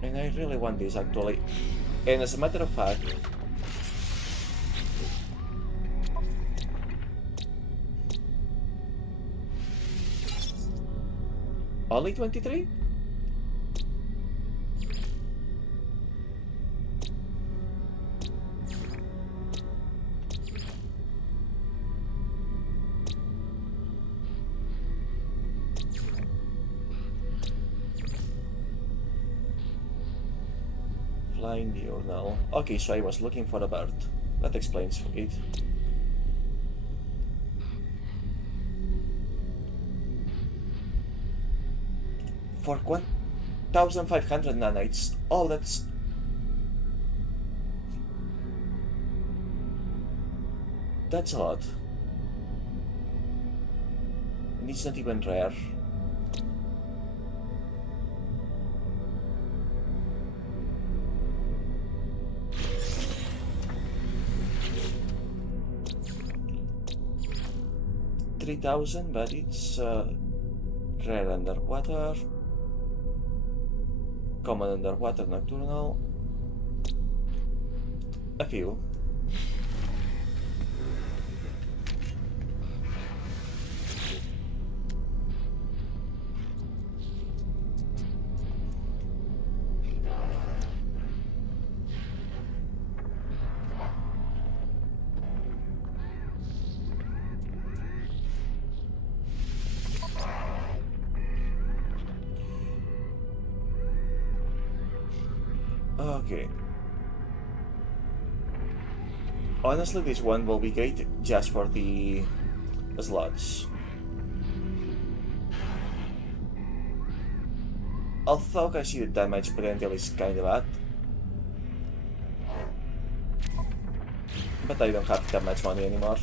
And I really want this actually. And as a matter of fact, only 23? Flying diurnal. Okay, so I was looking for a bird. That explains it. For 1,500 nanites. Oh, that's... That's a lot. And it's not even rare. $3,000, but it's Rare underwater. Common underwater nocturnal. A few. Okay. Honestly, this one will be great just for the slots. Although I see the damage potential is kinda bad. But I don't have that much money anymore.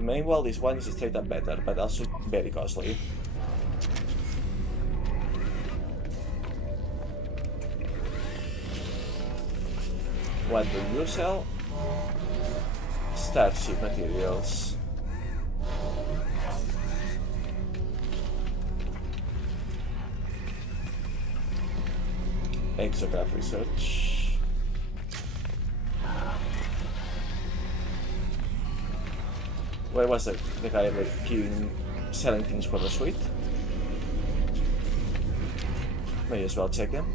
Meanwhile, this one is straight up better, but also very costly. What do you sell? Starship materials. Exocraft research. Where was the guy like queuing, selling things for the suite? May as well check them.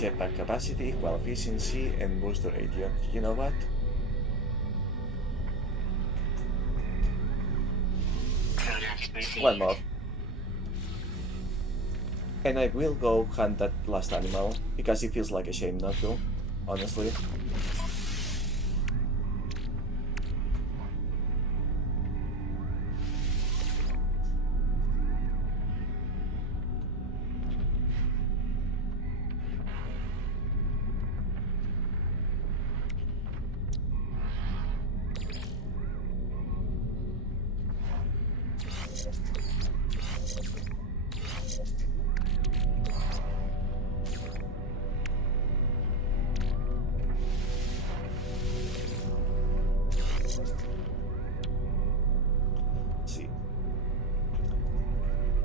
Jetpack capacity, fuel efficiency, and booster radio. You know what? One more. And I will go hunt that last animal, because it feels like a shame not to, honestly.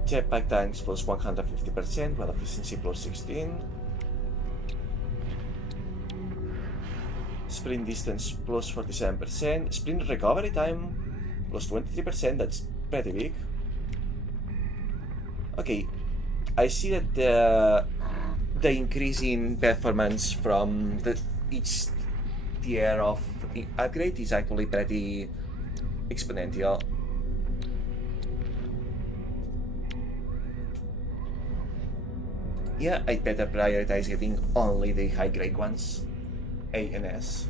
Jetpack tanks plus 150%, while efficiency plus 16. Sprint distance plus 47%. Sprint recovery time plus 23%, that's pretty big. Okay, I see that the increase in performance from each tier of upgrade is actually pretty exponential. Yeah, I'd better prioritize getting only the high grade ones, A and S.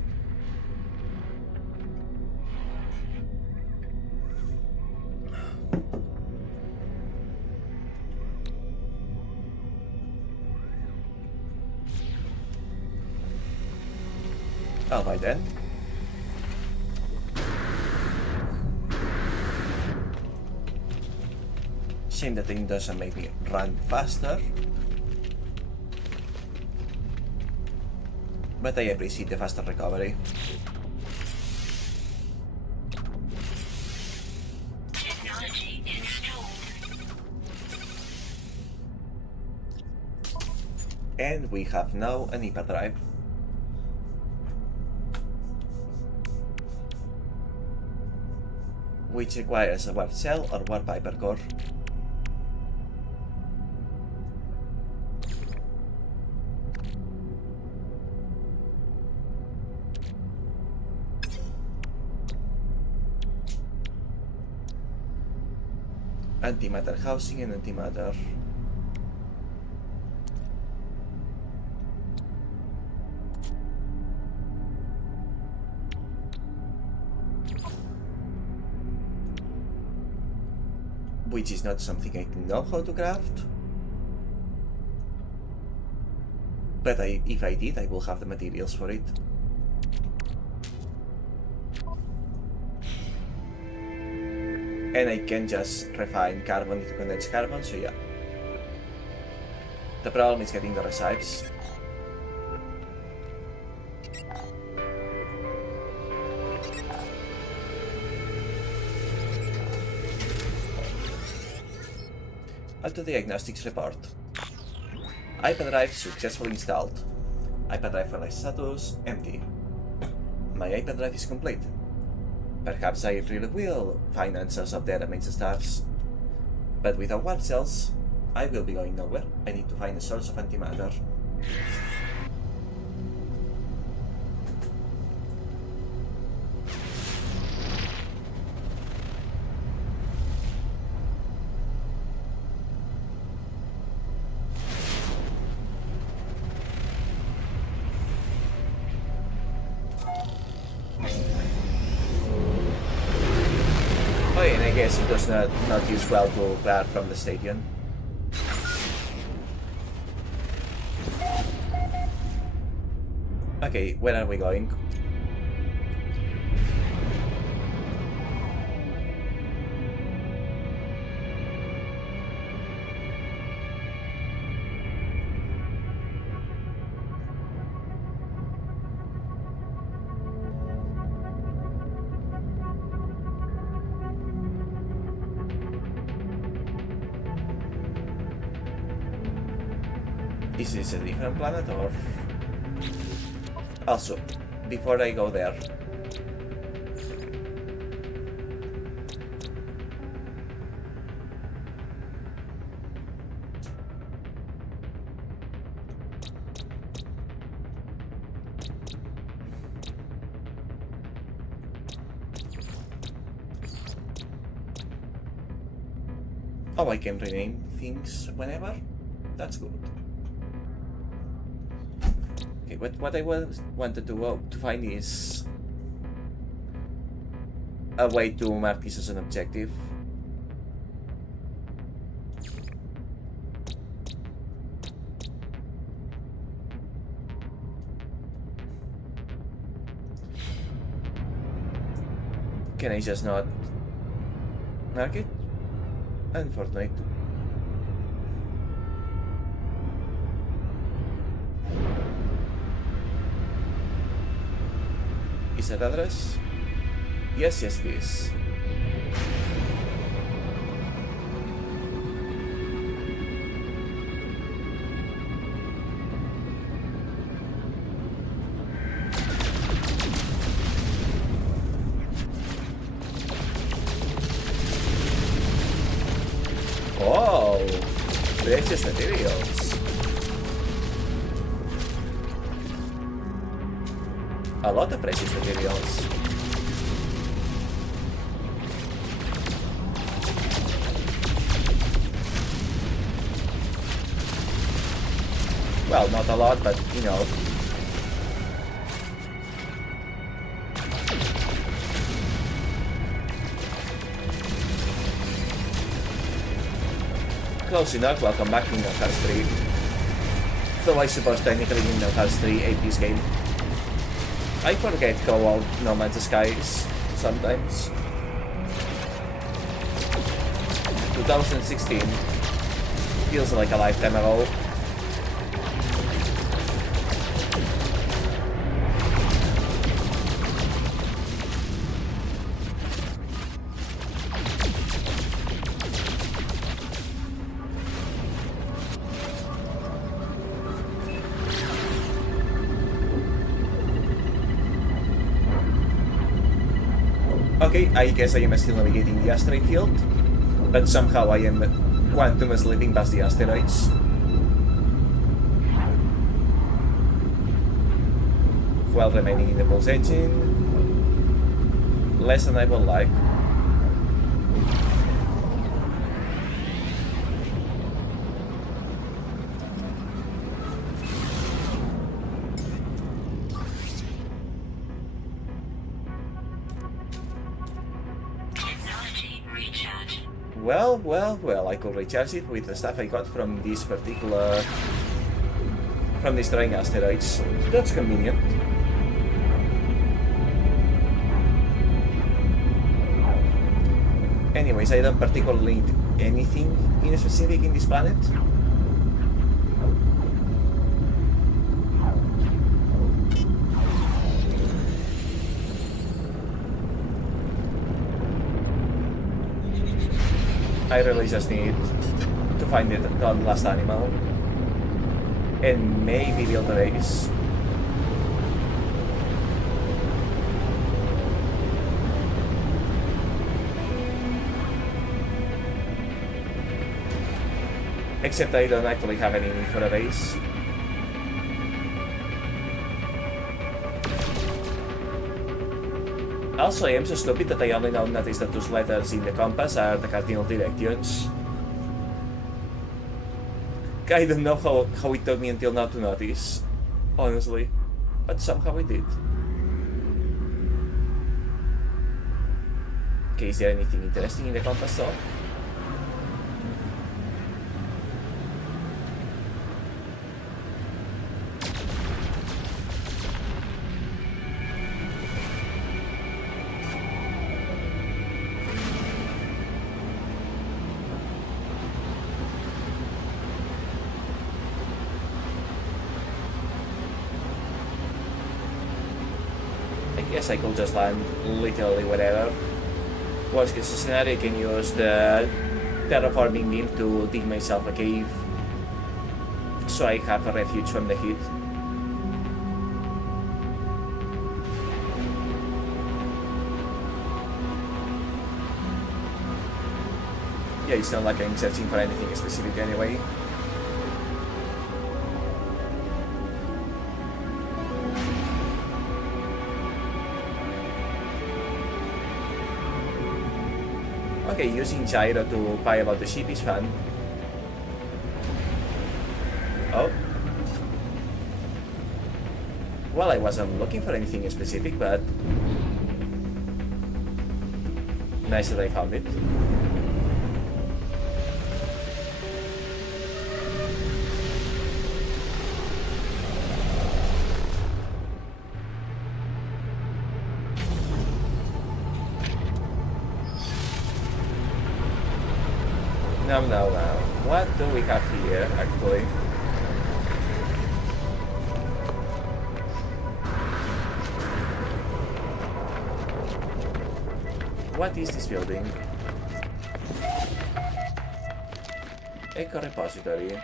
Alright then. Shame the thing doesn't make me run faster. But I appreciate the faster recovery. Technology installed. And we have now an hyperdrive. Which requires a warp cell or warp hypercore. Antimatter housing and antimatter. Which is not something I know how to craft. But if I did, I will have the materials for it. And I can just refine carbon into condensed carbon, so yeah. The problem is getting the recipes. Auto diagnostics report. Hyperdrive successfully installed. Hyperdrive file status empty. My hyperdrive is complete. Perhaps I really will finance us of the main stars. But without warp cells, I will be going nowhere. I need to find a source of antimatter. I guess it does not use well to grab from the stadium. Okay, where are we going? Is this a different planet or... Also, before I go there... Oh, I can rename things whenever? That's good. Okay, what I wanted to find is a way to mark this as an objective. Can I just not mark it? Unfortunate. Is that address? Yes, it is. Oh, precious materials. A lot of precious materials. Well, not a lot, but you know. Close enough, welcome back to Kingdom Hearts 3. Though I suppose technically Kingdom Hearts 3 ate this game. I forget how old No Man's Sky is sometimes. 2016 feels like a lifetime ago. Okay, I guess I am still navigating the asteroid field, but somehow I am quantum slipping past the asteroids. While remaining in the pulse engine. Less than I would like. Well, I could recharge it with the stuff I got from this particular... from destroying asteroids. That's convenient. Anyways, I don't particularly need anything in specific in this planet. I really just need to find the last animal and maybe build a base. Except I don't actually have any need for a base. Also, I am so stupid that I only now noticed that those letters in the compass are the cardinal directions. I don't know how it took me until now to notice, honestly, but somehow it did. Okay, is there anything interesting in the compass though? Guess I could just land literally wherever. Worst case scenario, I can use the terraforming beam to dig myself a cave so I have a refuge from the heat. Yeah, it's not like I'm searching for anything specific anyway. Okay, using gyro to pilot the ship is fun. Oh. Well, I wasn't looking for anything specific, but... nice that I found it. Now. What do we have here, actually? What is this building? Eco repository.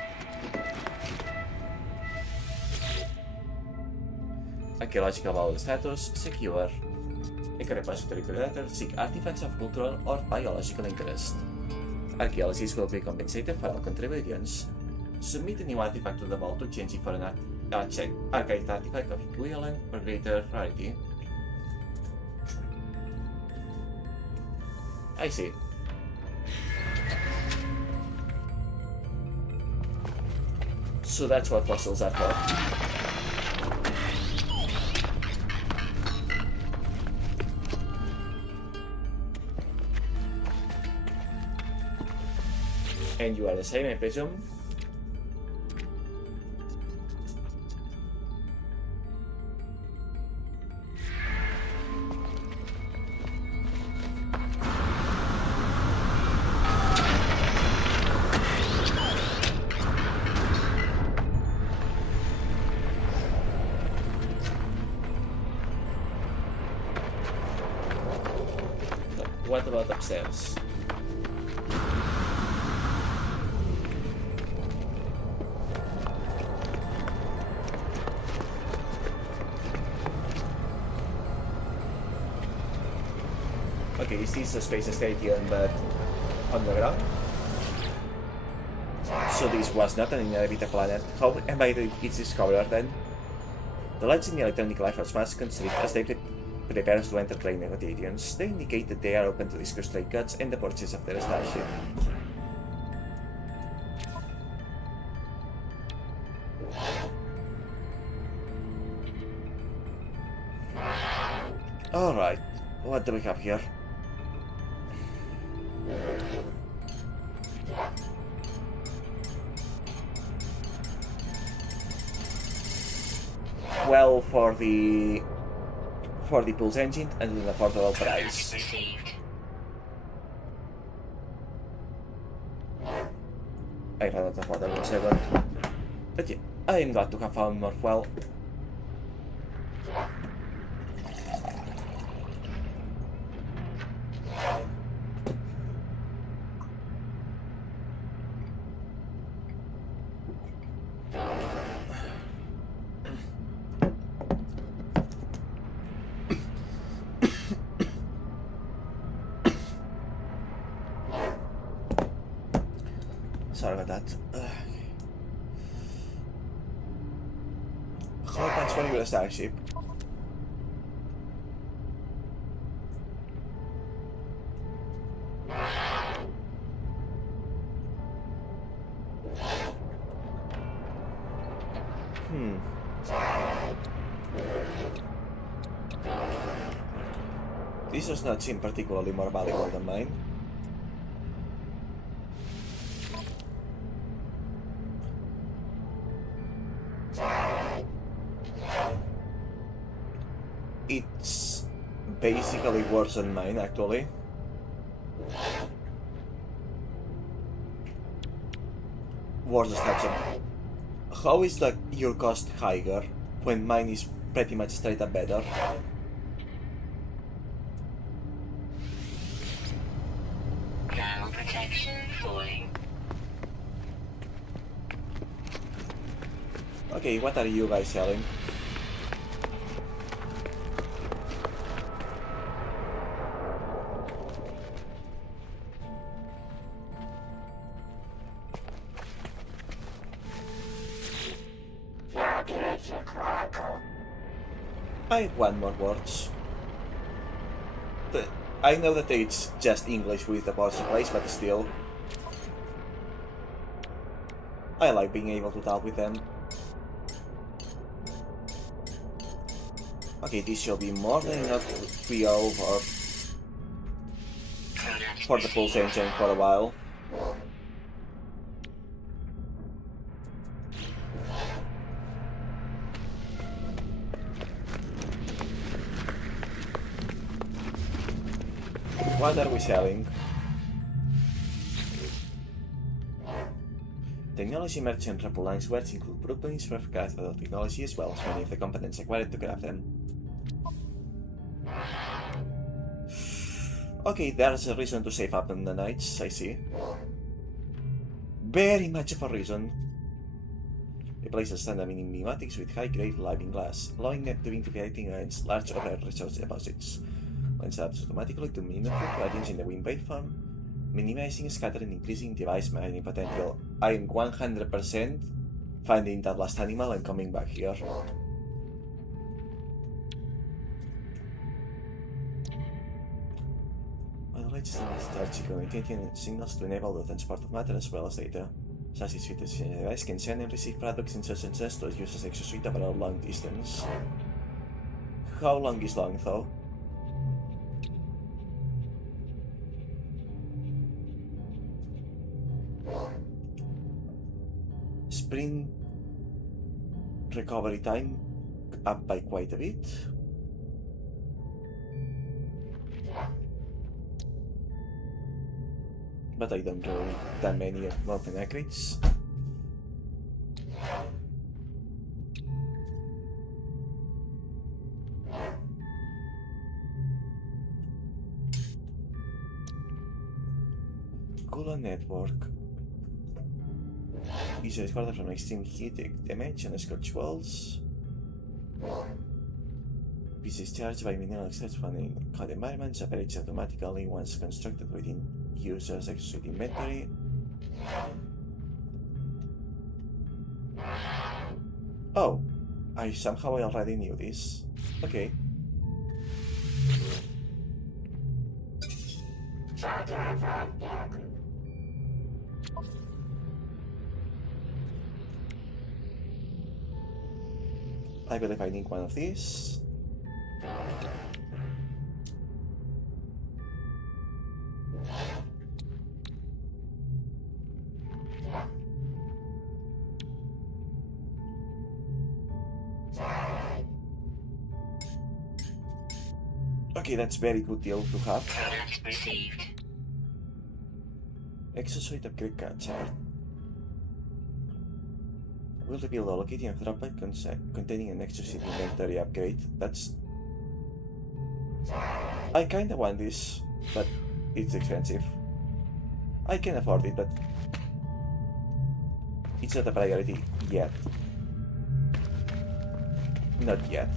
Archaeological value status secure. Eco repository predator seek artifacts of cultural or biological interest. Archaeologists will be compensated for all contributions. Submit a new artifact to the vault to change it for an archived artifact of equivalent or greater priority. I see. So that's what fossils are for. And you are the same, I presume? What about upstairs? Okay, this is a space station, but on the ground. So this was not an inhabited planet. How am I its discoverer then? The lights in the electronic life force must constrict as they prepare to enter trade negotiations. They indicate that they are open to discuss trade cuts and the purchase of their starship. Alright, what do we have here? 12 for the pulse engine and an affordable price. Received. I ran out of water in a second. But yeah, I am glad to have found more fuel. Sorry about that. How much money with a starship? This does not seem particularly more valuable than mine. It's basically worse than mine, actually. Worse structure. How is your cost higher when mine is pretty much straight up better? Thermal protection falling. Okay, what are you guys selling? I want more words. I know that it's just English with the power supplies, but still. I like being able to talk with them. Okay, this should be more than enough to be over for the pulse engine for a while. What are we selling? Technology merchant repellents words include blueprints for craftable technology as well as many of the components required to craft them. Okay, there's a reason to save up in the nights, I see. Very much of a reason. Replaces standard mining pneumatics with high-grade living glass, allowing them to integrate against large or rare resource deposits. When set up automatically to minimize plugins in the wind waveform, minimizing scattering and increasing device mining potential. I am 100% finding that last animal and coming back here. Start communicating signals to enable the transport of matter as well as data. Such as the device can send and receive products and substances to use as exosuite over a long distance. How long is long though? Sprint recovery time up by quite a bit. But I don't know that many weapon upgrades. Cooler network. User is harder from extreme heat damage and scorch walls. This is charged by mineral extracts when in hot environments, operates automatically once constructed within user's exosuit inventory. Oh, I somehow already knew this. Okay. I believe I need one of these. Okay, that's very good deal to have. Product received. Exosuit upgrade chart. Will reveal the locating of drop bag containing an exosuit inventory upgrade. That's... I kinda want this, but it's expensive. I can afford it, but it's not a priority yet. Not yet.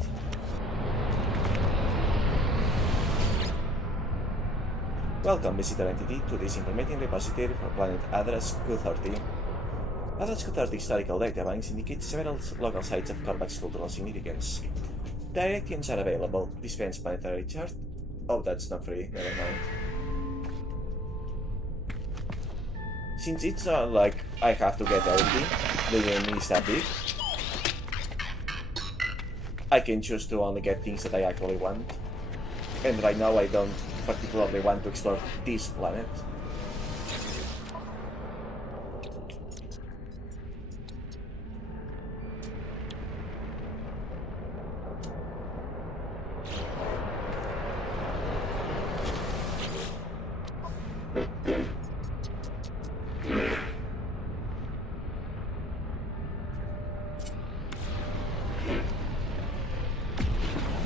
Welcome, visitor entity, to this information repository for planet Address Q30. Address Q30 historical databanks indicate several local sites of Corvax's cultural significance. Directions are available. Dispense planetary chart. Oh, that's not free. Never mind. Since it's not like I have to get everything, the game is that big, I can choose to only get things that I actually want. And right now I don't particularly want to explore this planet.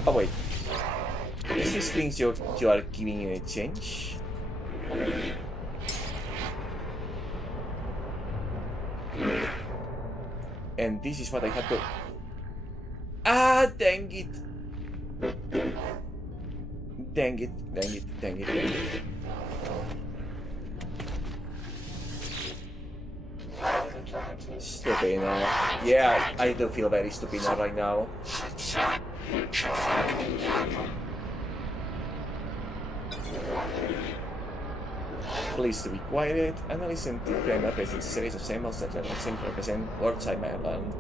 Oh wait. Is this things you are giving in exchange? And this is what I have to... Ah, dang it! Dang it, dang it, dang it, dang it. Stupid now. Yeah, I do feel very stupid now right now. Please to be quiet and listen to Kramer presents a series of symbols that represent words I may learn.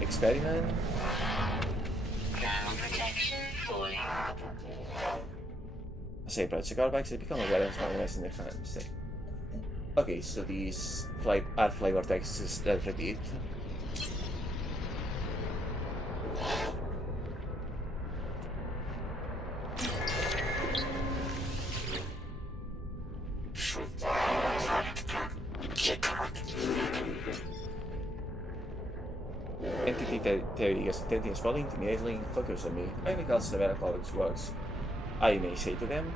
Experiment. Ground protection falling. Save project callbacks and become aware of my in their hands. Okay, so these are flavor texts that repeat. Entity theory is intending small intimidating focus on me. I recall several colleagues' works. I may say to them,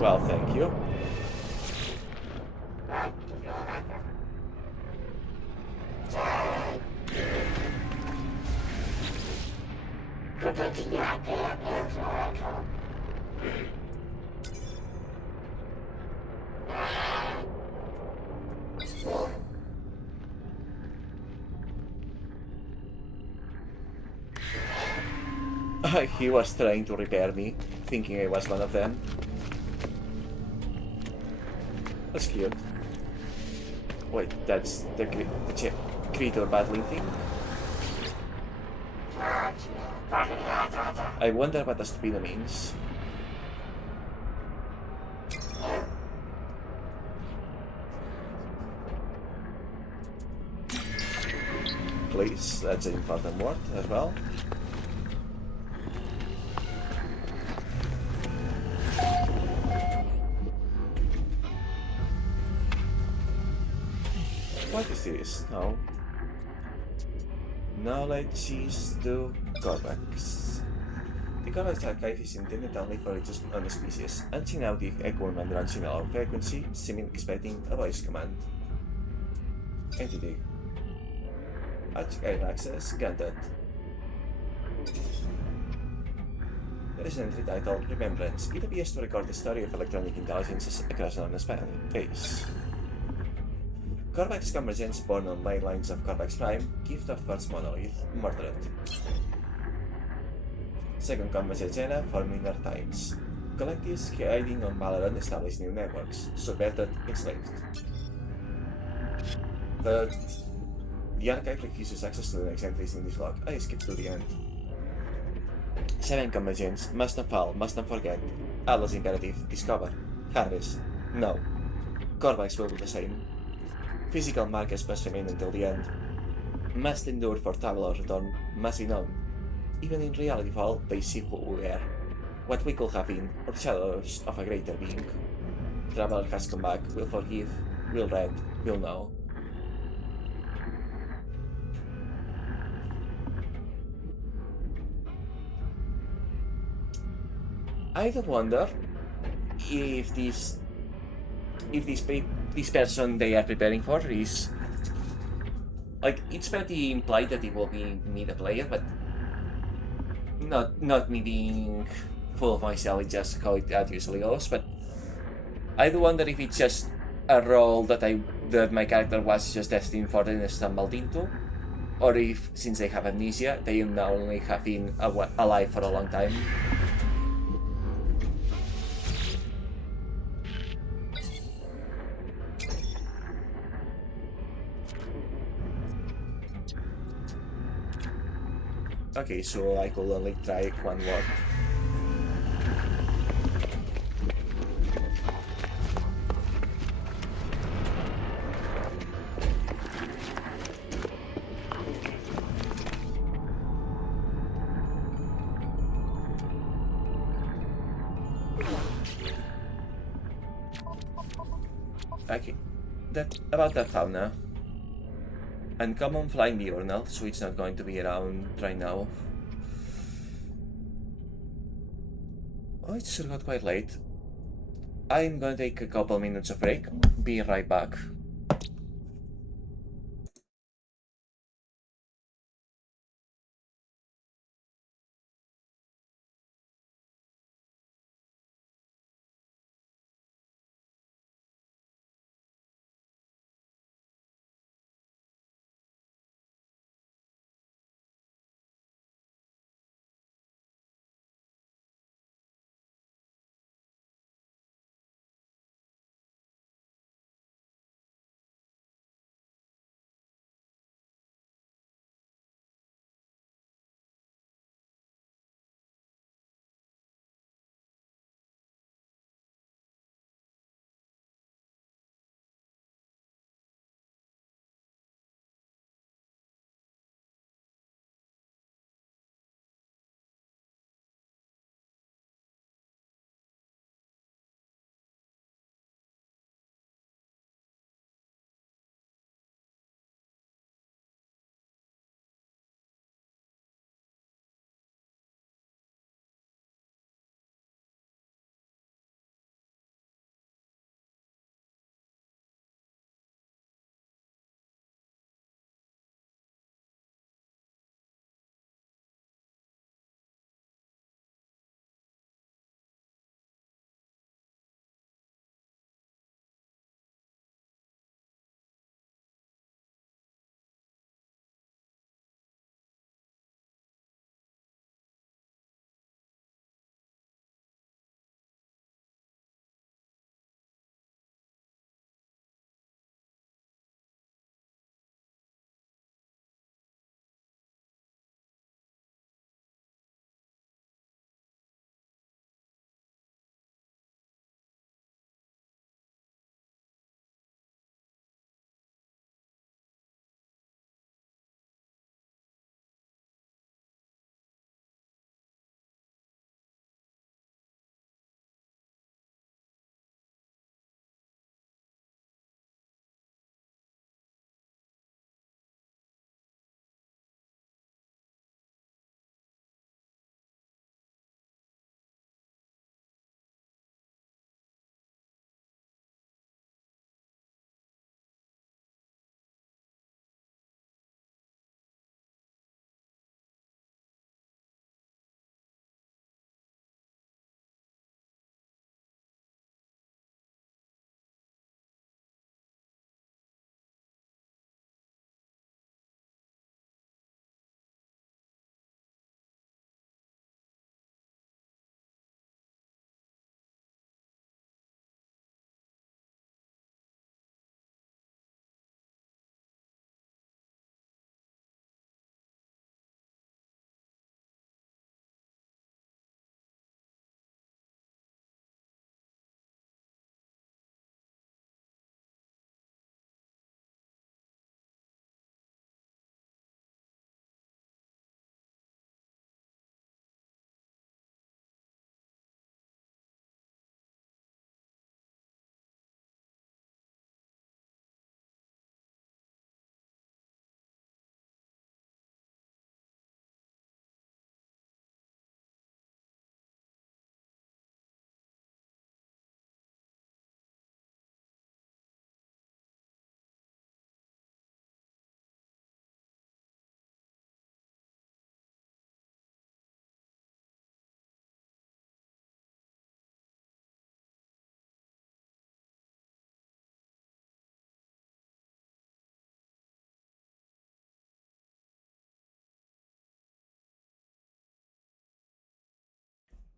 well, thank you. He was trying to repair me, thinking I was one of them. That's cute. Wait, that's the creature battling thing? I wonder what the stupida means. Please, that's an important word as well. What is this? No. Knowledge is to Corvax. The Corvax archive is intended only for its own species. Unseen audio equipment runs in a low frequency, seeming expecting a voice command. Entity. Archive access granted. There is an entry titled Remembrance. It appears to record the story of electronic intelligences across known space. Corvax convergence born on ley lines of Corvax Prime, gift of first monolith, murdered. Second convergence era, forming archetypes. Collectives hiding on Valoran establish new networks, subverted, enslaved. Third, the archive refuses access to the next entries in this log. I skipped to the end. 7 convergence, must not fall, must not forget. Atlas imperative, discover, harvest, no. Core will be the same. Physical markers must remain until the end. Must endure for travel or return, must be known. Even in reality fall, they see who we are, what we could have been, or shadows of a greater being. Traveler has come back, will forgive, will read, will know. I do wonder if this person they are preparing for is like, it's pretty implied that it will be me the player, but not me being full of myself. It's just how that usually goes. But I do wonder if it's just a role that my character was just destined for and stumbled into, or if since they have amnesia, they not only have been alive for a long time. Okay, so I could only try one word. Okay, about that fauna. Uncommon flying diurnal, so it's not going to be around right now. Oh, it's still got quite late. I'm gonna take a couple minutes of break. Be right back.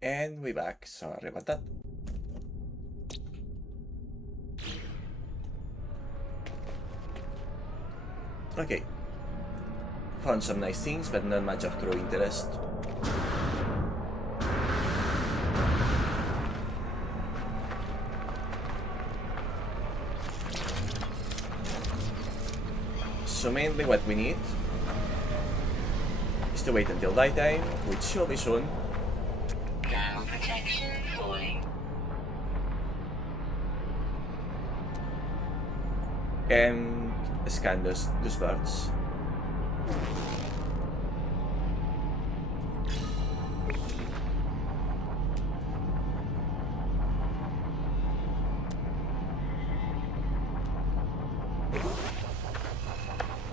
And we're back. Sorry about that. Okay. Found some nice things, but not much of true interest. So mainly what we need is to wait until daytime, which should be soon. Thermal protection falling. And scan those birds.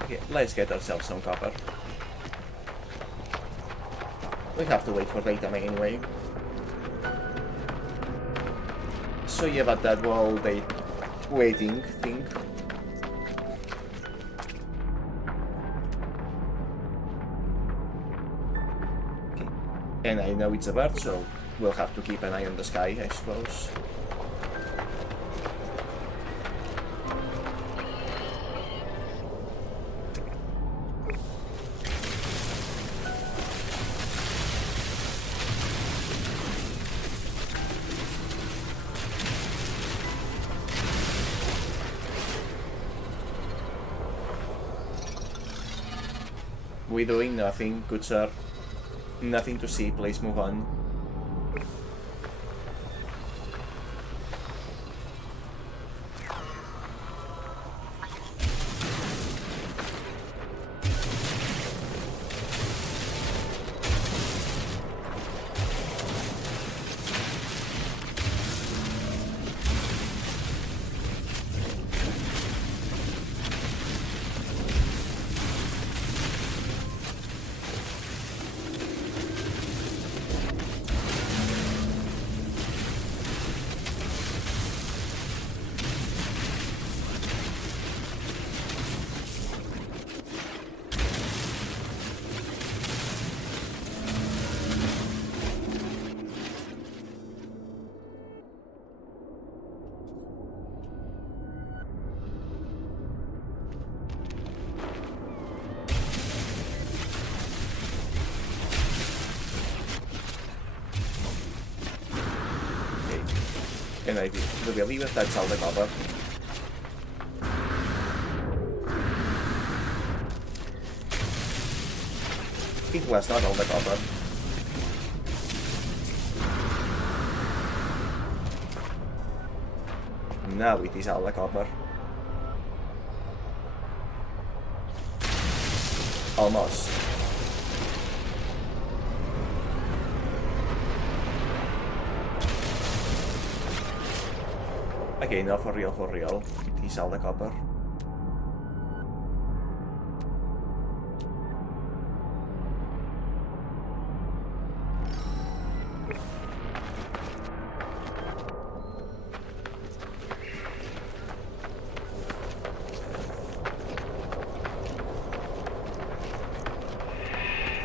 Okay, let's get ourselves some copper. We have to wait for daytime anyway. So yeah, but that whole day waiting thing. Okay. And I know it's a bird, so we'll have to keep an eye on the sky, I suppose. We're doing nothing, good sir. Nothing to see, please move on. And I do believe if that's all the copper. It was not all the copper. Now it is all the copper. Almost. Okay, no, for real, for real. It is all the copper.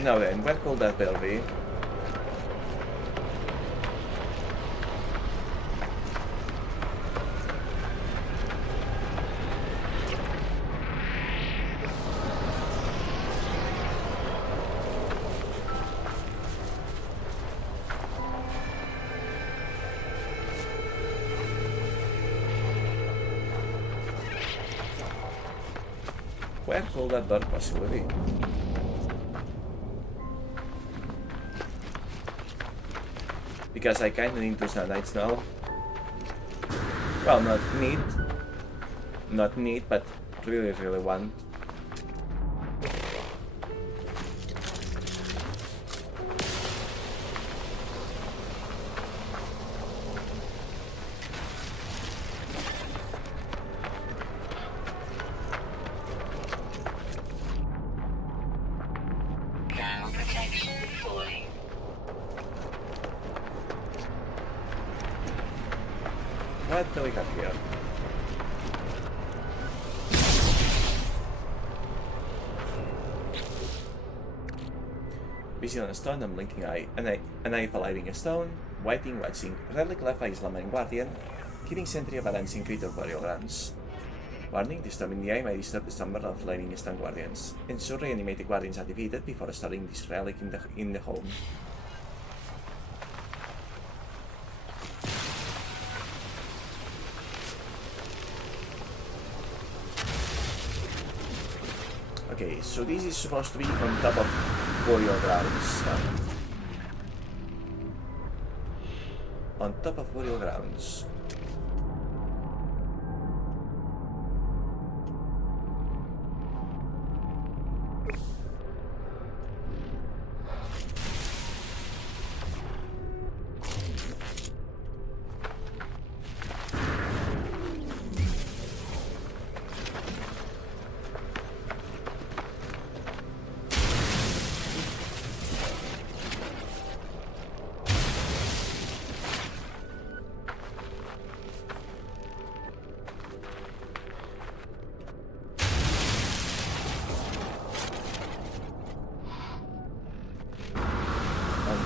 Now then, where could that bell be? Where could that bird possibly be? Because I kinda need those nanites now. Well, not need, but really want. Thermal protection falling. What do we have here? Busy on a stone, I'm blinking eye. An eye lighting a stone, waiting, watching. Relic left eye is Lament Guardian. Keeping sentry balancing creature burial grounds. Warning, disturbing the eye may disturb the slumber of lighting stone guardians. Ensure reanimated guardians are defeated before storing this relic in the home. Okay, so this is supposed to be on top of burial grounds. On top of burial grounds.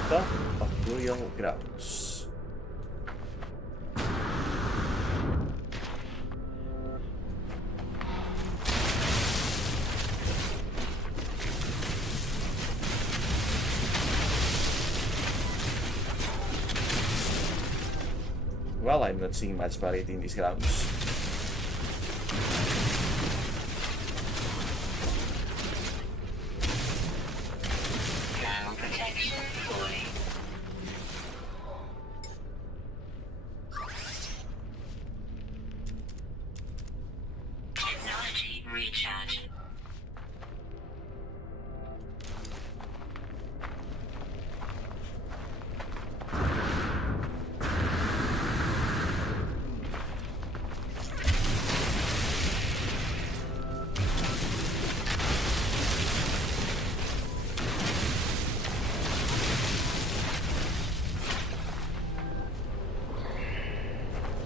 Top of burial grounds. Well, I'm not seeing much variety in these grounds. Recharge.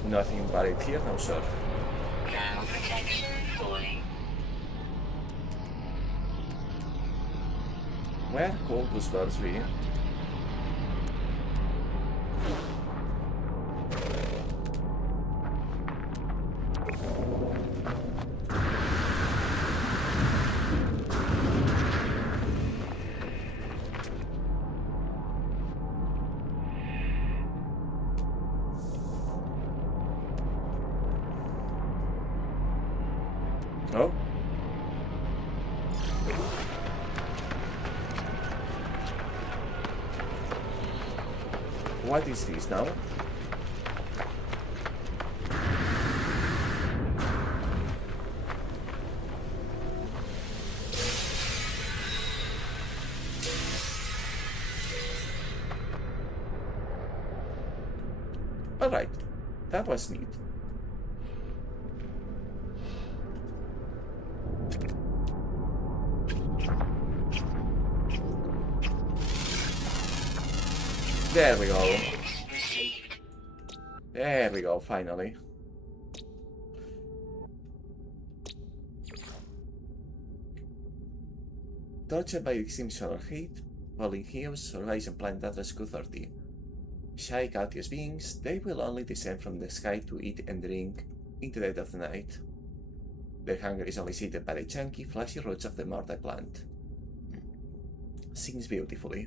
Nothing buried here, no sir. Thermal protection falling. Where cold was birds be? Oh. What is this now? Alright, that was neat. There we go. There we go, finally. Tortured by extreme solar heat, falling hills, horizon planet address Q30. Shy, courteous beings, they will only descend from the sky to eat and drink in the dead of the night. Their hunger is only sated by the chunky, flashy roots of the mortar plant. Sings beautifully.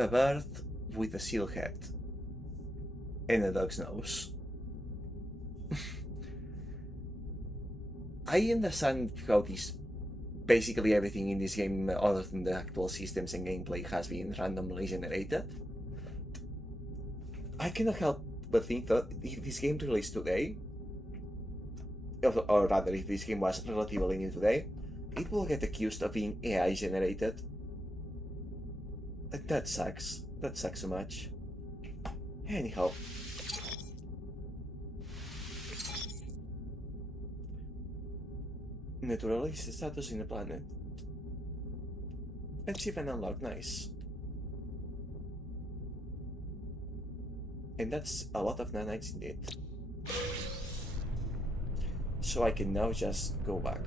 A bird with a seal head and a dog's nose. I understand how this basically everything in this game other than the actual systems and gameplay has been randomly generated. I cannot help but think that if this game released today, or rather if this game was relatively new today, it will get accused of being AI generated. That sucks. That sucks so much. Anyhow. Naturalist status in the planet. Achievement unlocked, nice. And that's a lot of nanites indeed. So I can now just go back.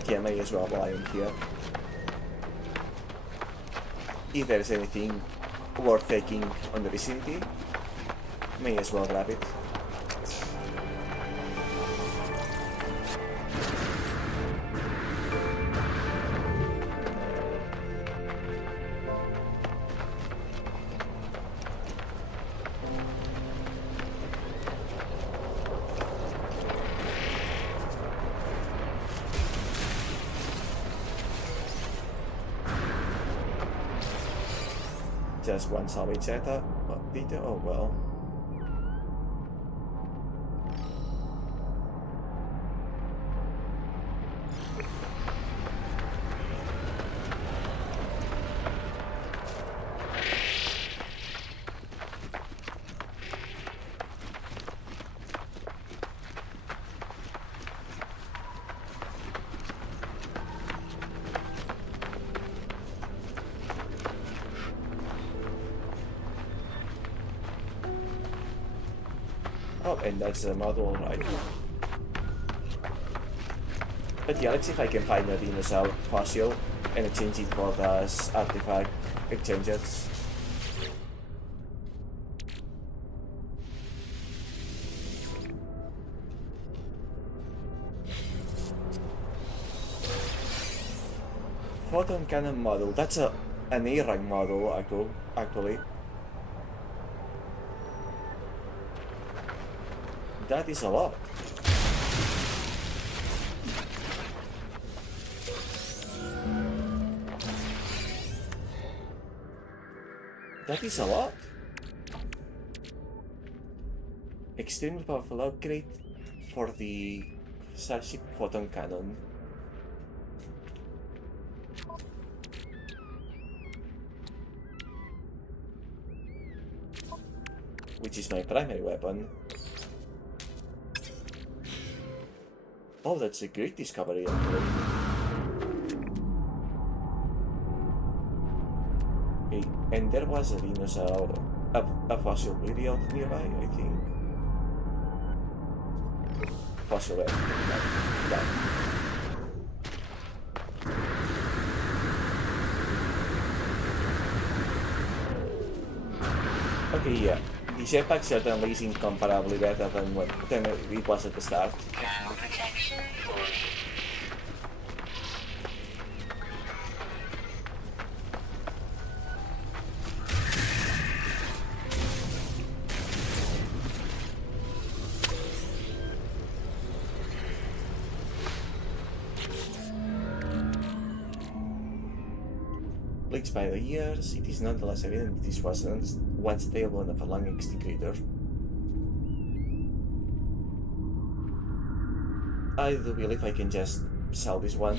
But yeah, may as well while I'm here. If there's anything worth taking on the vicinity, may as well grab it. Just one salvage data. Oh well. Oh, and that's a model, right? But yeah, let's see if I can find a dinosaur fossil and exchange it for those artifact exchanges. Photon cannon model. That's an A-rank model, actually. That is a lot. That is a lot. Extremely powerful upgrade for the Starship Photon Cannon. Which is my primary weapon. Oh, that's a great discovery, actually. Okay, and there was a dinosaur, a fossil video nearby, I think. Fossil web. Yeah. Okay, yeah. The jetpack certainly is incomparably better than it was at the start. Ground protection falling. Bleached by the years, it is nonetheless evident this was once the tailbone of a lung extinctor. I do believe I can just sell this one,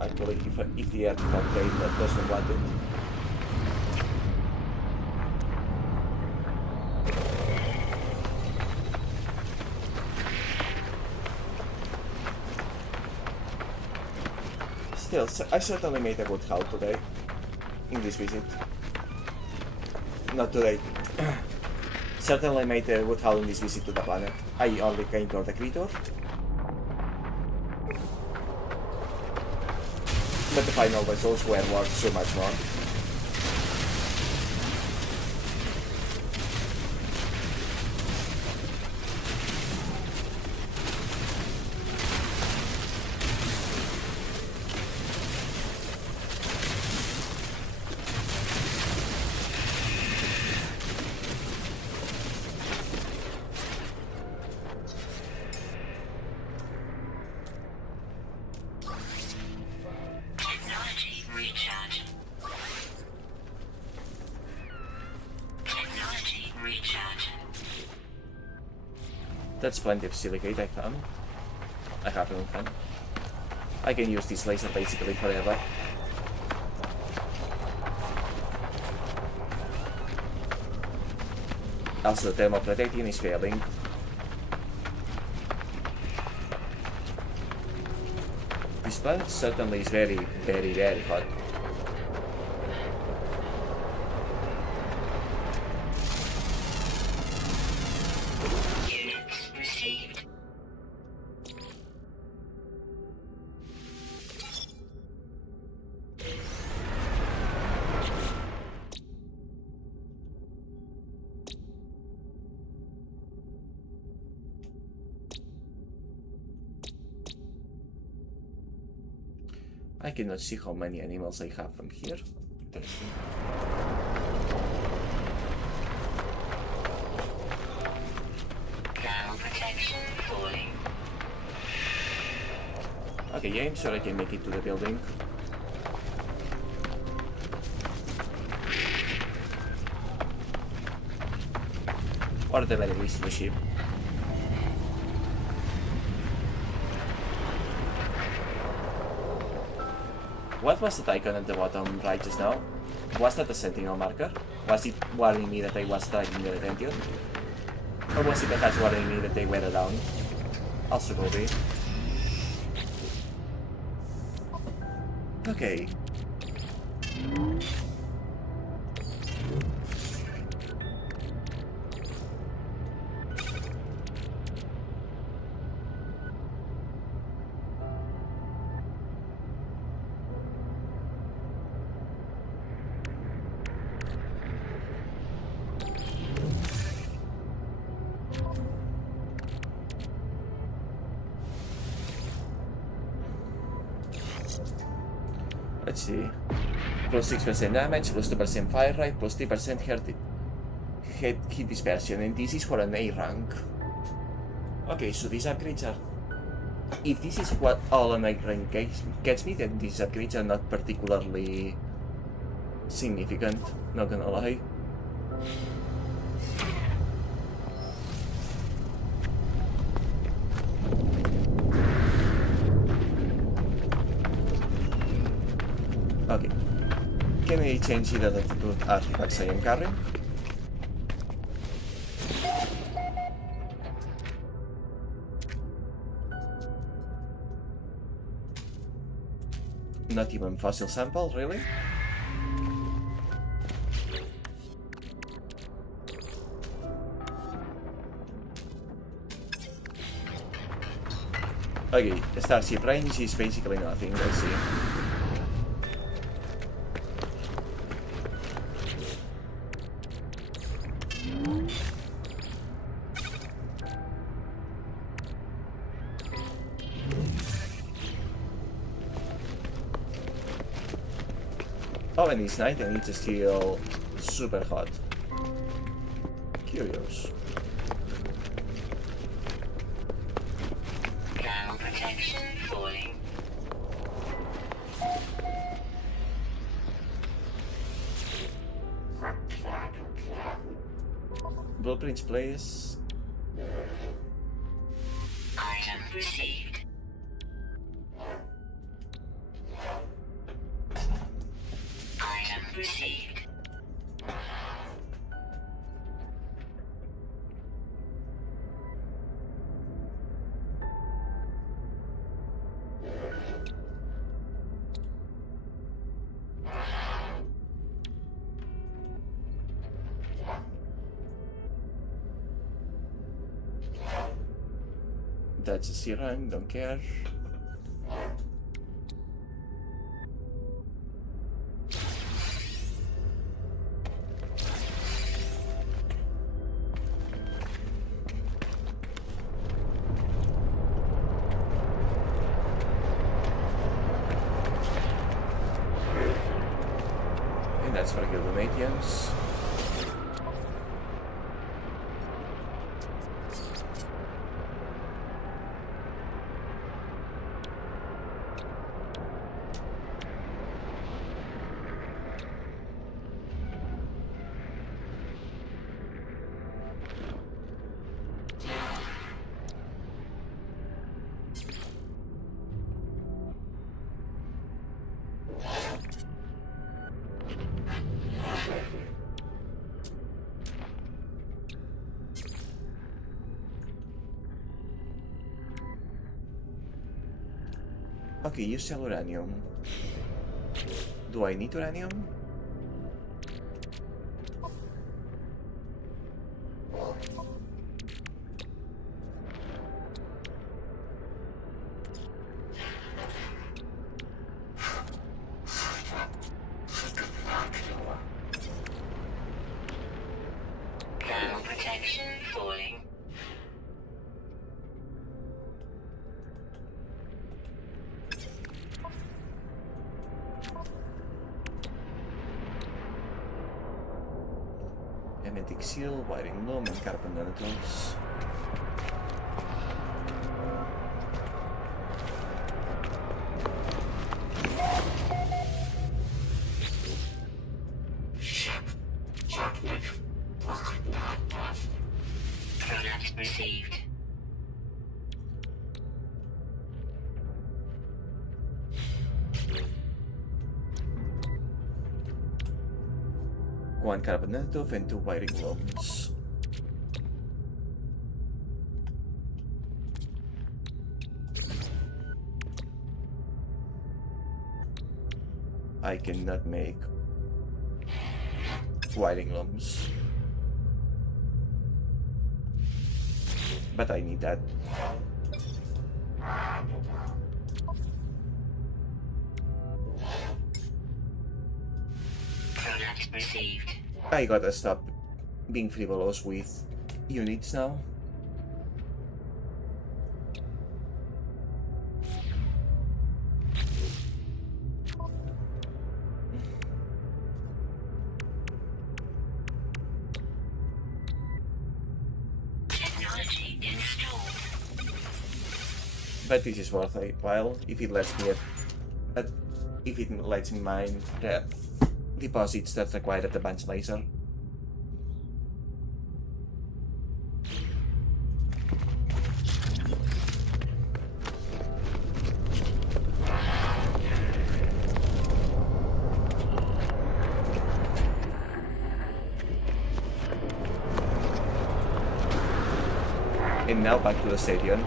actually, if the artifact trade doesn't want it. Still, I certainly made a good haul today. In this visit. Not today. Certainly made a good haul in this visit to the planet. I only encountered the creature. But the final results were worth so much more. That's plenty of silicate I found. I have no fun. I can use this laser basically forever. Also, thermal protection is failing. This planet certainly is very, very, very hot. I cannot see how many animals I have from here. Interesting. Ground protection falling. Okay, yeah, I'm sure I can make it to the building. Or at the very least the ship. What was that icon at the bottom right just now? Was that a sentinel marker? Was it warning me that I was dragging their attention? Or was it perhaps warning me that they were around? Also could be. Okay. Let's see. Plus 6% damage, plus 2% fire rate, plus 3% hit dispersion, and this is for an A rank. Okay, so these upgrades are... If this is what all an A rank gets me, then these upgrades are not particularly significant, not gonna lie. Okay. Can I change either of the two artifacts I am carrying? Not even fossil sample, really? Okay, Starship range is basically nothing, let's see. Oh, and it's night and it's still super hot. Curious. Ground protection falling. Blueprints, please. Item received. Item received. That's a C rank, don't care. And that's for Gildanatians. Okay, you sell uranium. Do I need uranium? Ground protection falling. magnetic seal, wiring loom, and carbon nanotubes. Product received. One carbon nanotube and 2 wiring looms. I cannot make wiring looms, but I need that. Product received. I gotta stop being frivolous with units now. Technology installed. But this is worth a while if it lets me if it lets me mine the deposits that require the bunch laser. And now back to the stadium.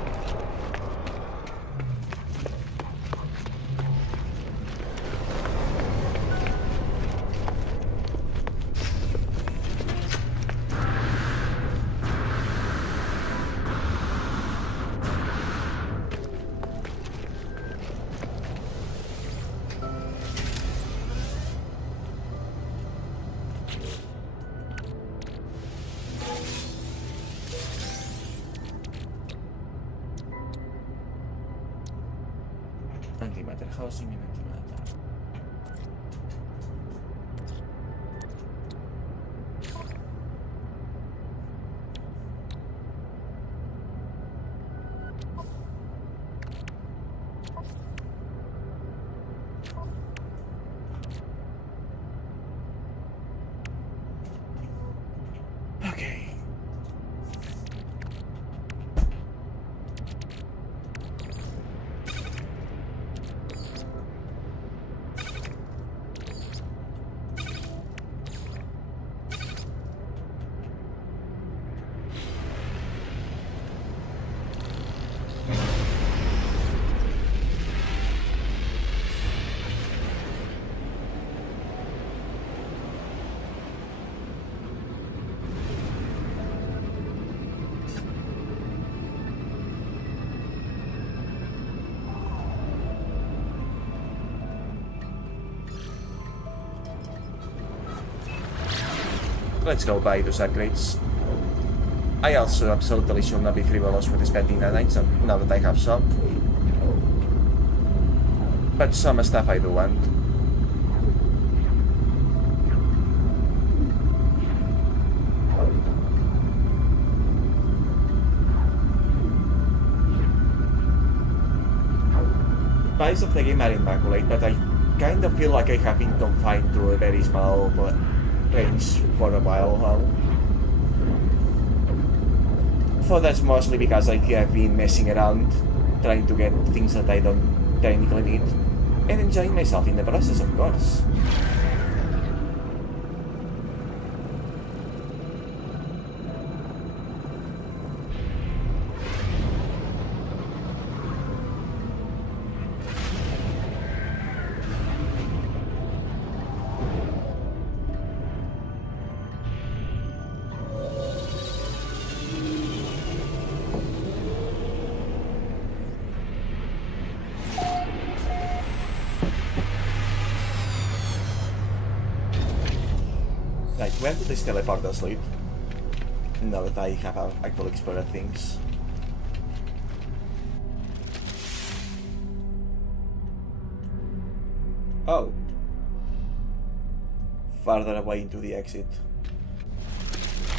Antimatter housing and antimatter. Okay. Let's go buy those upgrades. I also absolutely should not be frivolous with spending nanites now that I have some. But some stuff I do want. Price of the game are immaculate, but I kind of feel like I have been confined to a very small range for a while now. So that's mostly because I have been messing around, trying to get things that I don't technically need, and enjoying myself in the process, of course. Like, where do this teleport us lead? Now that I have actually explored things. Oh. Farther away into the exit.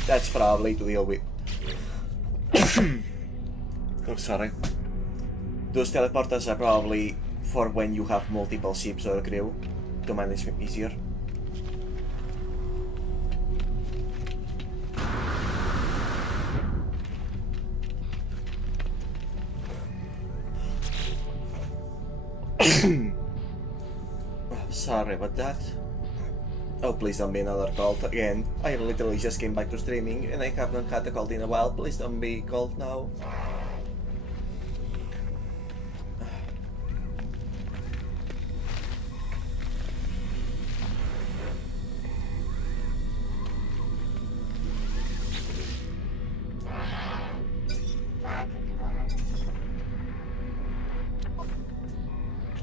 That's probably to deal with. Oh, sorry. Those teleporters are probably for when you have multiple ships or crew to manage easier. Sorry about that. Oh, please don't be another cult again. I literally just came back to streaming and I haven't had a cult in a while. Please don't be cult now.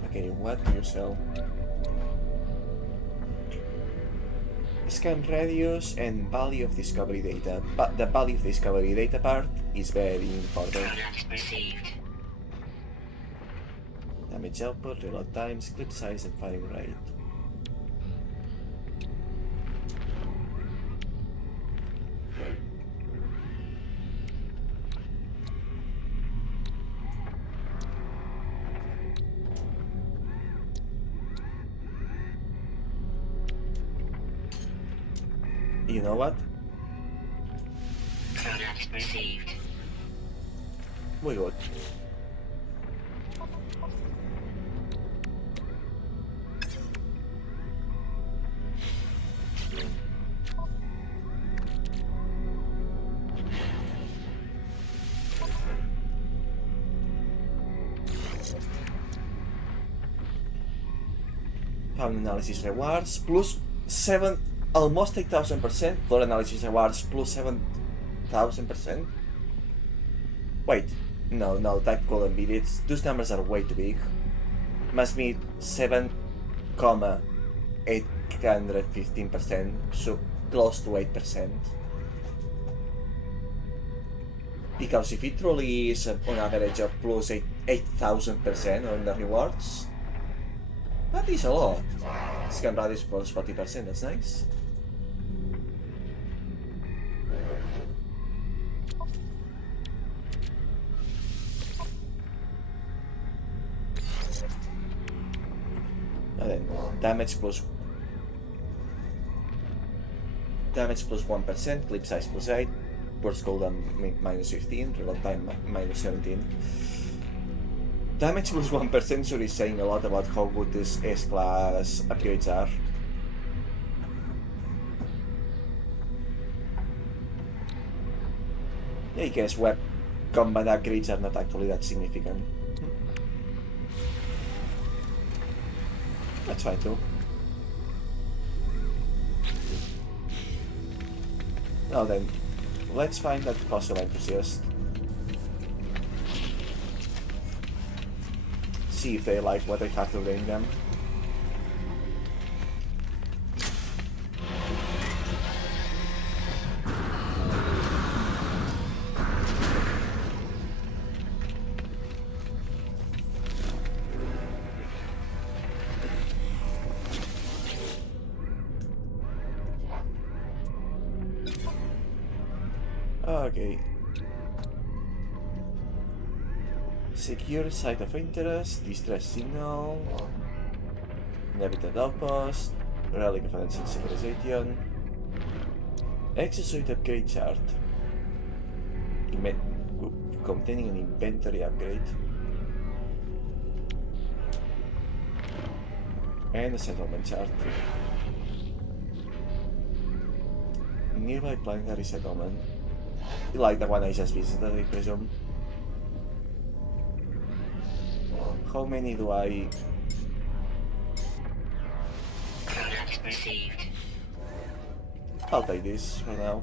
Okay, what do you sell? Scan radius and value of discovery data, but the value of discovery data part is very important. Product received. Damage output, reload times, clip size, and firing rate. You know what? Product received. We good. Found analysis rewards plus 7, almost 8,000%. Floor analysis rewards plus 7,000%. Wait, no, that couldn't be it. Those numbers are way too big. Must be 7,815%, so close to 8%. Because if it truly is on average of plus 8,000% on the rewards, that is a lot. Scan radius plus 40%, that's nice. And then damage plus 1%, clip size plus 8, burst cooldown minus 15, reload time minus 17. Damage plus 1% sure is saying a lot about how good these S-class upgrades are. Yeah, I guess web combat upgrades are not actually that significant. That's fine too. Now then, let's find that fossil enthusiast. See if they like what I have to bring them. Okay. Secure site of interest, distress signal, inhabited outpost, relic of ancient civilization, exosuit upgrade chart, containing an inventory upgrade, and a settlement chart. Nearby planetary settlement, like the one I just visited, I presume. How many do I... Product received. I'll take this for now.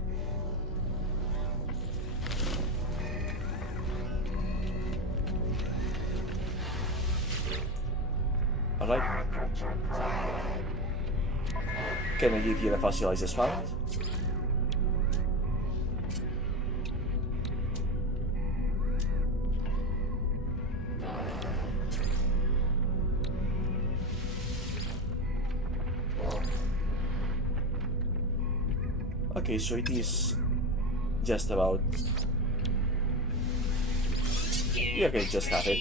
Alright. Can I give you the fossilized as well? Okay, so it is Just about. You can just have it.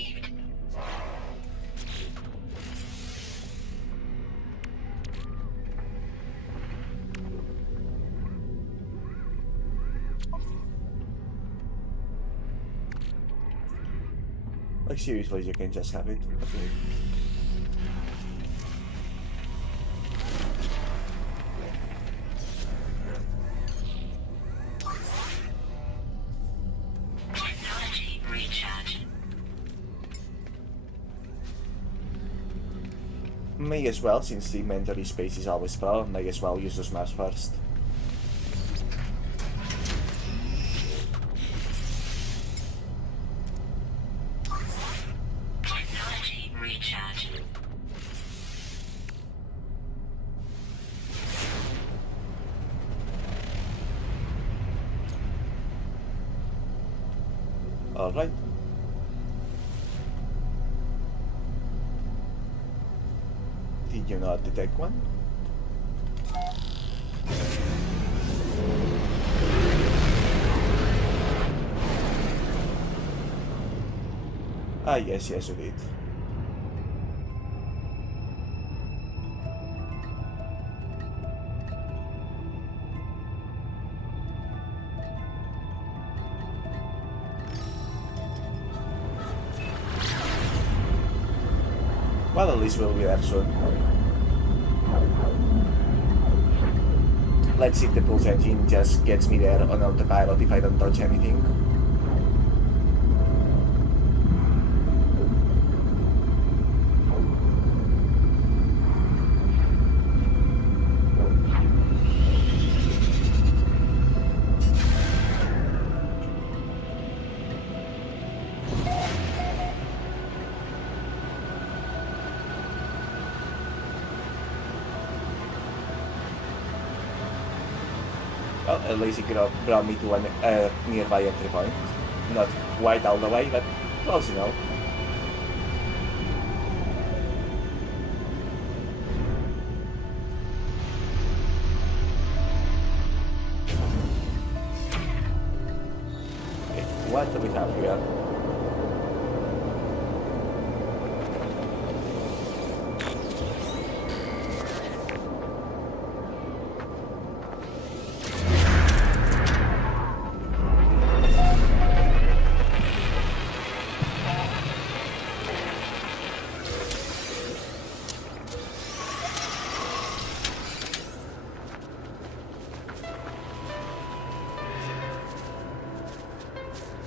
Like seriously, you can just have it. Okay. Technology recharge. May as well, since the inventory space is always full, may as well use those maps first. Technology recharge. Alright. Did you not detect one? Ah, yes, you did. Well, at least we'll be there soon. Let's see if the pulse engine just gets me there on autopilot if I don't touch anything. Well, at least it could have brought me to a nearby entry point. Not quite all the way, but close enough. Okay, what do we have here?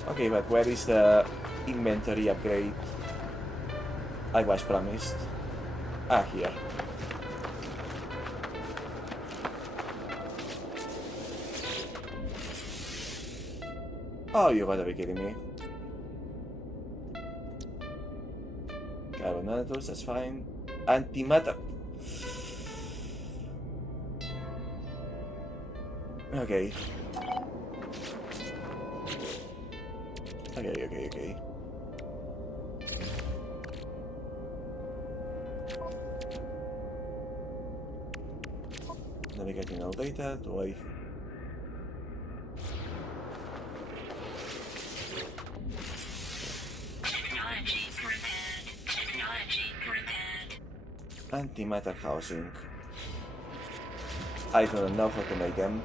Okay, but where is the inventory upgrade I was promised? Ah, here. Oh, you gotta be kidding me. Carbon nanotools, that's fine. Antimatter. Okay. Okay. Navigating all data, do I... Technology prepared. Technology prepared. Antimatter housing. I don't know how to make them.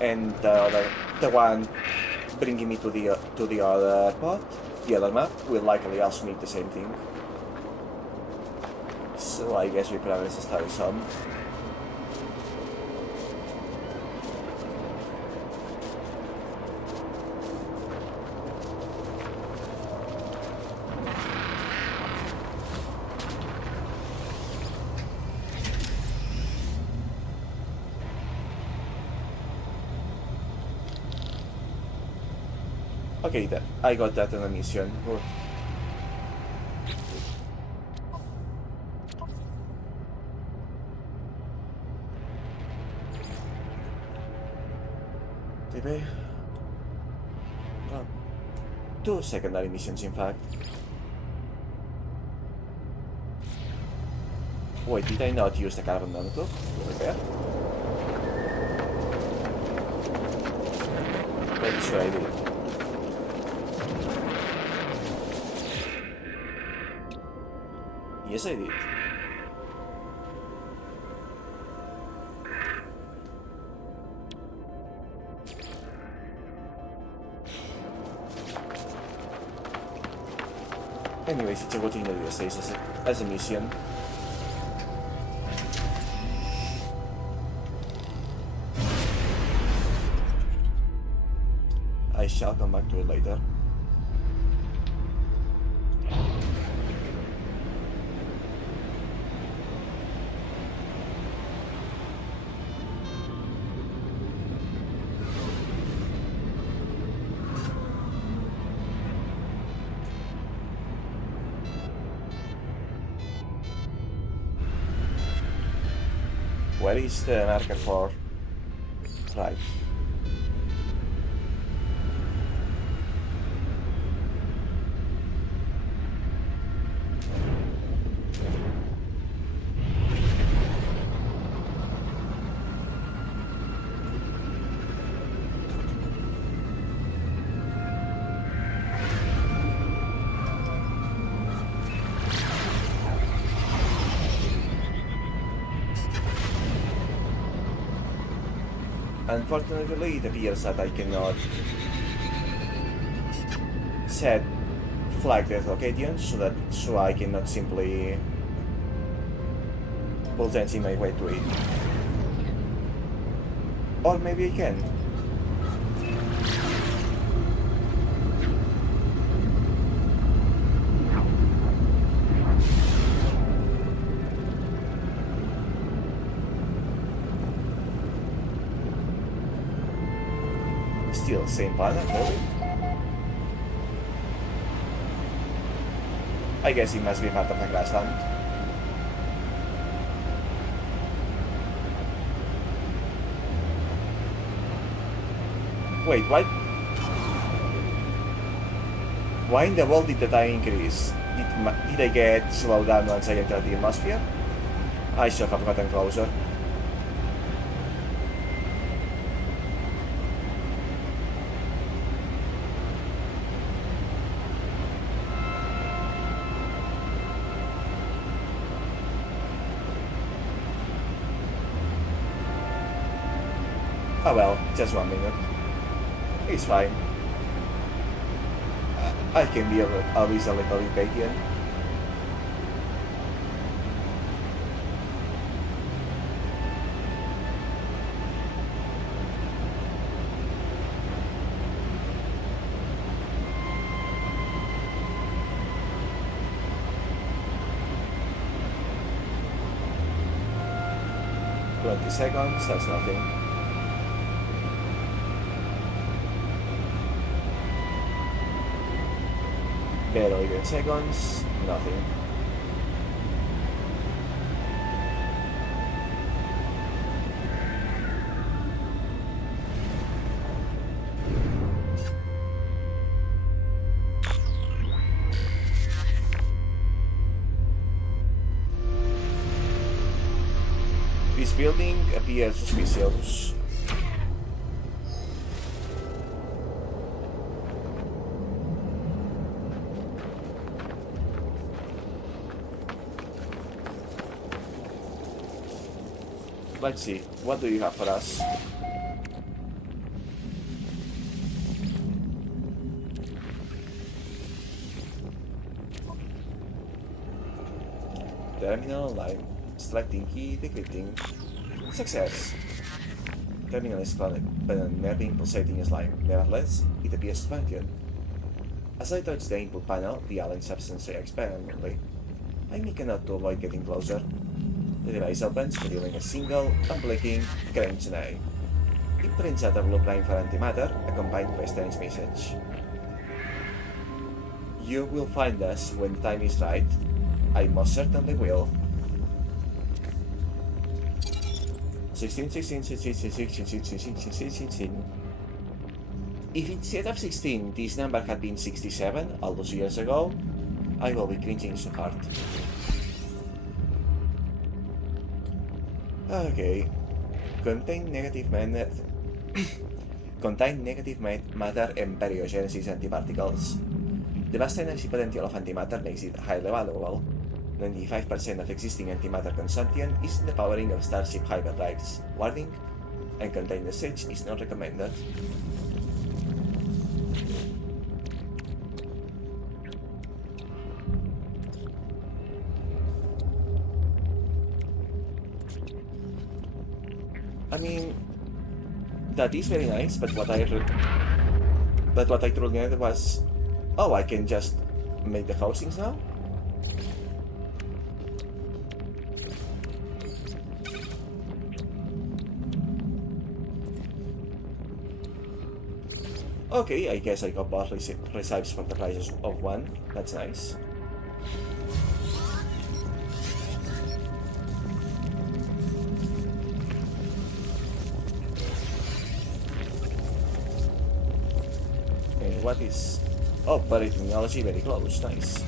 And the one bringing me to the other part, the other map, will likely also need the same thing. So I guess we probably just start some. Okay, then I got that on a mission. Good. Did we? Well, 2 secondary missions, in fact. Wait, did I not use the carbon nanotube to repair? Pretty sure I did. Yes, I did. Anyways, it's a good thing that it stays as a mission. I shall come back to it later. Where is the marker for? Right. Unfortunately, it appears that I cannot set flag death location, so I cannot simply bullseye my way to it. Or maybe I can. Still same planet, really? I guess it must be part of the grassland. Wait, what? Why in the world did the time increase? Did I get slowed down once I entered the atmosphere? I should have gotten closer. Oh well, just 1 minute. It's fine. I can be always a little bit patient. $20, that's nothing. Barely 10 seconds, nothing. This building appears suspicious. Let's see, what do you have for us? Terminal line. Selecting key, decrypting. Success. Terminal is merely pulsating slime. Nevertheless, it appears to function. As I touch the input panel, the alien substance reacts permanently. I make a note to avoid getting closer. The device opens, revealing a single, unblinking, crimson eye. It prints out a blueprint for antimatter, accompanied by a strange message. You will find us when the time is right. I most certainly will. 16. If instead of 16 this number had been 67 all those years ago, I will be cringing so hard. Okay. Contain negative contain negative matter and baryogenesis antiparticles. The vast energy potential of antimatter makes it highly valuable. 95% of existing antimatter consumption is in the powering of Starship hyperdrives. Warning: uncontained usage is not recommended. I mean, that is very nice, but what I truly needed was, oh, I can just make the housings now? Okay, I guess I got both recipes for the price of one. That's nice. And what is... Oh, technology very close. Nice.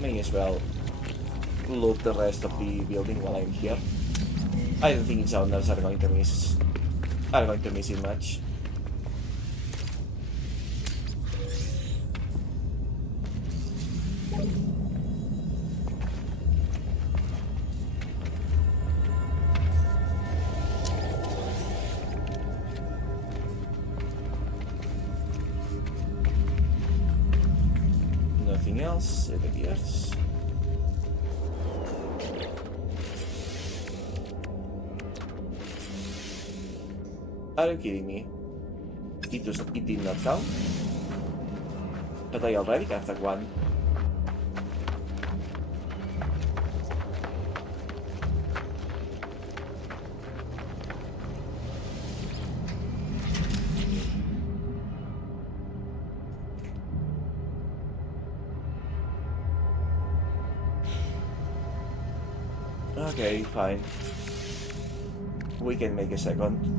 May as well loot the rest of the building while I'm here. I don't think its owners are going to miss it much. Nothing else, it appears. Are you kidding me? It did not count? But I already crafted one. Okay, fine. We can make a second.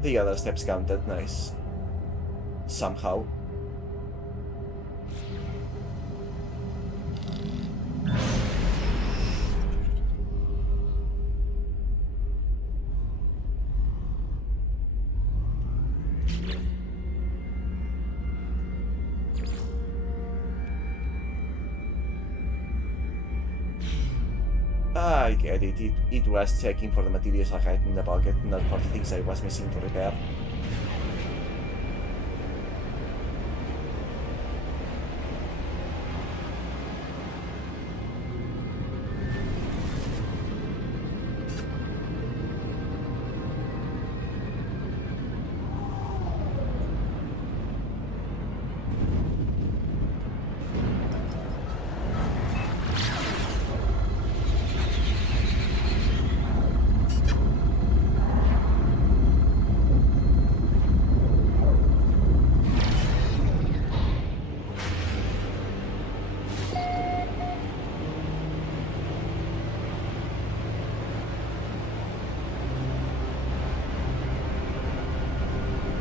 The other steps counted, nice. Somehow. I get it. It was checking for the materials I had in the bucket, not for the things I was missing to repair.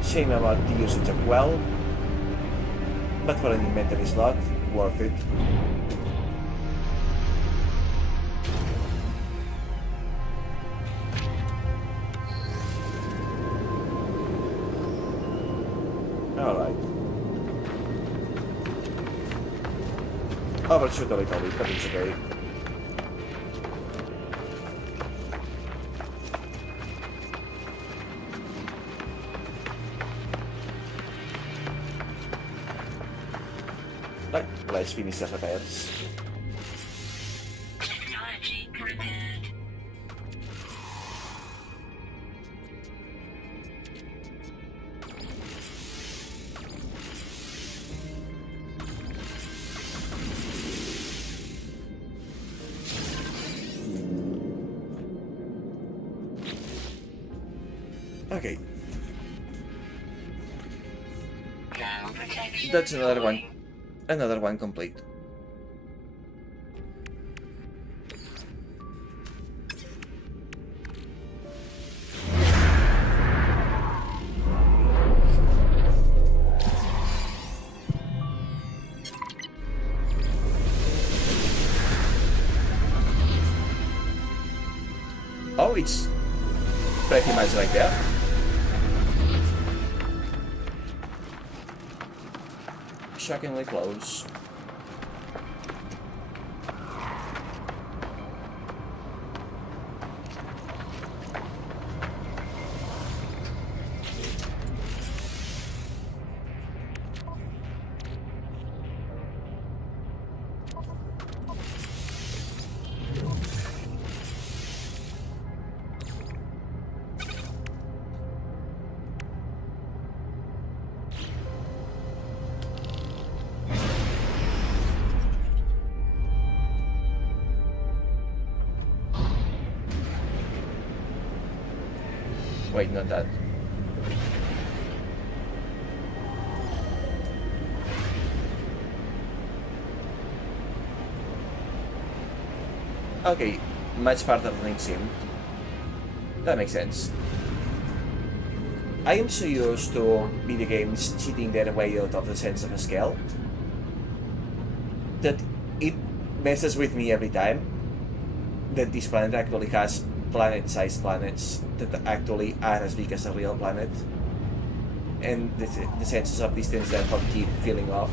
Shame about the usage of well, but for an inventory slot, worth it. Alright. Overshoot a little bit, but it's okay. Right, let's finish the repairs. Technology repaired. Thermal protection. That's another one. falling. Another one complete. Oh, it's pretty much like that. Shockingly close. Wait, not that. Okay, much farther than it seemed. That makes sense. I am so used to video games cheating their way out of the sense of a scale that it messes with me every time that this planet actually has planet-sized planets that actually are as big as a real planet, and the senses of distance therefore keep feeling off.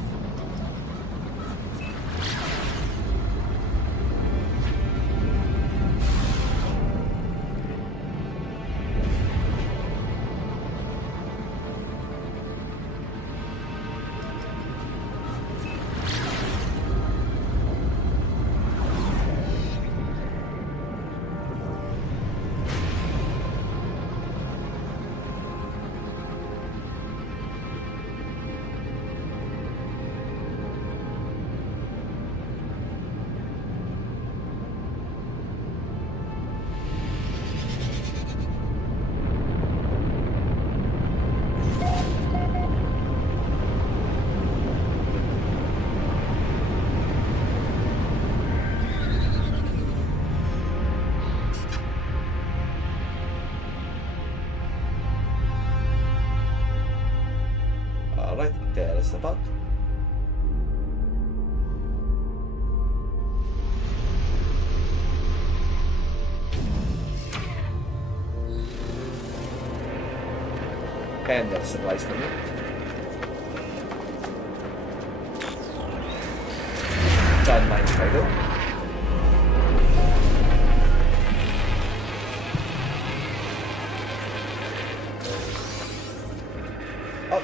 Alright, there's the pot. And there's supplies for me. Don't mind if I do. Oh.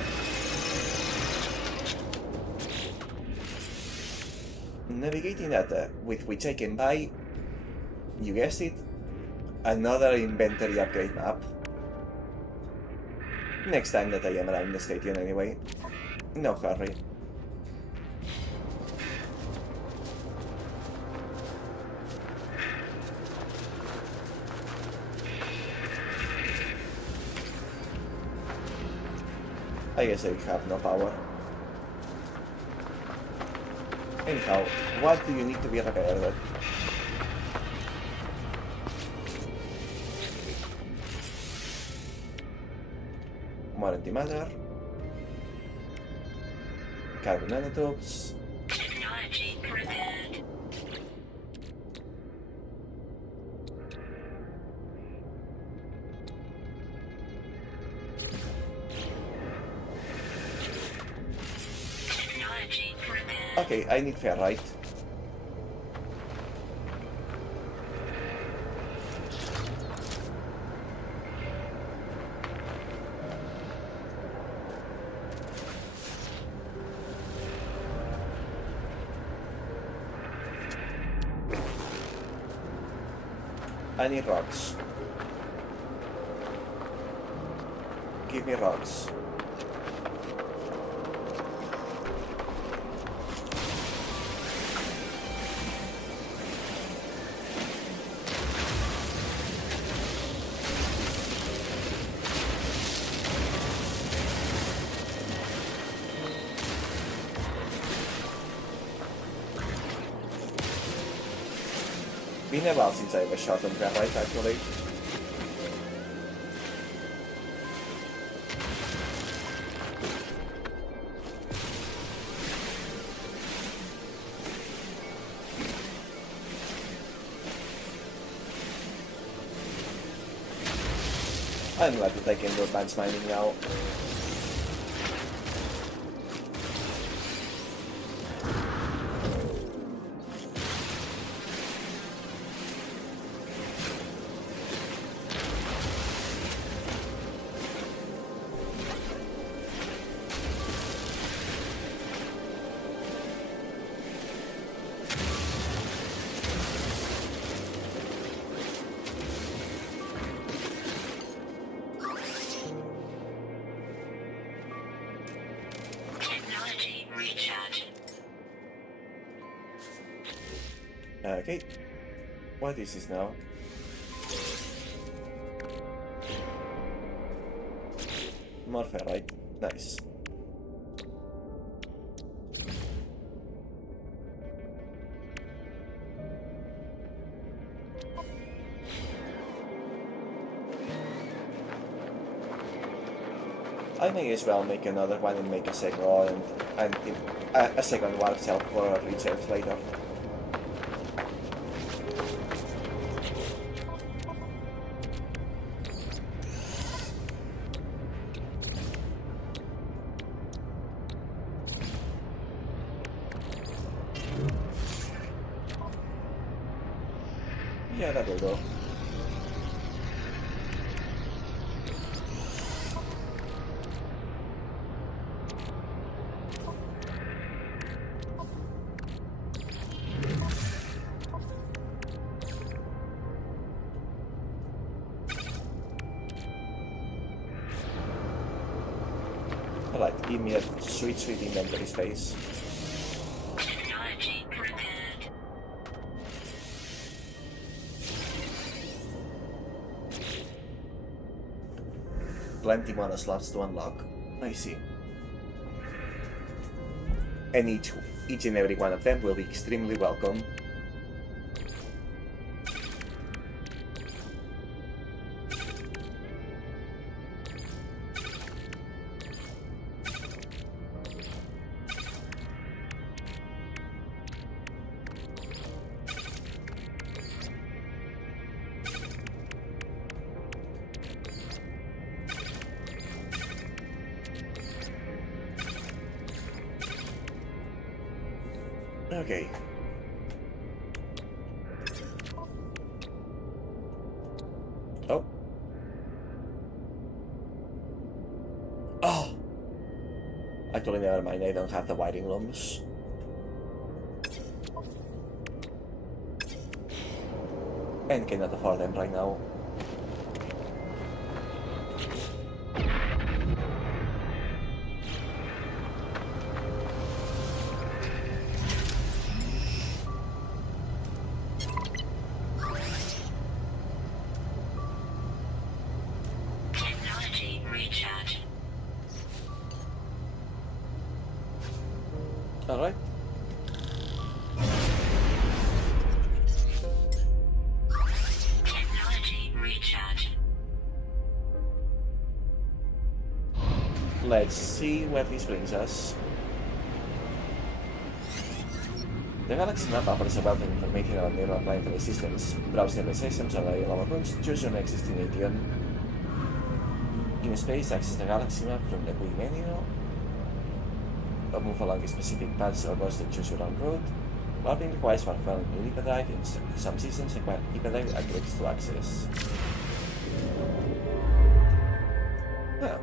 Navigating data with which I can buy, you guessed it, another inventory upgrade map. Next time that I am around the station anyway. No hurry. I guess I have no power. Anyhow, what do you need to be repaired? More antimatter. Carbon nanotubes. Technology prepared. Technology prepared. Okay, I need ferrite. I need rocks. Give me rocks. Been a while since I was shot on graphite, actually. I'm glad to take into advanced mining now. Technology recharge. Okay. What is this now? More ferrite. Nice. I may as well make another one and make a second a second warp cell for research later. Yeah, that will do. Alright, give me a sweet inventory space. Technology prepared. Plenty more slots to unlock. I see. And each and every one of them will be extremely welcome. Okay. Oh. Oh! Actually, never mind, I don't have the wiring looms. And cannot afford them right now. Technology recharge. Alright. Technology recharge. Let's see where this brings us. The galaxy map offers a wealth of information about nearby planetary systems. Browse nearby systems or available points, choose your next destination. In space, access the galaxy map from the Wii menu. Or move along specific paths or routes to choose your own route. Warping requires for following new hyperdrive. In some systems require hyperdrive upgrades to access. Huh.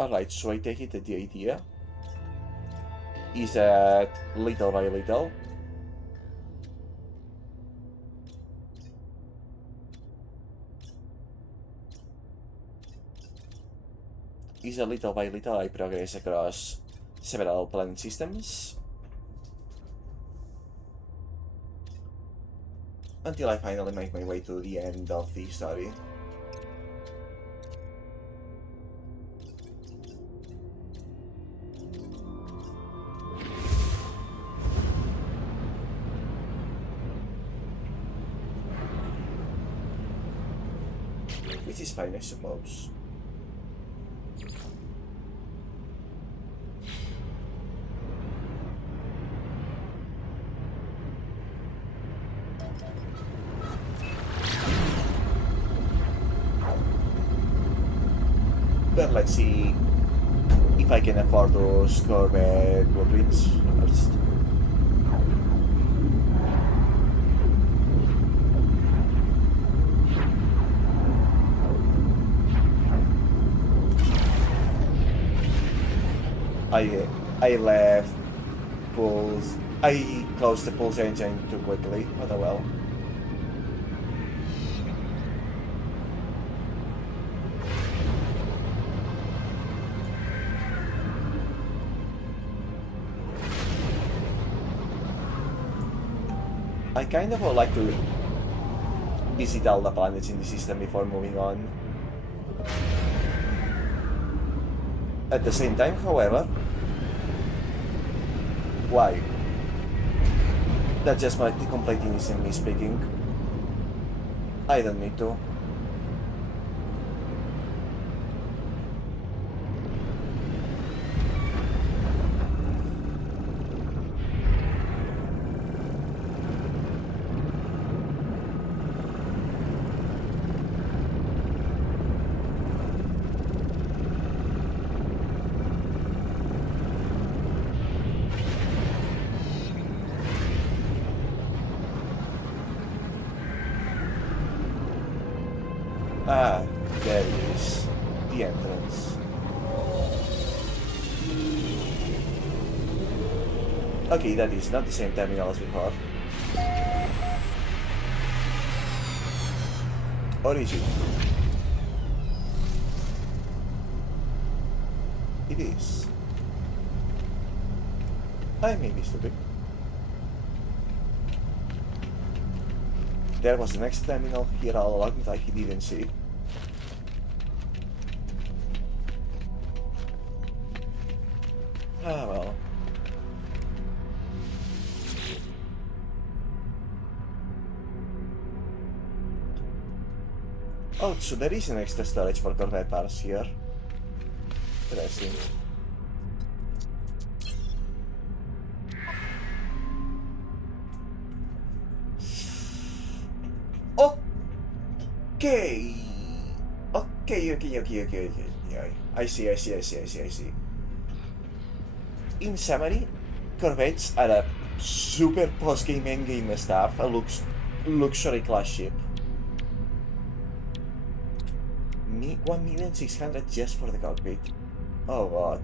Alright, so I take it that the idea is that little by little I progress across several planet systems until I finally make my way to the end of the story. Which is fine, I suppose. But let's see if I can afford those Corvette blueprints first. I left pulse. I closed the pulse engine too quickly. What a well. I kind of would like to visit all the planets in the system before moving on. At the same time, however, why? That's just my complete innocent me speaking. I don't need to. Ah, there it is. The entrance. Okay, that is not the same terminal as before. Or is it? It is. I may be stupid. There was the next terminal here all along that I didn't see. Ah well. Oh, so there is an extra storage for Corvette parts here. Interesting. Okay. Okay. I see. In summary, Corvettes are a super post-game endgame stuff, a luxury class ship. 1,600,000 just for the cockpit. Oh god.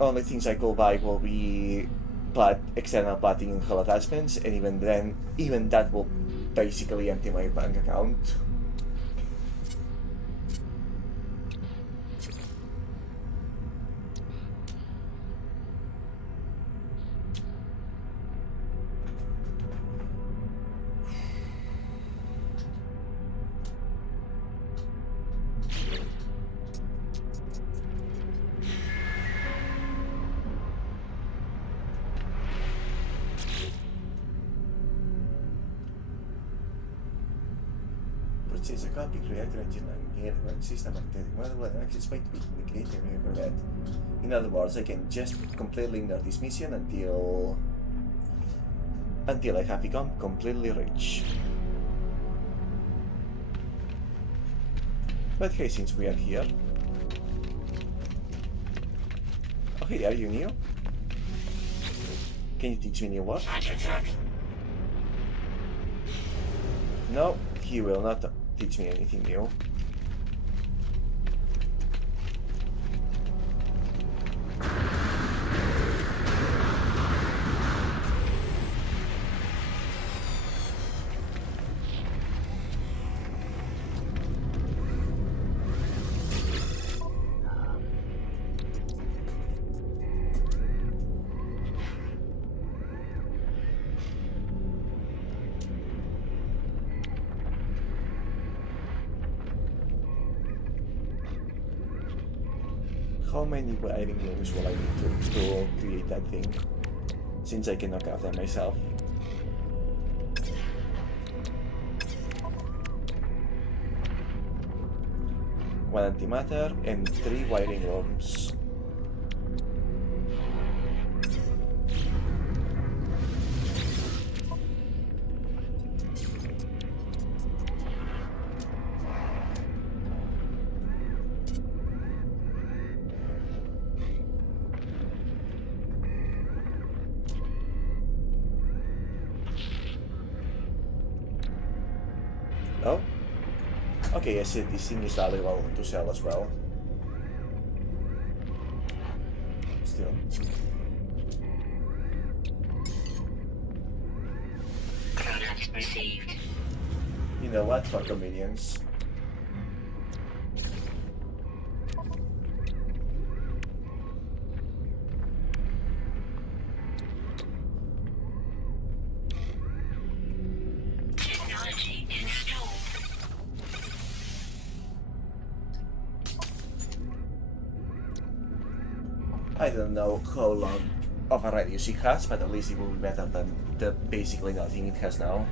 Only things I could buy will be external platinum hull attachments, and even then, even that will basically empty my bank account. Purchase a copy, reactor engine and aircraft system magnetic model and access point to be created in Corvette. In other words, I can just completely ignore this mission until I have become completely rich. But hey, since we are here... Oh hey, are you new? Can you teach me new work? No, he will not teach me anything new. How many wiring looms will I need to create that thing? Since I cannot craft them myself. One antimatter and 3 wiring looms. Oh, okay, I said this thing is valuable to sell as well. Still. Product received. You know what, for convenience. Technology installed. I don't know how long of a radius it has, but at least it will be better than the basically nothing it has now.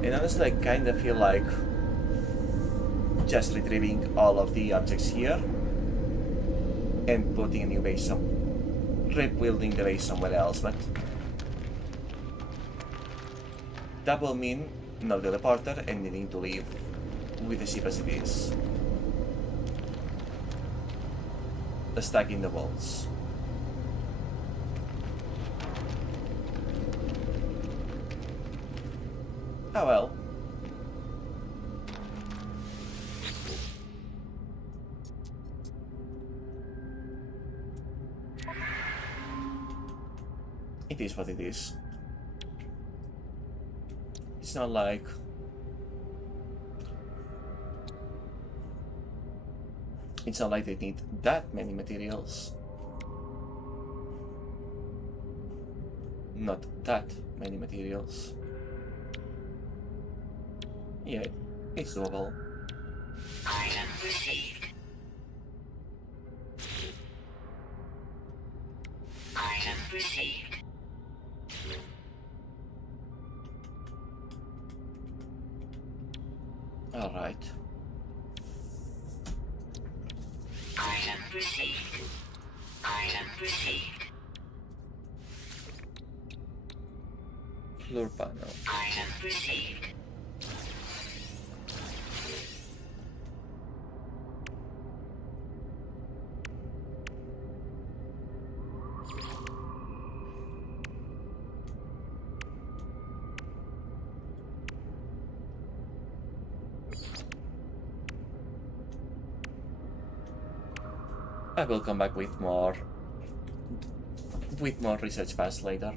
And honestly, I kind of feel like just retrieving all of the objects here and putting a new base rebuilding the base somewhere else, but that will mean no teleporter and needing to leave with the ship as it is. Stuck in the walls. Oh well. It is what it is. It's not like they need that many materials. Not that many materials. Yeah, it's doable. Item received. Item received. Alright. Item received. Item received. Floor panel. Item received. I will come back with more research pass later.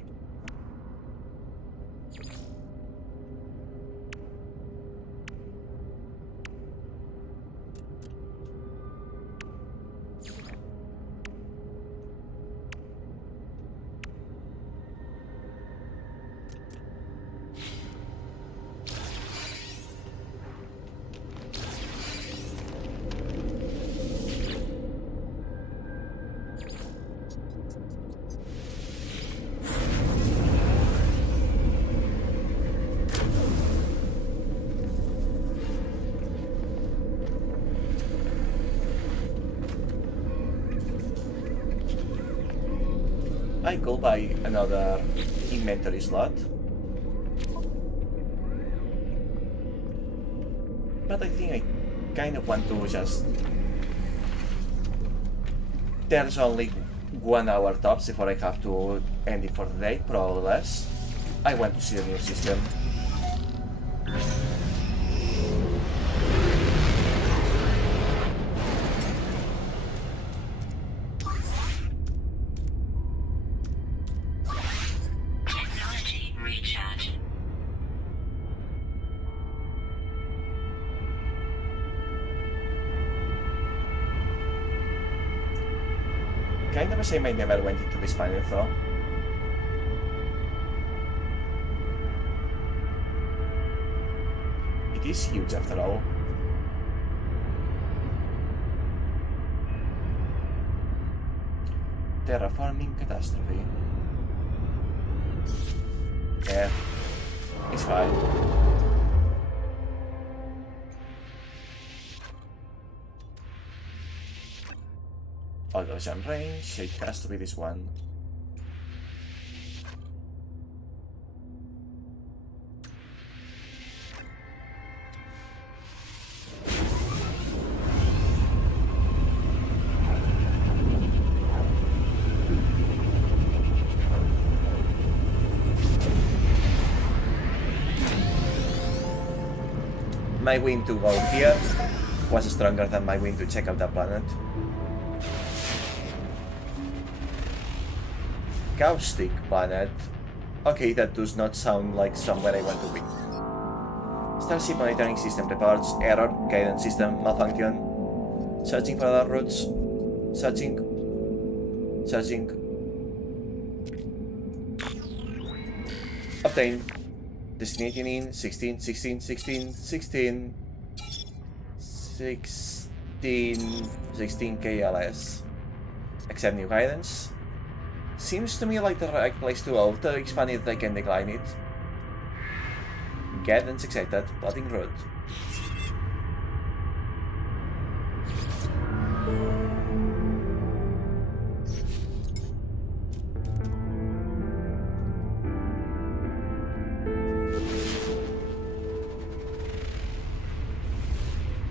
I could buy another inventory slot. But I think I kind of want to just... There's only 1 hour tops before I have to end it for the day, probably less. I want to see the new system. Technology recharge. Kind of a shame I never went into this planet though. It is huge after all. Terraforming catastrophe. Yeah, it's fine. Although jump range, it has to be this one. My win to go here was stronger than my win to check out the planet. Caustic planet. Okay, that does not sound like somewhere I want to be. Starship monitoring system reports error, guidance system malfunction. Searching for other routes. Searching. Obtain. Destinating in 16 KLS. Accept new guidance. Seems to me like the right place to go, though it's funny that I can decline it. Guidance accepted. Plotting route.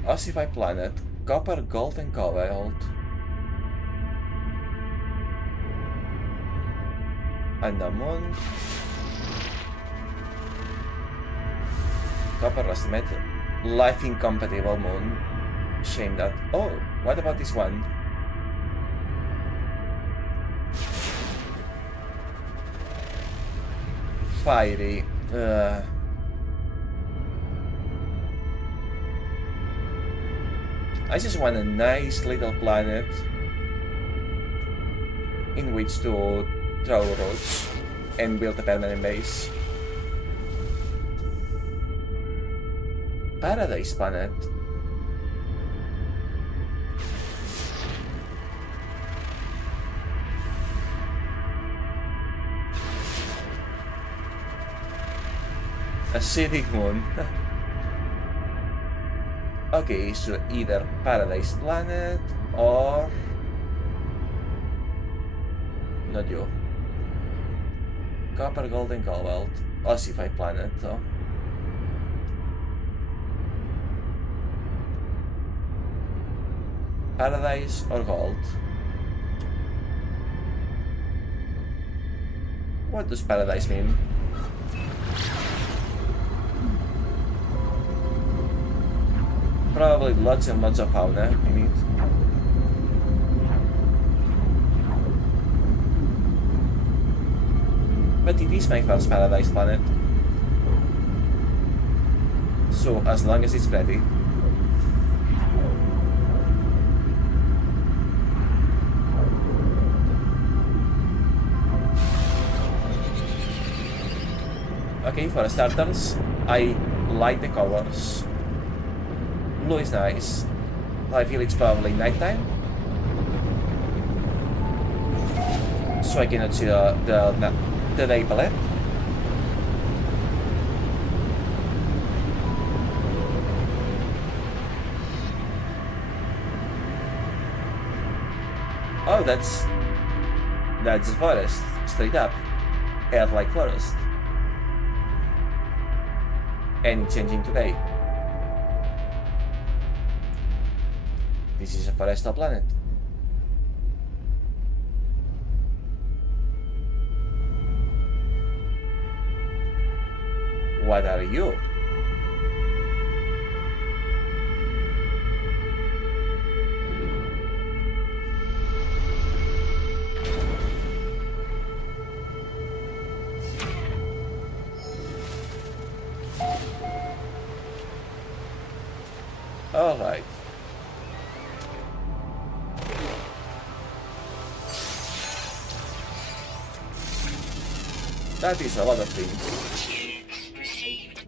Ossified planet. Copper, gold and cobalt. And the moon. Copper rusty metal. Life incompatible moon. Shame that. Oh, what about this one? Fiery. I just want a nice little planet in which to throw roads and build a permanent base. Paradise planet. Acidic moon. Okay, so either Paradise planet or... not you. Copper, gold and cobalt. Ossified planet though. Paradise or gold? What does paradise mean? Probably lots and lots of fauna in it. But it is my first paradise planet. So as long as it's ready. Okay, for starters, I like the colors. Blue is nice. I feel it's probably nighttime, so I cannot see the day palette. Oh, that's the forest. straight up, earth-like forest. And it's changing today. This is a forestal planet. What are you? All right. That is a lot of things. Received.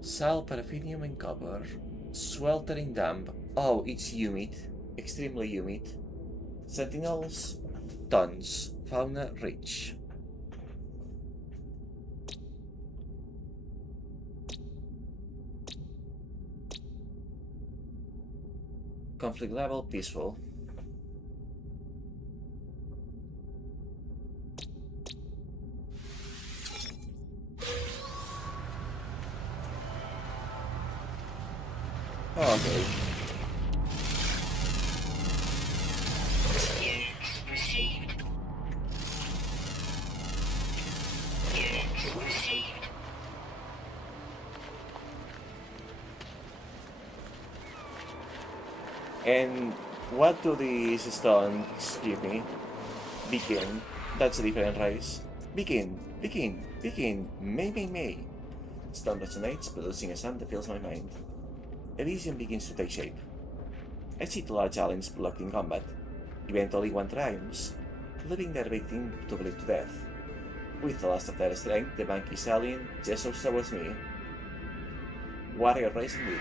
Sal, paraffinium, and copper. Sweltering damp. Oh, it's humid. Extremely humid. Sentinels. Tons. Fauna rich. Conflict level peaceful. Okay. Received. Received. And what do these stones give me? Begin. That's a different race. Begin. May. Stone resonates, producing a sound that fills my mind. A vision begins to take shape. I see two large aliens blocked in combat. Eventually one triumphs, leaving their victim to bleed to death. With the last of their strength, the vanquished alien gestures towards me. Warrior rising wit.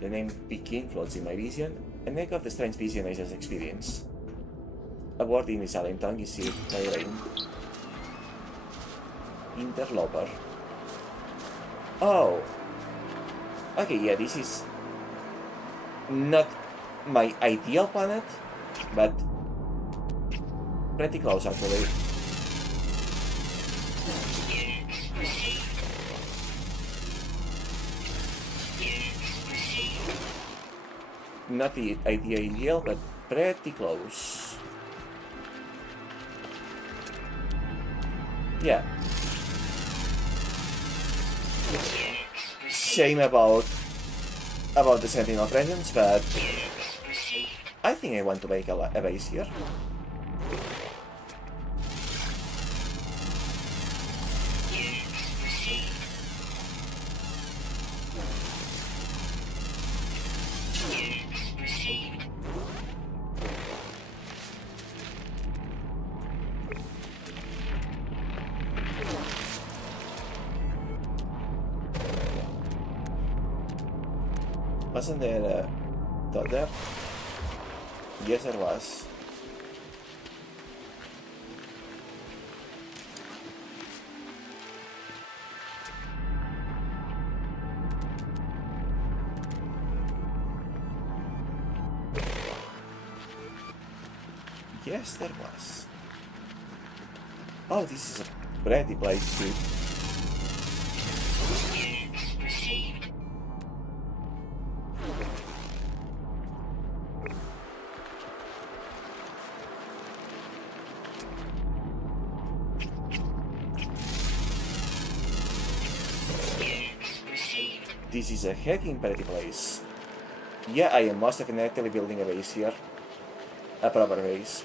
The name Pekin floats in my vision, an echo of the strange vision I just experienced. A word in this alien tongue is sealed by rain. Interloper. Oh! Okay, yeah, this is not my ideal planet, but pretty close actually. Not the ideal, but pretty close. Yeah. Shame about the Sentinel presence, but I think I want to make a base here. Wasn't there a dot there? Yes, there was. Yes, there was. Oh, this is a pretty place too. This is a hecking pretty place. Yeah, I am most definitely building a base here. A proper base.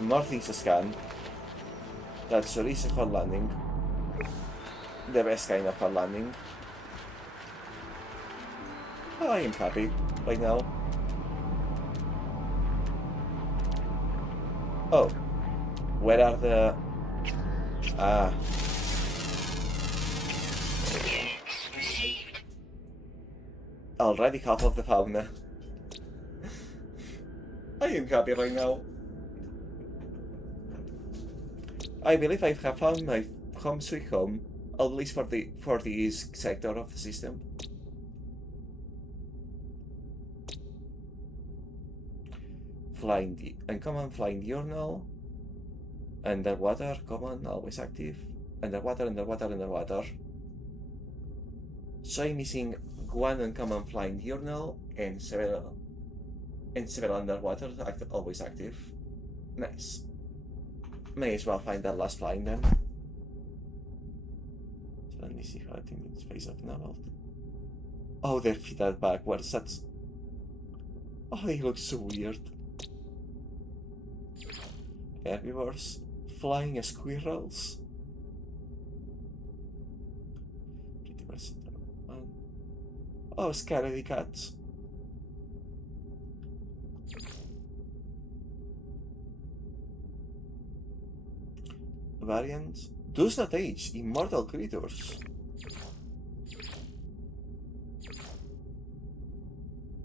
More things to scan. That's a reason for landing. The best kind of for landing. I am happy right now. Oh, where are the... Ah. Already half of the fauna. I am happy right now. I believe I have found my home sweet home, at least for this sector of the system. Uncommon flying diurnal. Underwater, common, always active. Underwater. So I'm missing one uncommon flying diurnal and several underwater always active. Nice. May as well find that last flying then. So let me see how I think it's face of novelty. Oh, they're fitted backwards. That's. Oh, they look so weird. Herbivores. Flying squirrels. Pretty versatile. Oh, scaredy cats. Variants. Does not age. Immortal creatures.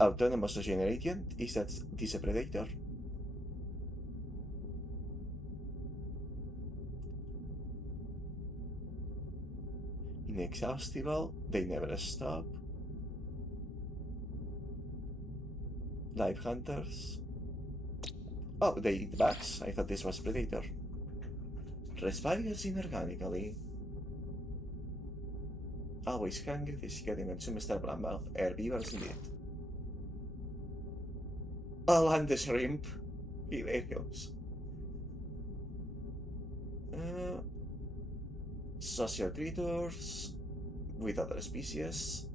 Autonomous regeneration. Is that this a predator? Inexhaustible. They never stop. Live hunters. Oh, they eat bats. I thought this was predator. Respires inorganically. Always hungry, physically and consume star bramble. Herbivores indeed. A land shrimp. Hilarious. Social creatures with other species.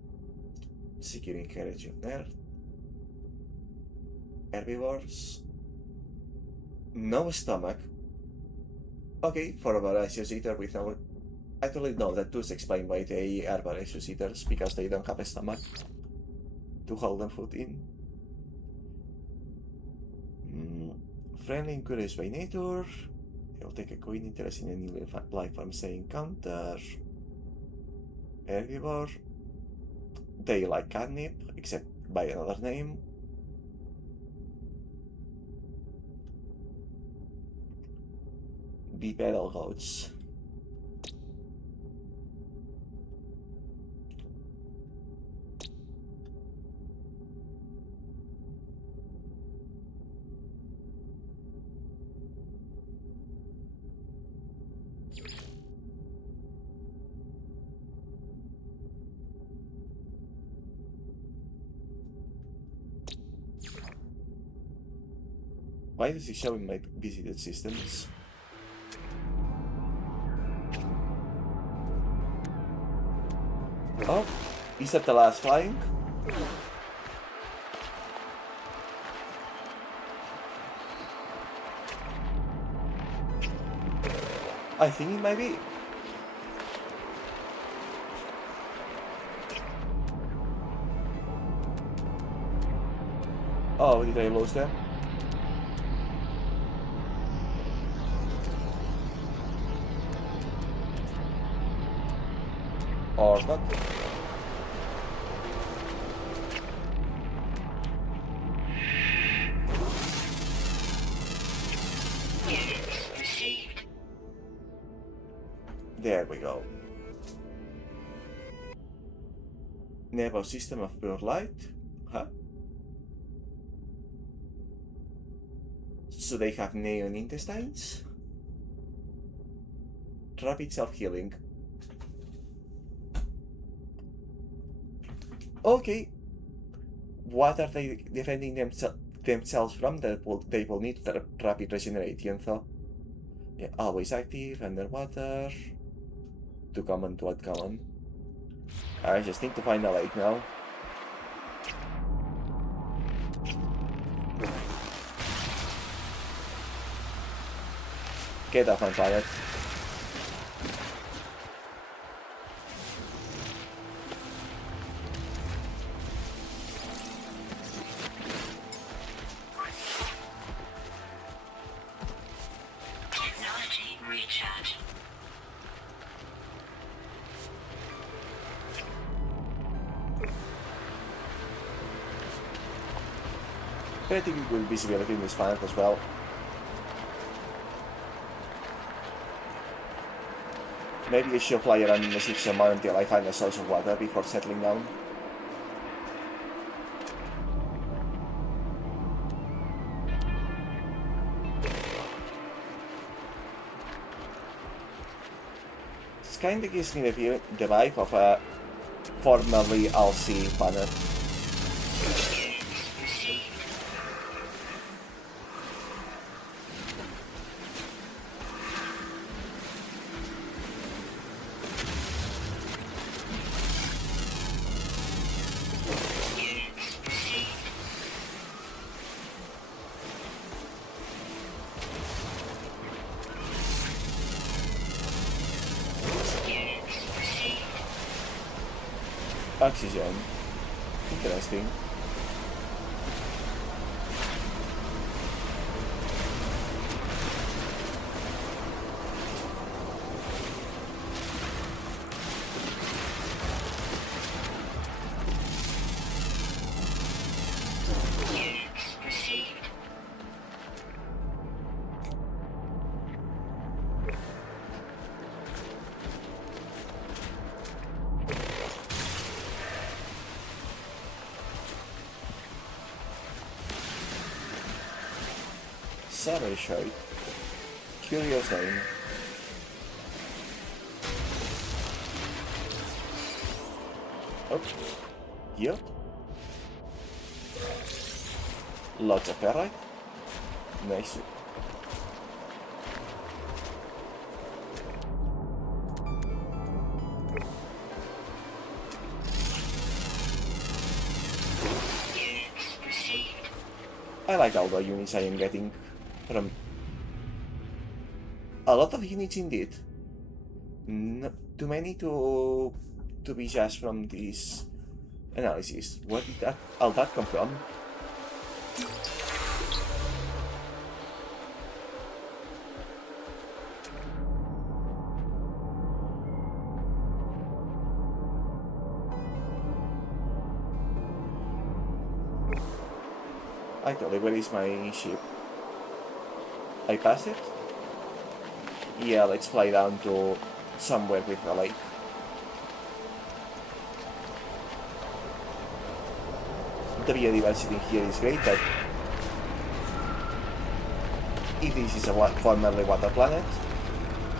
Seeking carriage of nerve. Herbivores. No stomach. Okay, for a voracious eater with no... Actually, no, that does explain why they are voracious eaters, because they don't have a stomach to hold them food in. Friendly and curious by nature. They'll take a keen interest in any life forms they encounter. Herbivore. They like catnip, except by another name. Bipedal goats. Why is he showing my visited systems? Oh, is that the last flying? I think it might be. Oh, did I lose them? Or not? There we go. Nervous system of pure light? Huh? So they have neon intestines? Rapid self-healing. Okay. What are they defending themselves from that they will need rapid regeneration, though? Yeah, always active, underwater. Too common to uncommon. I just need to find a lake now. Get off my planet. Technology recharge. pretty good visibility in this planet as well. Maybe I should fly around in the ship somewhere until I find a source of water before settling down. This kinda gives me the vibe of a formerly LC planet. Oxygen. Interesting. Survey shite. Curious name. Oh. Yield. Lots of ferrite. Nice. I like all the units I am getting from a lot of units indeed. Not too many to be just from this analysis. Where did all that come from? Actually, where is my ship? I passed it? Yeah, let's fly down to somewhere with a lake. The biodiversity here is great, but if this is a formerly water planet,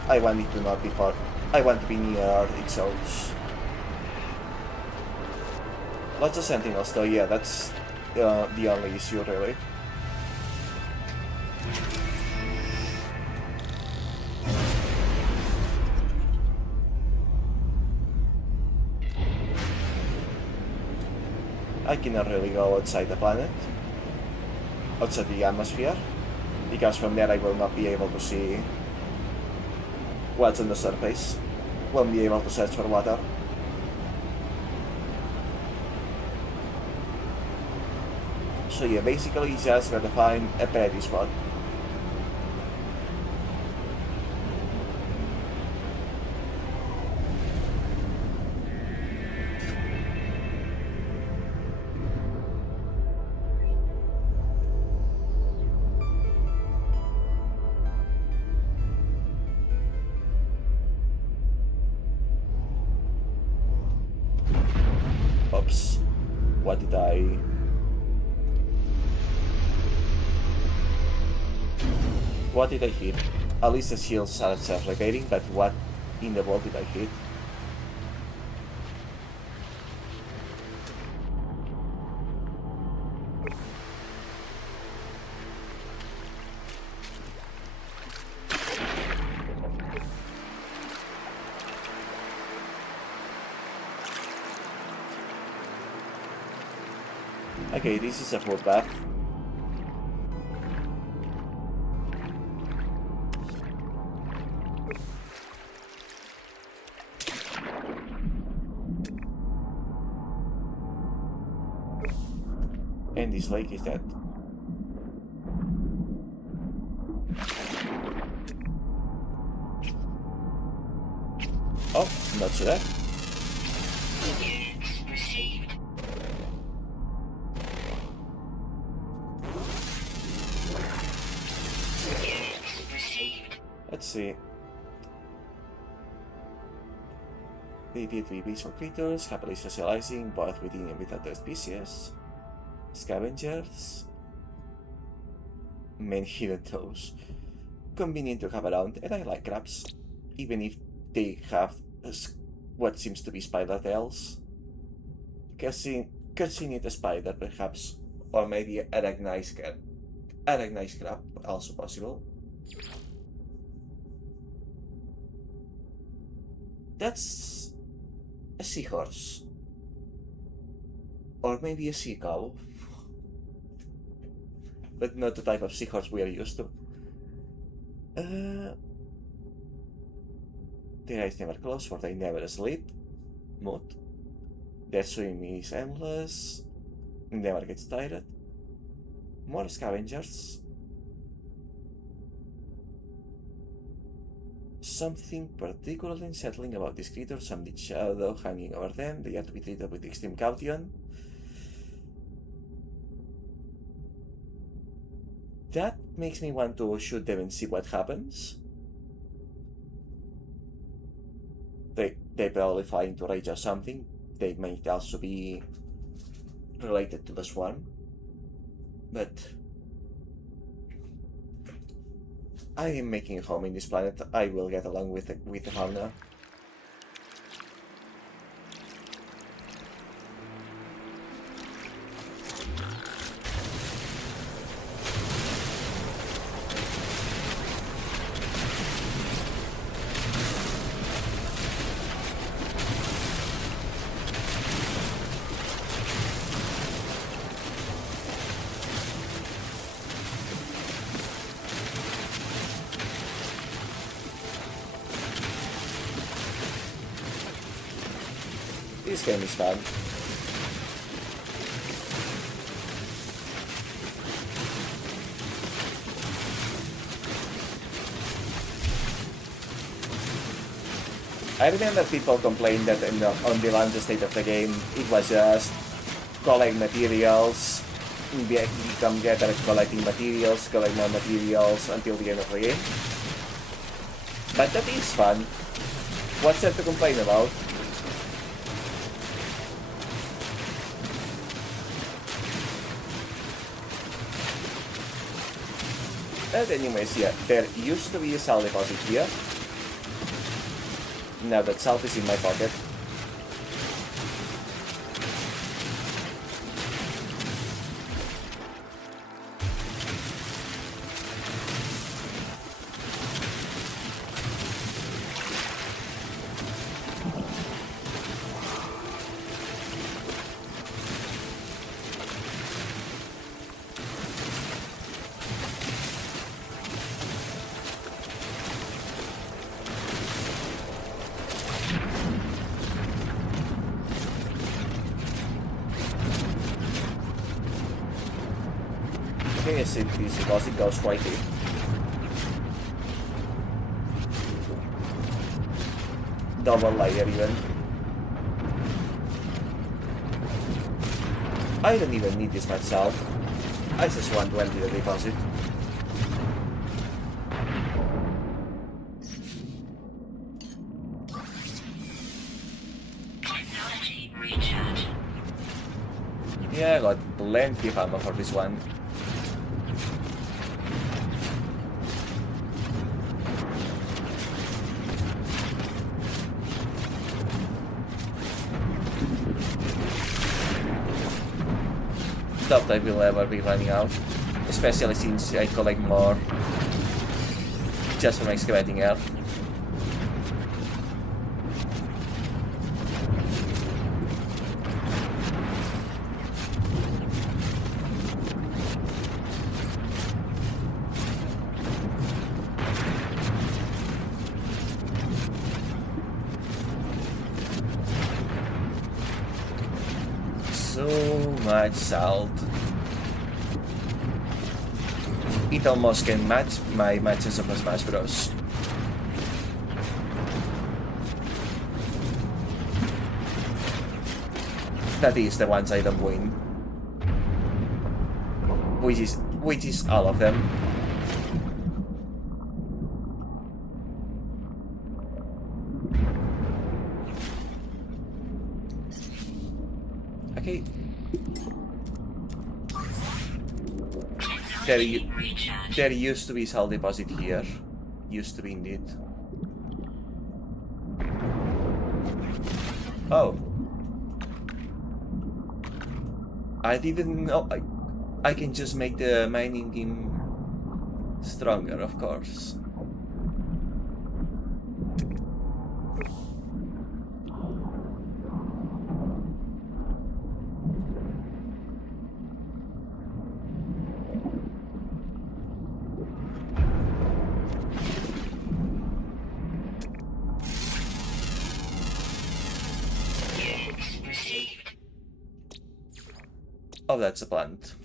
I want it to not be far. I want to be near its source. Lots of sentinels though, yeah, that's the only issue really. I cannot really go outside the planet, outside the atmosphere, because from there I will not be able to see what's on the surface. Won't be able to search for water. So yeah, basically just gotta find a pretty spot. Oops. What did I... What did I hit? At least the shields are self-reparing, but what in the world did I hit? Okay, this is a footpath. And this lake is dead. Oh, not so bad. Let's see. They appear to be peaceful creatures, happily socializing both within and without their species. Scavengers. Many hidden toes. Convenient to have around, and I like crabs. Even if they have what seems to be spider tails. Cursing it a spider, perhaps. Or maybe arachnized crab, also possible. That's a seahorse. Or maybe a sea cow. But not the type of seahorse we are used to. Their eyes never close, for they never sleep. Mood. Their swim is endless. Never gets tired. More scavengers. Something particularly unsettling about these creatures, some deep shadow hanging over them. They are to be treated with extreme caution. That makes me want to shoot them and see what happens. They probably fly into rage or something. They might also be related to the swarm. But I am making a home in this planet. I will get along with the fauna. This game is fun. I remember people complained that on the launch state of the game, it was just collect materials, become better at collecting materials, collect more materials until the end of the game. But that is fun. What's there to complain about? And anyways, yeah, there used to be a salt deposit here. Now that salt is in my pocket. Yes, it is because it goes quite deep. Double layer even. I don't even need this much salt. I just want to empty the deposit. Technology recharge. Yeah, I got plenty of ammo for this one. Doubt I will ever be running out, especially since I collect more just from excavating earth. So much salt. It almost can match my matches of Smash Bros. That is the ones I don't win. Which is all of them. Okay. Technology recharge. There used to be sal deposit here. Used to be indeed. Oh. I didn't know. I can just make the mining team stronger, of course. Received. Oh, that's a plant.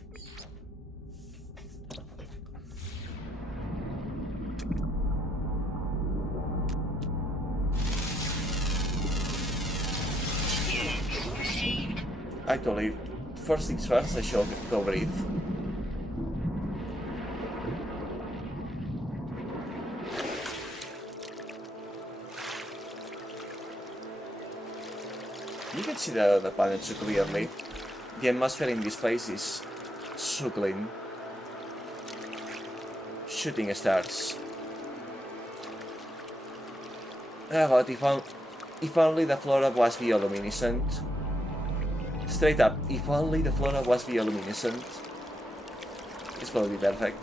Received. Actually, first things first, I shall go breathe. You can see the planet so clearly. The atmosphere in this place is so clean. Shooting stars. Oh god, if only the flora was bioluminescent. Straight up, if only the flora was bioluminescent. This will be perfect.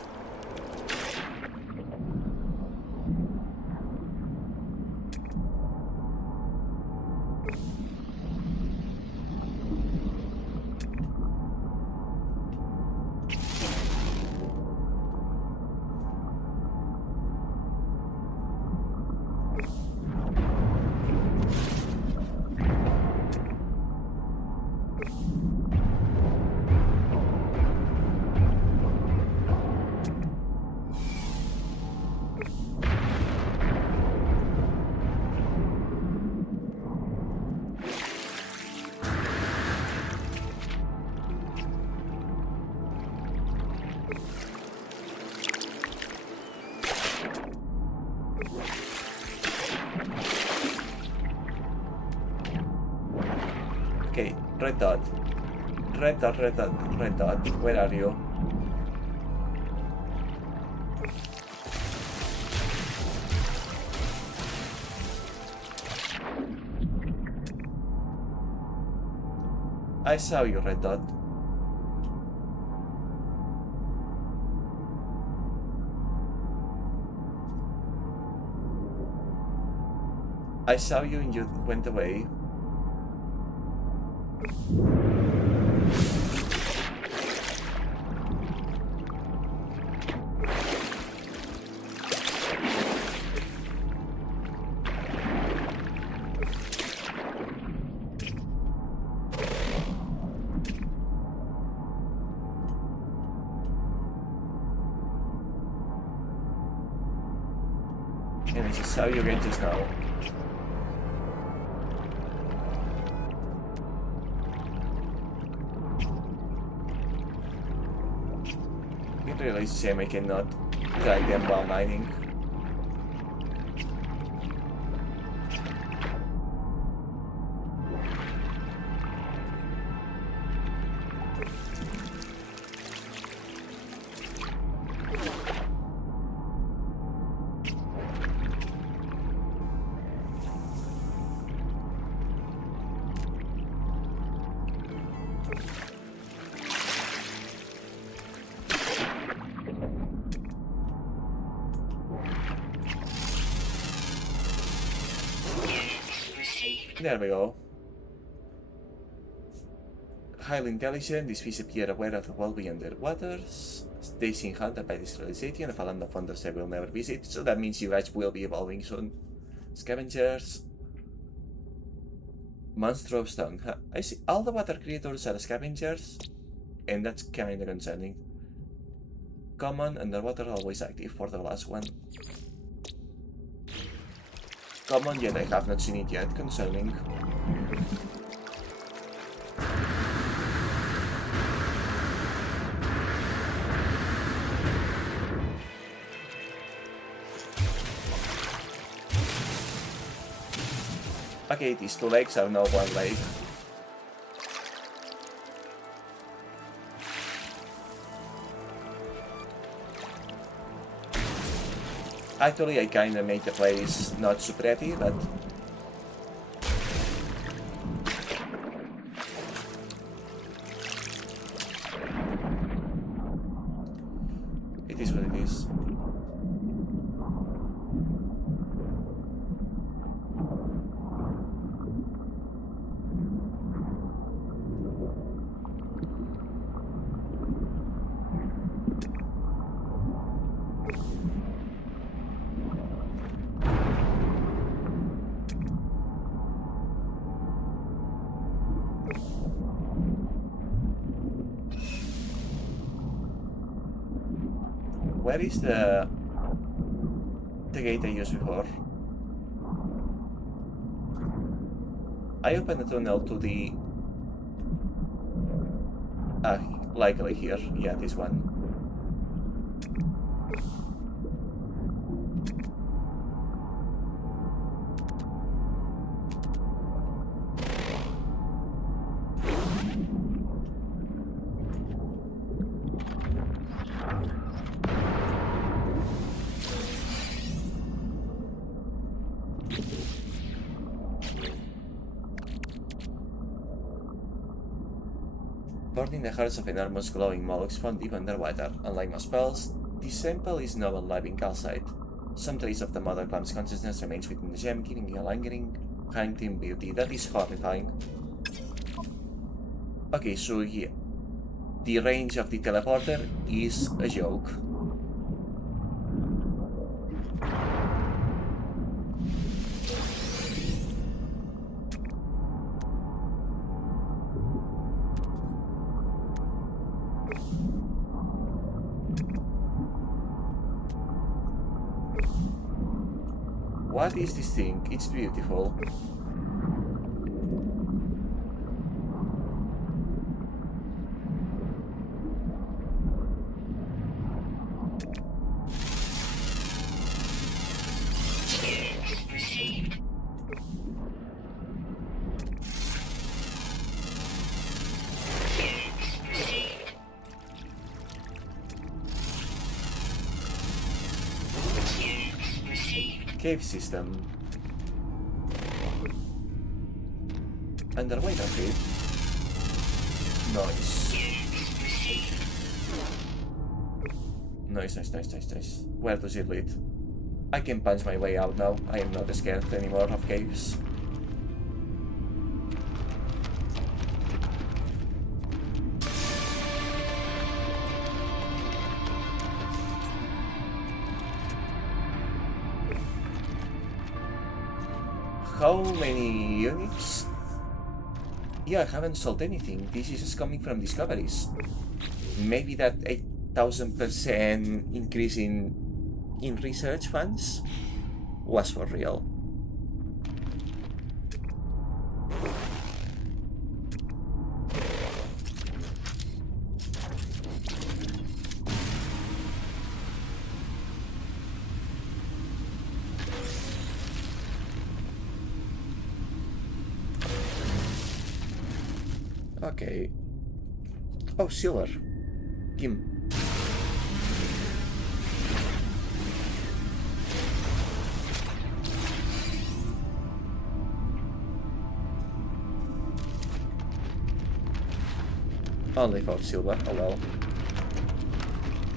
Okay, red dot. Red dot, red dot, red dot. Where are you? I saw you, red dot. I saw you and you went away. And I just saw you again just now. It really is a shame I cannot drag them while mining. There we go. Highly intelligent, these fish appear aware of the world beyond their waters. They seem haunted by this realization of a land of wonders they will never visit, so that means you guys will be evolving soon. Scavengers. Monster of Stone. I see all the water creators are scavengers, and that's kinda concerning. Common, underwater, always active for the last one. Common, yet I have not seen it yet, concerning. Okay, these two lakes are now one lake. Actually, I kinda made the place not so pretty, but... it is what it is. Where is the gate I used before? I opened the tunnel to the... likely here. Yeah, this one. Burning the hearts of enormous glowing mollusks found deep underwater. Unlike most spells, this sample is now alive in calcite. Some trace of the mother clamp's consciousness remains within the gem, giving it a lingering, haunting beauty. That is horrifying. Okay, so yeah. The range of the teleporter is a joke. What is this thing? It's beautiful. Cave system. Underway outfit. Nice. Nice. Where does it lead? I can punch my way out now. I am not scared anymore of caves. How many units? Yeah, I haven't sold anything. This is just coming from discoveries. Maybe that 8,000% increase in research funds was for real. Okay. Oh, silver. Kim. Only 4 silver, oh well.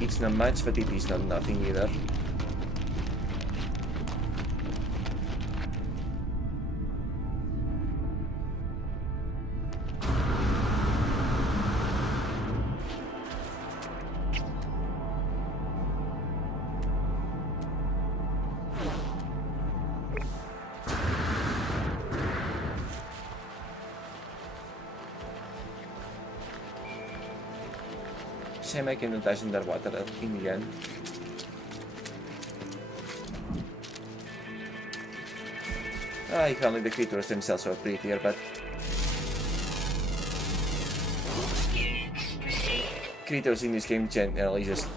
It's not much, but it is not nothing either. Shame I cannot dash underwater in the end. If only the creatures themselves were prettier, but... creatures in this game generally just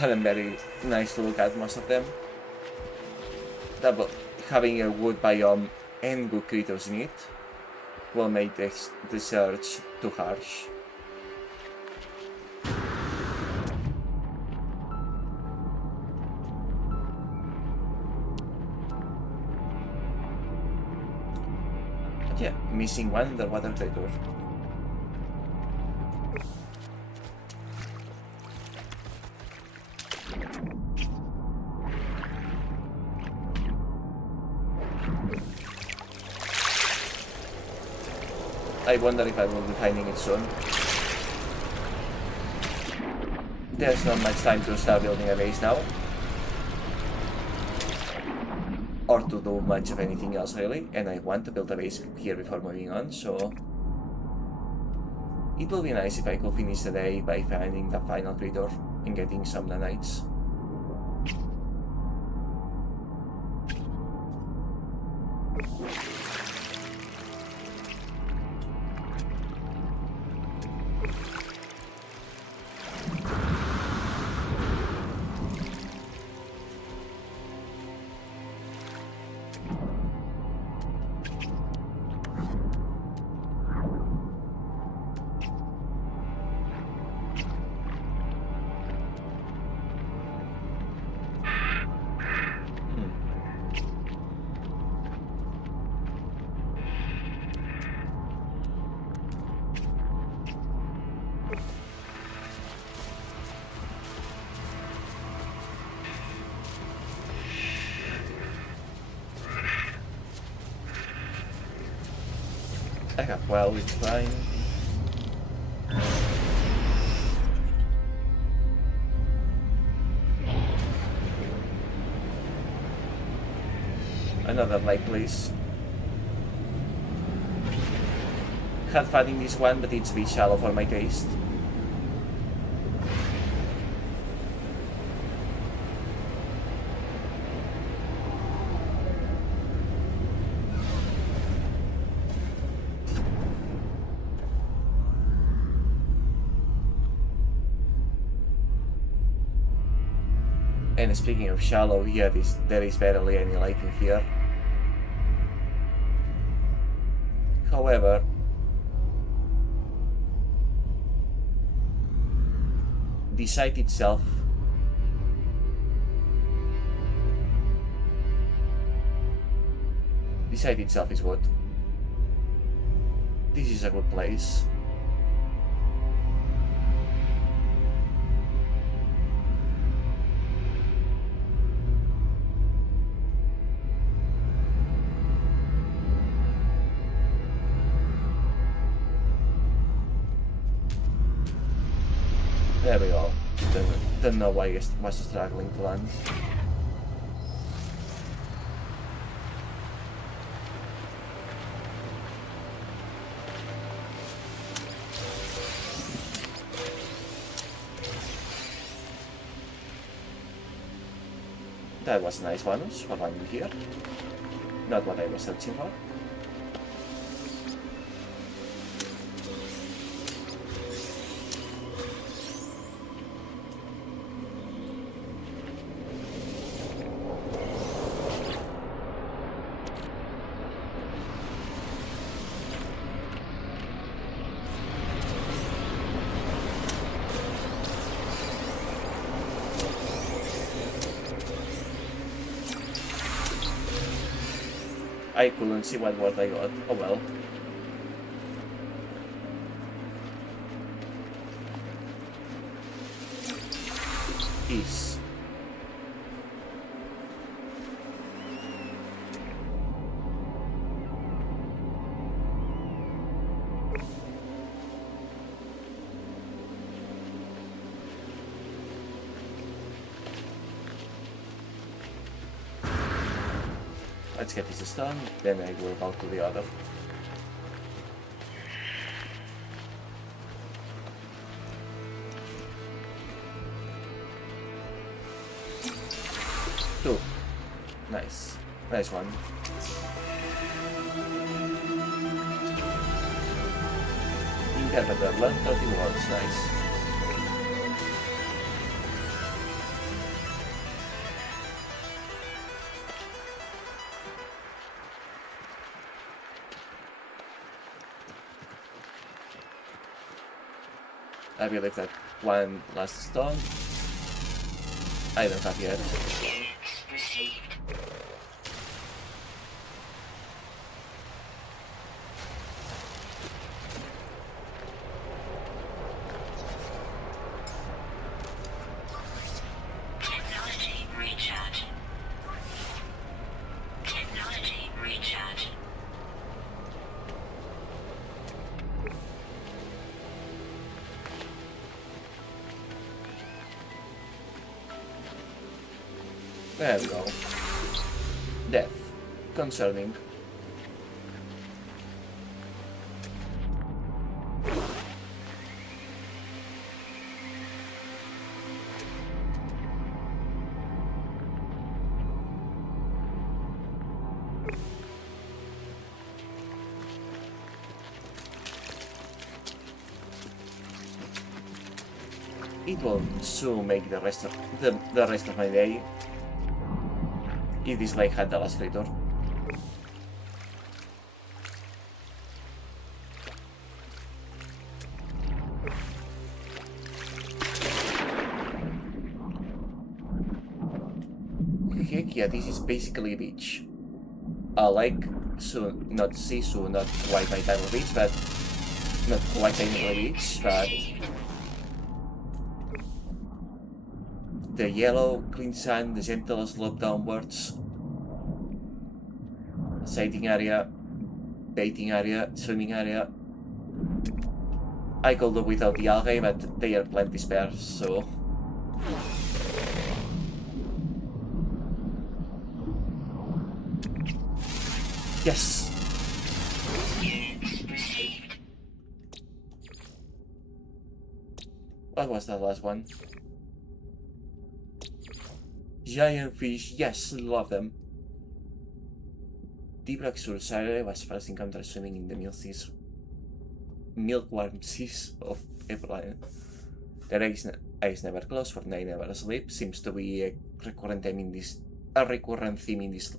aren't very nice to look at, most of them. But having a wood biome and good creatures in it will make the search too harsh. Yeah, missing one underwater creature. I wonder if I will be finding it soon. There's not much time to start building a base now. Or to do much of anything else really, and I want to build a base here before moving on, so... It will be nice if I could finish the day by finding the final creature and getting some nanites. I have well, it's fine. Another light, please. Had fun in this one, but it's a bit shallow for my taste. And speaking of shallow, yeah, there is barely any light in here. However, the site itself is good. This is a good place. There we go. Don't know why I was struggling to land. That was a nice bonus for landing here. Not what I was searching for. I couldn't see what word I got. Oh well. Is. Let's get this done, then I will go to the other. Two. Nice. Nice one. Interpreter, learn 30 words, nice. I believe that one last stone. I don't have yet. Units received. 2 There we go. Death. Concerning. It will soon make the rest of the rest of my day. If this lake had the last creature. Heck yeah, this is basically a beach. A lake, so not Sisu, not quite my type of beach, but not quite technically beach, but the yellow, clean sand, the gentle slope downwards, sighting area, baiting area, swimming area. I could do without the algae, but they are plenty sparse, so... Yes! What was that last one? Giant fish, yes, love them. Deep Rock Sursare was first encountered swimming in the milkworm seas of April. Their eyes never close, for they never sleep. Seems to be a recurrent theme in this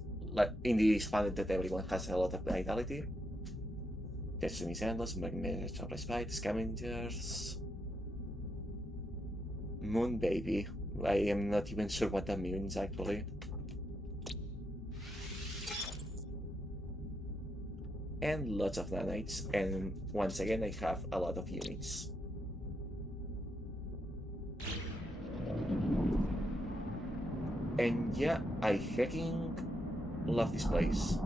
planet that everyone has a lot of vitality. Their swimming is endless, magnets of respite, scavengers. Moon baby. I am not even sure what that means actually. And lots of nanites, and once again I have a lot of units. And yeah, I hecking love this place.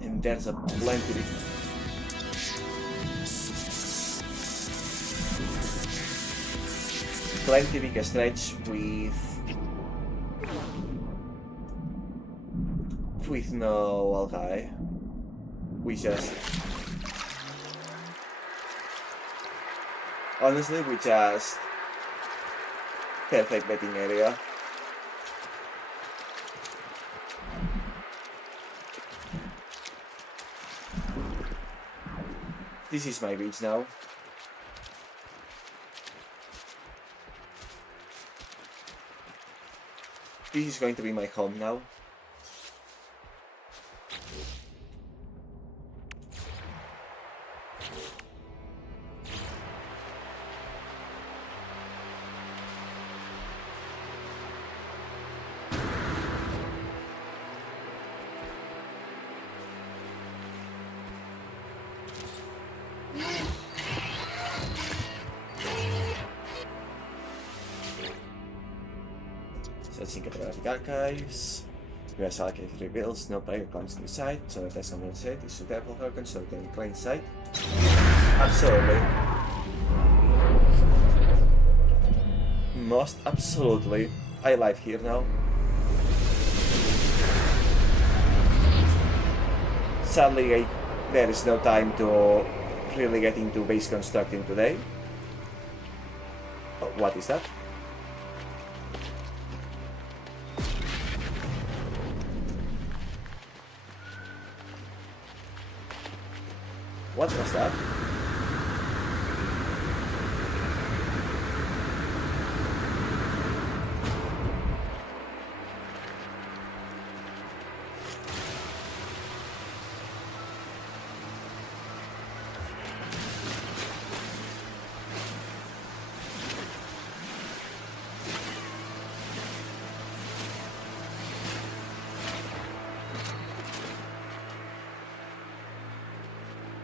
And there's a plenty big stretch with no algae. Honestly, we just perfect betting area. This is my beach now. This is going to be my home now. So let's think about the archives. We have allocated reveals, no player comes inside, so the test someone said is suitable for consulting client side. Absolutely. Most absolutely. I live here now. Sadly, there is no time to really get into base constructing today. Oh, what is that? What was that?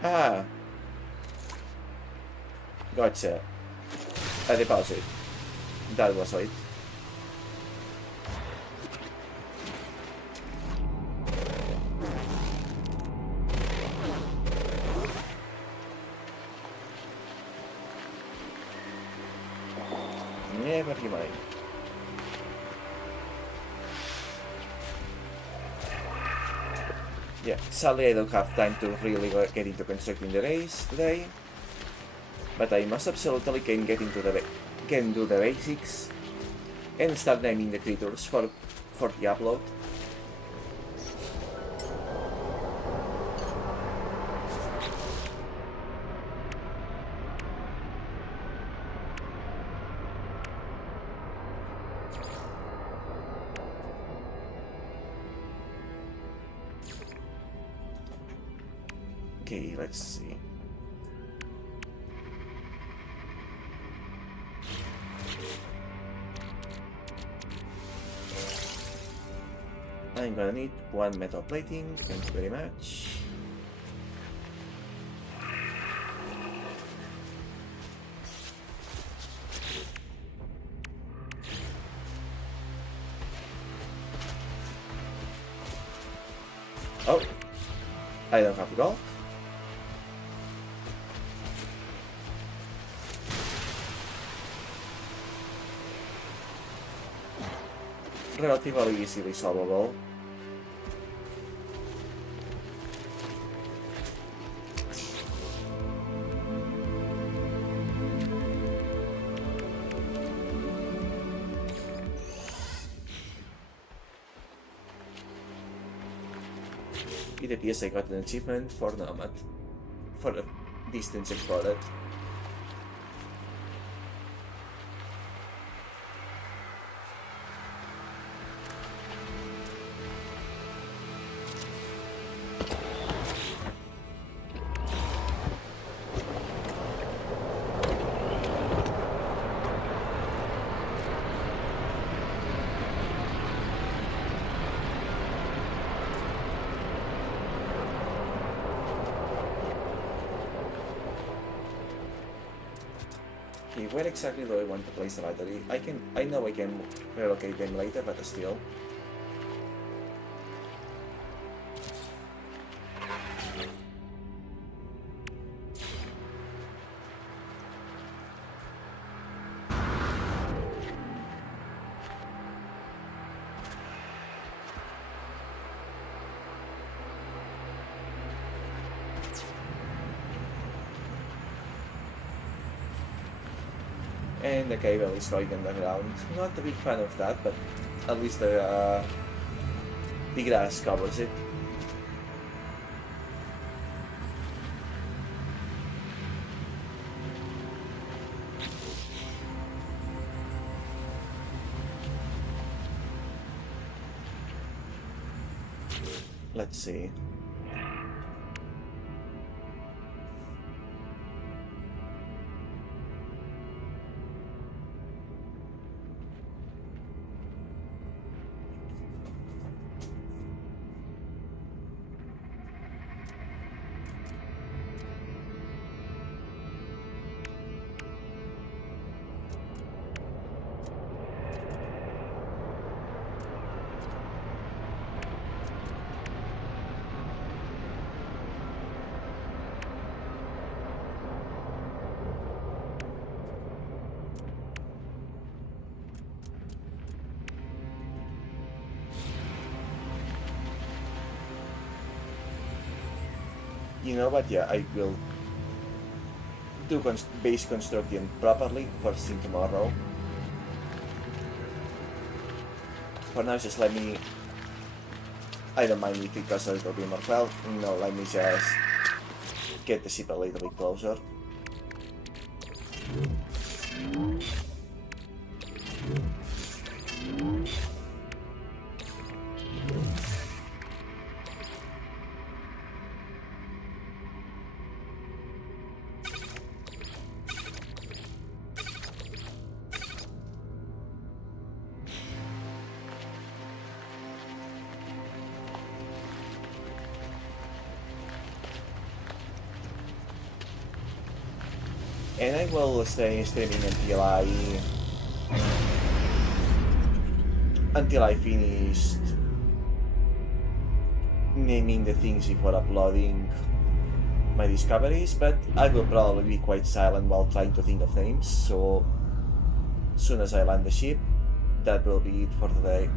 Ah. Gotcha. A deposit. That was it. Never you mind. Yeah, sadly I don't have time to really get into constructing the race today, but I must absolutely get into the basics and start naming the creatures for the upload. Okay, let's see. I'm gonna need 1 metal plating, thank you very much. Oh, I don't have gold. Relatively easily solvable. It appears I got an achievement for Nomad, for the distance explored. Okay, where exactly do I want to place the battery? I know I can relocate them later, but still. And the cable is going underground. Not a big fan of that, but at least the grass covers it. Let's see. You know what, yeah, I will do base construction properly first thing tomorrow. For now, just let me... I don't mind if it costs a little bit more. Well, no, let me just get the ship a little bit closer. And I will stay streaming until I finished naming the things before uploading my discoveries, but I will probably be quite silent while trying to think of names, so soon as I land the ship, that will be it for today.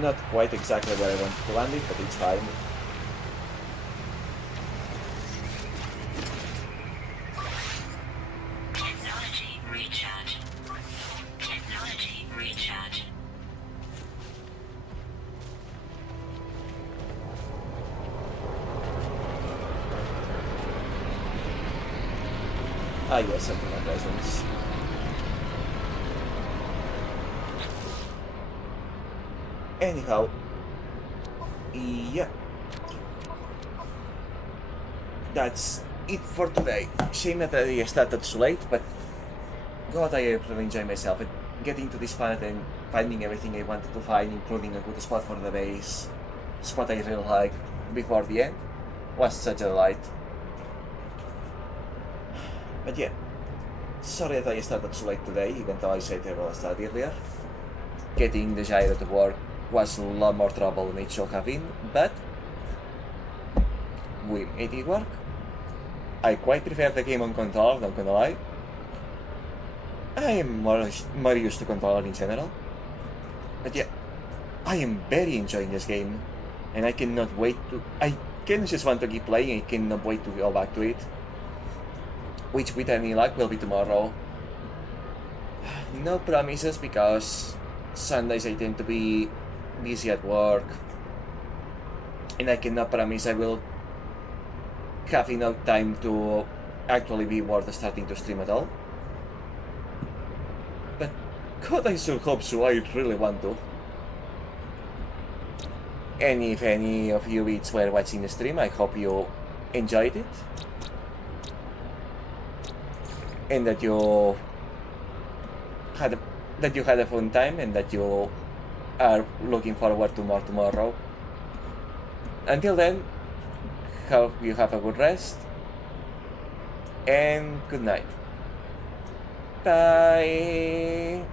Not quite exactly where I wanted to land it, but it's fine. Technology recharge. Technology recharge. Ah yes, something like presence. Anyhow, yeah, that's it for today. Shame that I started so late, but God, I really enjoy myself. And getting to this planet and finding everything I wanted to find, including a good spot for the base, spot I really like before the end, was such a delight. But yeah, sorry that I started so late today, even though I said I will start earlier. Getting the gyro to work was a lot more trouble than it should have been, but we made it work. I quite prefer the game on controller, not gonna lie. I am more used to controller in general. But yeah, I am very enjoying this game, and I cannot wait to... I can just want to keep playing, I cannot wait to go back to it. Which with any luck will be tomorrow. No promises because Sundays I tend to be busy at work, and I cannot promise I will have enough time to actually be worth starting to stream at all. But God, I so hope so, I really want to. And if any of you kids were watching the stream, I hope you enjoyed it. And that you had a fun time, and that you are looking forward to more tomorrow. Until then, hope you have a good rest, and good night. Bye!